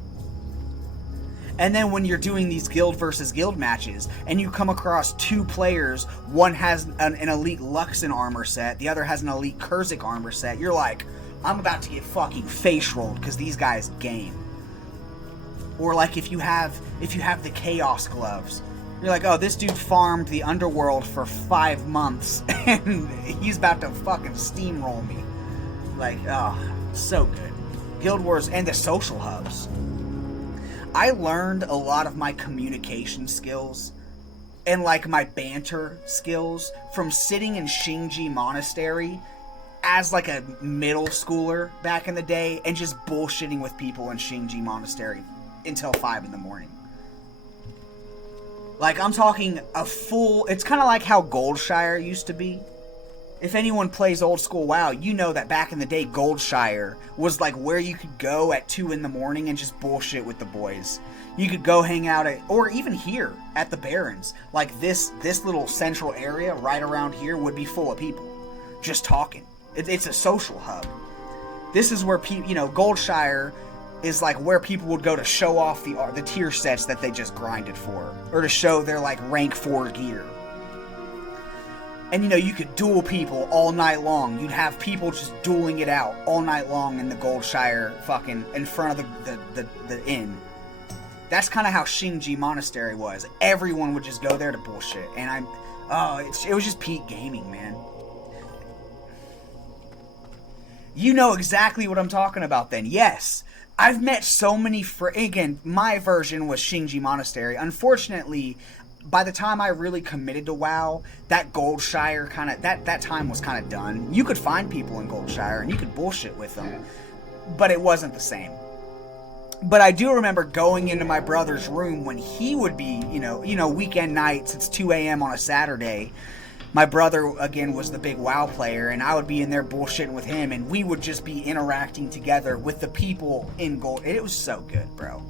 And then when you're doing these guild versus guild matches, and you come across two players, one has an elite Luxon armor set, the other has an elite Kurzik armor set, you're like, I'm about to get fucking face rolled because these guys game. Or like if you have the Chaos gloves, you're like, oh, this dude farmed the underworld for 5 months, and he's about to fucking steamroll me. Like, oh, so good. Guild Wars and the social hubs. I learned a lot of my communication skills and like my banter skills from sitting in Shinji Monastery as like a middle schooler back in the day and just bullshitting with people in Shinji Monastery until 5 in the morning. Like, I'm talking it's kind of like how Goldshire used to be. If anyone plays old school WoW, you know that back in the day, Goldshire was like where you could go at 2 in the morning and just bullshit with the boys. You could go hang out or even here at the Barrens. Like this little central area right around here would be full of people just talking. It's a social hub. This is where people, Goldshire is like where people would go to show off the tier sets that they just grinded for, or to show their like rank 4 gear. And, you know, you could duel people all night long. You'd have people just dueling it out all night long in the Goldshire fucking in front of the inn. That's kind of how Shinji Monastery was. Everyone would just go there to bullshit. And it was just peak gaming, man. You know exactly what I'm talking about then. Yes. I've met so many again, my version was Shinji Monastery. Unfortunately, by the time I really committed to WoW, that Goldshire kind of, that time was kind of done. You could find people in Goldshire and you could bullshit with them, but it wasn't the same. But I do remember going into my brother's room when he would be, you know, weekend nights, it's 2 a.m. on a Saturday. My brother, again, was the big WoW player, and I would be in there bullshitting with him, and we would just be interacting together with the people in Gold. It was so good, bro.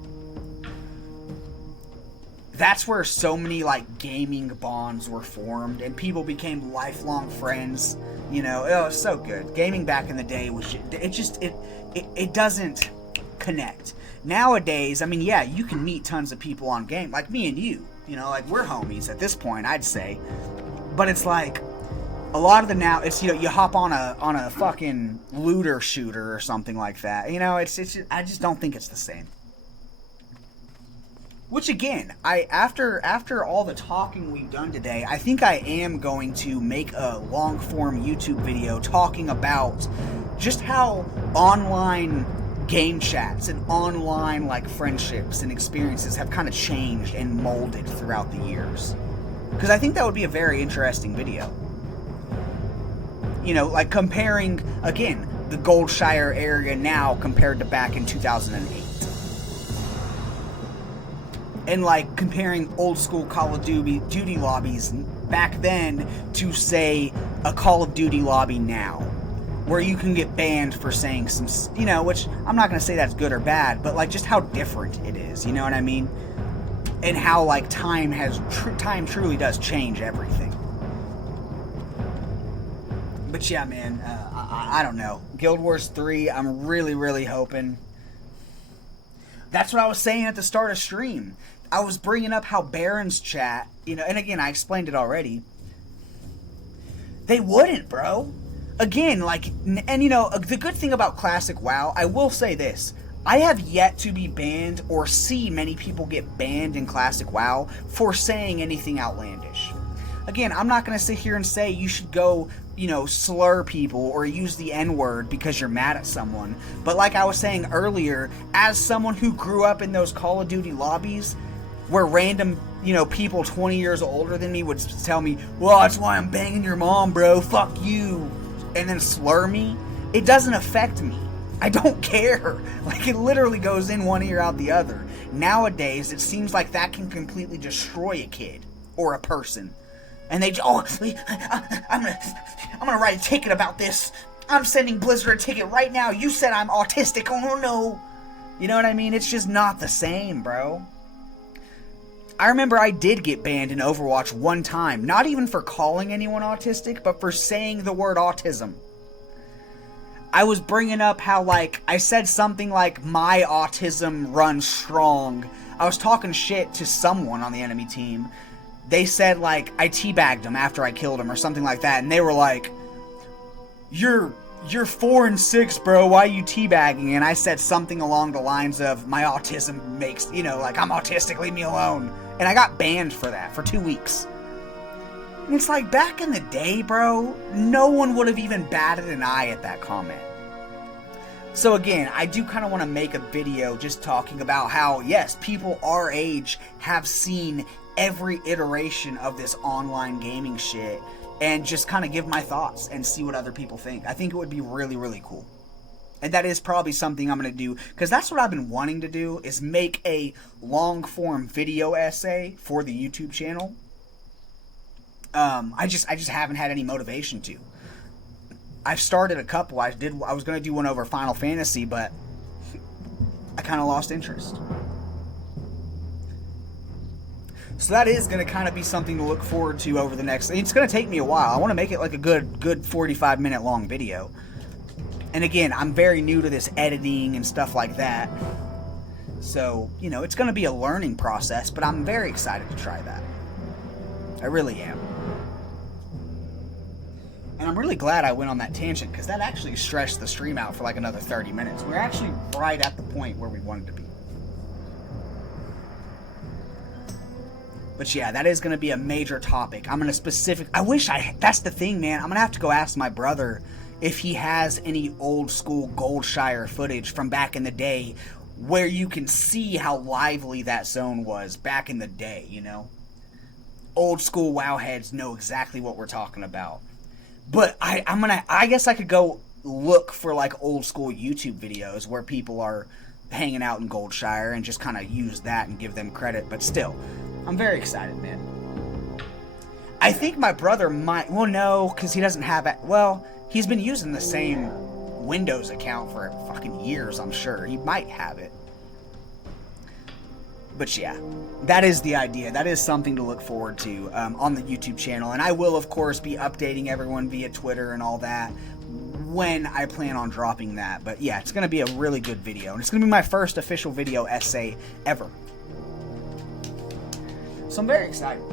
That's where so many, like, gaming bonds were formed, and people became lifelong friends. You know, it was so good. Gaming back in the day was just, it doesn't connect. Nowadays, I mean, yeah, you can meet tons of people on game, like me and you. You know, like, we're homies at this point, I'd say. But it's like, a lot of the now, it's, you know, you hop on a fucking looter shooter or something like that. You know, it's I just don't think it's the same. Which again, after all the talking we've done today, I think I am going to make a long form YouTube video talking about just how online game chats and online like friendships and experiences have kind of changed and molded throughout the years. Because I think that would be a very interesting video. You know, like comparing, again, the Goldshire area now compared to back in 2008. And like comparing old school Call of Duty lobbies back then to, say, a Call of Duty lobby now. Where you can get banned for saying some, you know, which I'm not going to say that's good or bad, but like just how different it is, you know what I mean? And how, like, time truly does change everything. But yeah, man, I don't know. Guild Wars 3, I'm really, really hoping. That's what I was saying at the start of stream. I was bringing up how Baron's chat, you know, and again, I explained it already. They wouldn't, bro. Again, like, and you know, the good thing about Classic WoW, I will say this. I have yet to be banned or see many people get banned in Classic WoW for saying anything outlandish. Again, I'm not going to sit here and say you should go, you know, slur people or use the N-word because you're mad at someone. But like I was saying earlier, as someone who grew up in those Call of Duty lobbies where random, you know, people 20 years older than me would tell me, well, that's why I'm banging your mom, bro, fuck you, and then slur me, it doesn't affect me. I don't care. Like, it literally goes in one ear out the other. Nowadays, it seems like that can completely destroy a kid or a person. And they, I'm gonna write a ticket about this. I'm sending Blizzard a ticket right now. You said I'm autistic. Oh no. You know what I mean? It's just not the same, bro. I remember I did get banned in Overwatch one time. Not even for calling anyone autistic, but for saying the word autism. I was bringing up how, like, I said something like, my autism runs strong. I was talking shit to someone on the enemy team. They said, like, I teabagged him after I killed him or something like that. And they were like, You're 4 and 6, bro. Why are you teabagging? And I said something along the lines of, my autism makes, you know, like, I'm autistic, leave me alone. And I got banned for that for 2 weeks. And it's like, back in the day, bro, no one would have even batted an eye at that comment. So again, I do kind of want to make a video just talking about how, yes, people our age have seen every iteration of this online gaming shit, and just kind of give my thoughts and see what other people think. I think it would be really, really cool. And that is probably something I'm going to do, because that's what I've been wanting to do, is make a long-form video essay for the YouTube channel. I just haven't had any motivation to. I've started a couple. I was going to do one over Final Fantasy, but I kind of lost interest. So that is going to kind of be something to look forward to over the next... It's going to take me a while. I want to make it like a good 45-minute long video. And again, I'm very new to this editing and stuff like that. So, you know, it's going to be a learning process, but I'm very excited to try that. I really am. And I'm really glad I went on that tangent, because that actually stretched the stream out for like another 30 minutes. We're actually right at the point where we wanted to be. But yeah, that is going to be a major topic. I'm going to that's the thing, man. I'm going to have to go ask my brother if he has any old school Goldshire footage from back in the day where you can see how lively that zone was back in the day, you know? Old school WoW heads know exactly what we're talking about. But I guess I could go look for like old school YouTube videos where people are hanging out in Goldshire and just kind of use that and give them credit. But still, I'm very excited, man. I think my brother might, well, no, because he doesn't have it. Well, he's been using the same Windows account for fucking years, I'm sure. He might have it. But yeah, that is the idea. That is something to look forward to on the YouTube channel. And I will, of course, be updating everyone via Twitter and all that when I plan on dropping that. But yeah, it's going to be a really good video. And it's going to be my first official video essay ever. So I'm very excited.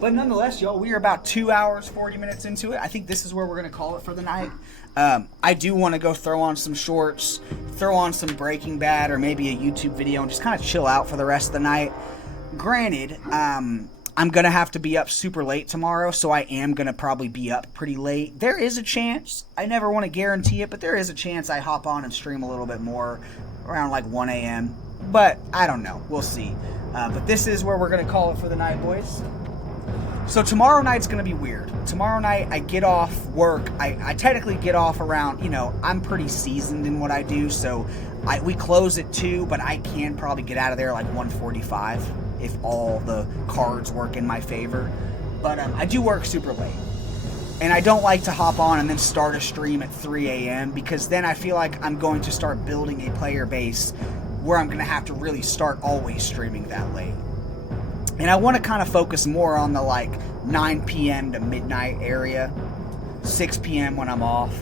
But nonetheless, y'all, we are about 2 hours, 40 minutes into it. I think this is where we're going to call it for the night. I do want to go throw on some shorts, throw on some Breaking Bad, or maybe a YouTube video, and just kind of chill out for the rest of the night. Granted, I'm going to have to be up super late tomorrow, so I am going to probably be up pretty late. There is a chance, I never want to guarantee it, but there is a chance I hop on and stream a little bit more around like 1 a.m. But I don't know. We'll see. But this is where we're going to call it for the night, boys. So tomorrow night's going to be weird. Tomorrow night I get off work. I technically get off around, you know, I'm pretty seasoned in what I do, so we close at 2, but I can probably get out of there like 1:45 if all the cards work in my favor. But I do work super late. And I don't like to hop on and then start a stream at 3 a.m. because then I feel like I'm going to start building a player base where I'm going to have to really start always streaming that late. And I want to kind of focus more on the like 9 p.m. to midnight area, 6 p.m. when I'm off.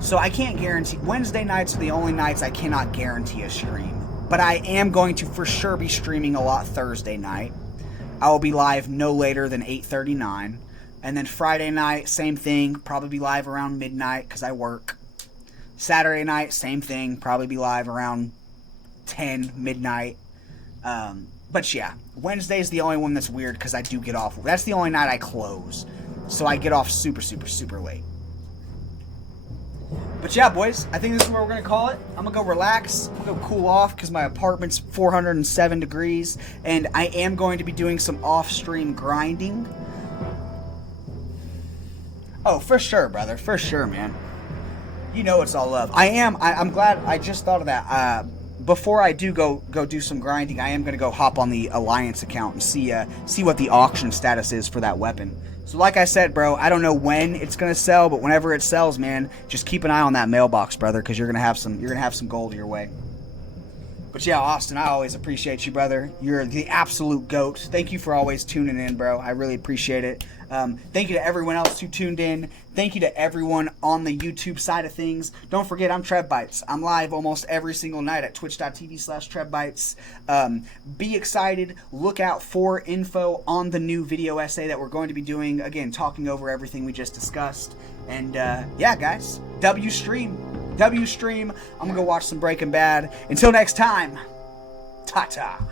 So I can't guarantee, Wednesday nights are the only nights I cannot guarantee a stream. But I am going to for sure be streaming a lot Thursday night. I will be live no later than 8:39. And then Friday night, same thing, probably be live around midnight because I work. Saturday night, same thing, probably be live around 10, midnight. But yeah, Wednesday is the only one that's weird because I do get off. That's the only night I close. So I get off super, super, super late. But yeah, boys, I think this is where we're going to call it. I'm going to go relax. I'm going to go cool off because my apartment's 407 degrees. And I am going to be doing some off-stream grinding. Oh, for sure, brother. For sure, man. You know it's all love. I'm glad. I just thought of that. Before I do go do some grinding, I am going to go hop on the Alliance account and see what the auction status is for that weapon. So like I said, bro, I don't know when it's going to sell, but whenever it sells, man, just keep an eye on that mailbox, brother, because you're going to have some gold your way. But yeah, Austin, I always appreciate you, brother. You're the absolute GOAT. Thank you for always tuning in, bro. I really appreciate it. Thank you to everyone else who tuned in. Thank you to everyone on the YouTube side of things. Don't forget, I'm Trevbytes. I'm live almost every single night at twitch.tv/Trevbytes. Be excited. Look out for info on the new video essay that we're going to be doing. Again, talking over everything we just discussed. And yeah, guys, W stream. I'm gonna go watch some Breaking Bad. Until next time, ta-ta.